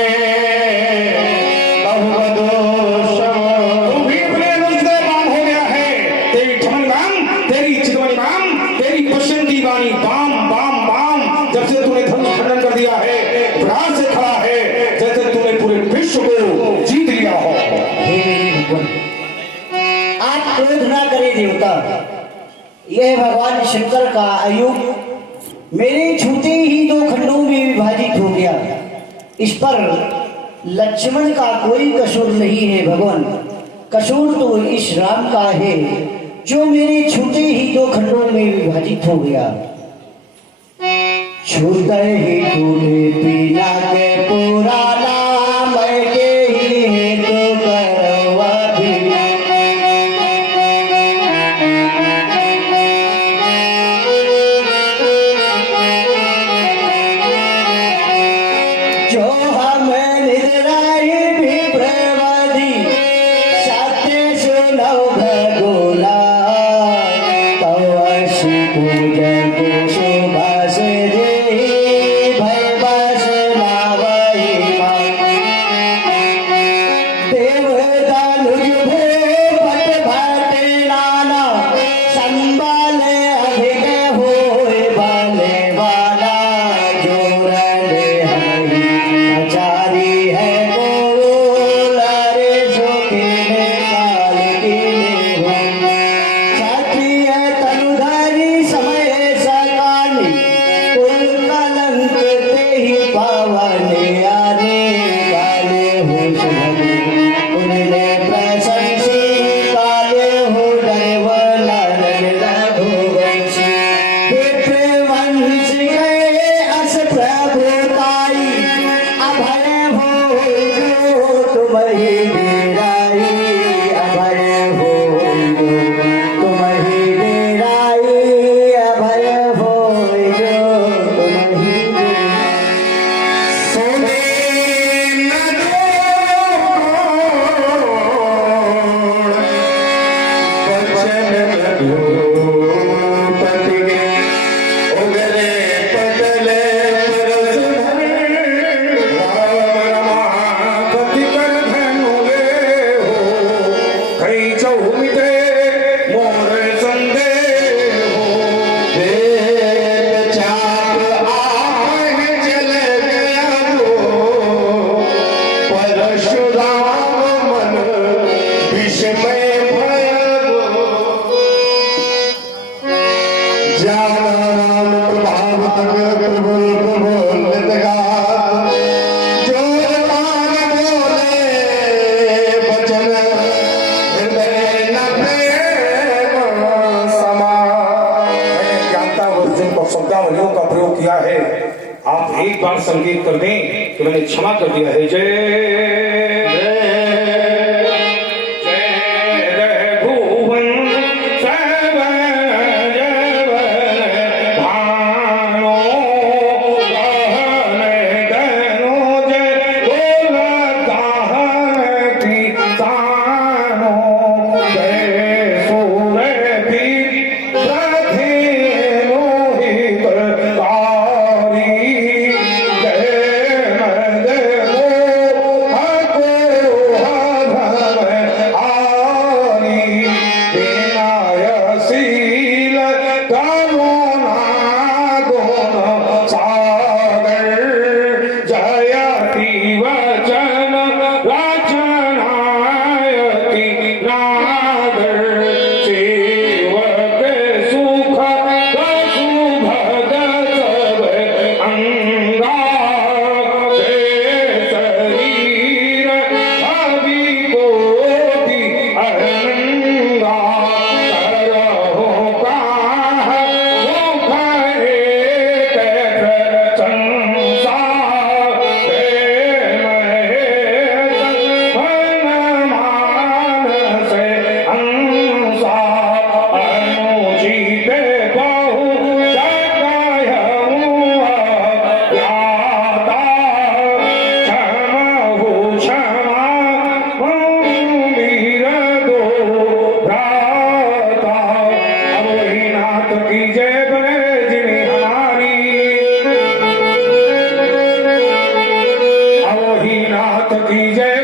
बहुबदोषम। तू भी अपने रुजदे बाम हो गया है, तेरी ठमन बाम, तेरी चितवनी बाम, तेरी पसंदी वाणी बाम बाम बाम। जब से तूने धनुष खंडन कर दिया है, प्राण से खड़ा है, जैसे तूने पूरे विश्व को जीत लिया हो। हे मेरे भगवान, आप क्रोध ना करें देवता, यह भगवान शंकर का आयुध मेरे छूते ही दो खंडों में विभाजित हो गया। इस पर लक्ष्मण का कोई कसूर नहीं है भगवान, कसूर तो इस राम का है जो मेरे छूते ही दो खंडों में विभाजित हो गया। छूते ही टूटे पीला के पुराना, मैं के ही तो करवा भी। जो हमें निद्राई भी प्रवादी, सत्य सुनौ भगोला, तव असी पूजन को शोभा से दे भय बस संकेत कर दें कि मैंने क्षमा कर दिया है। जय की जय।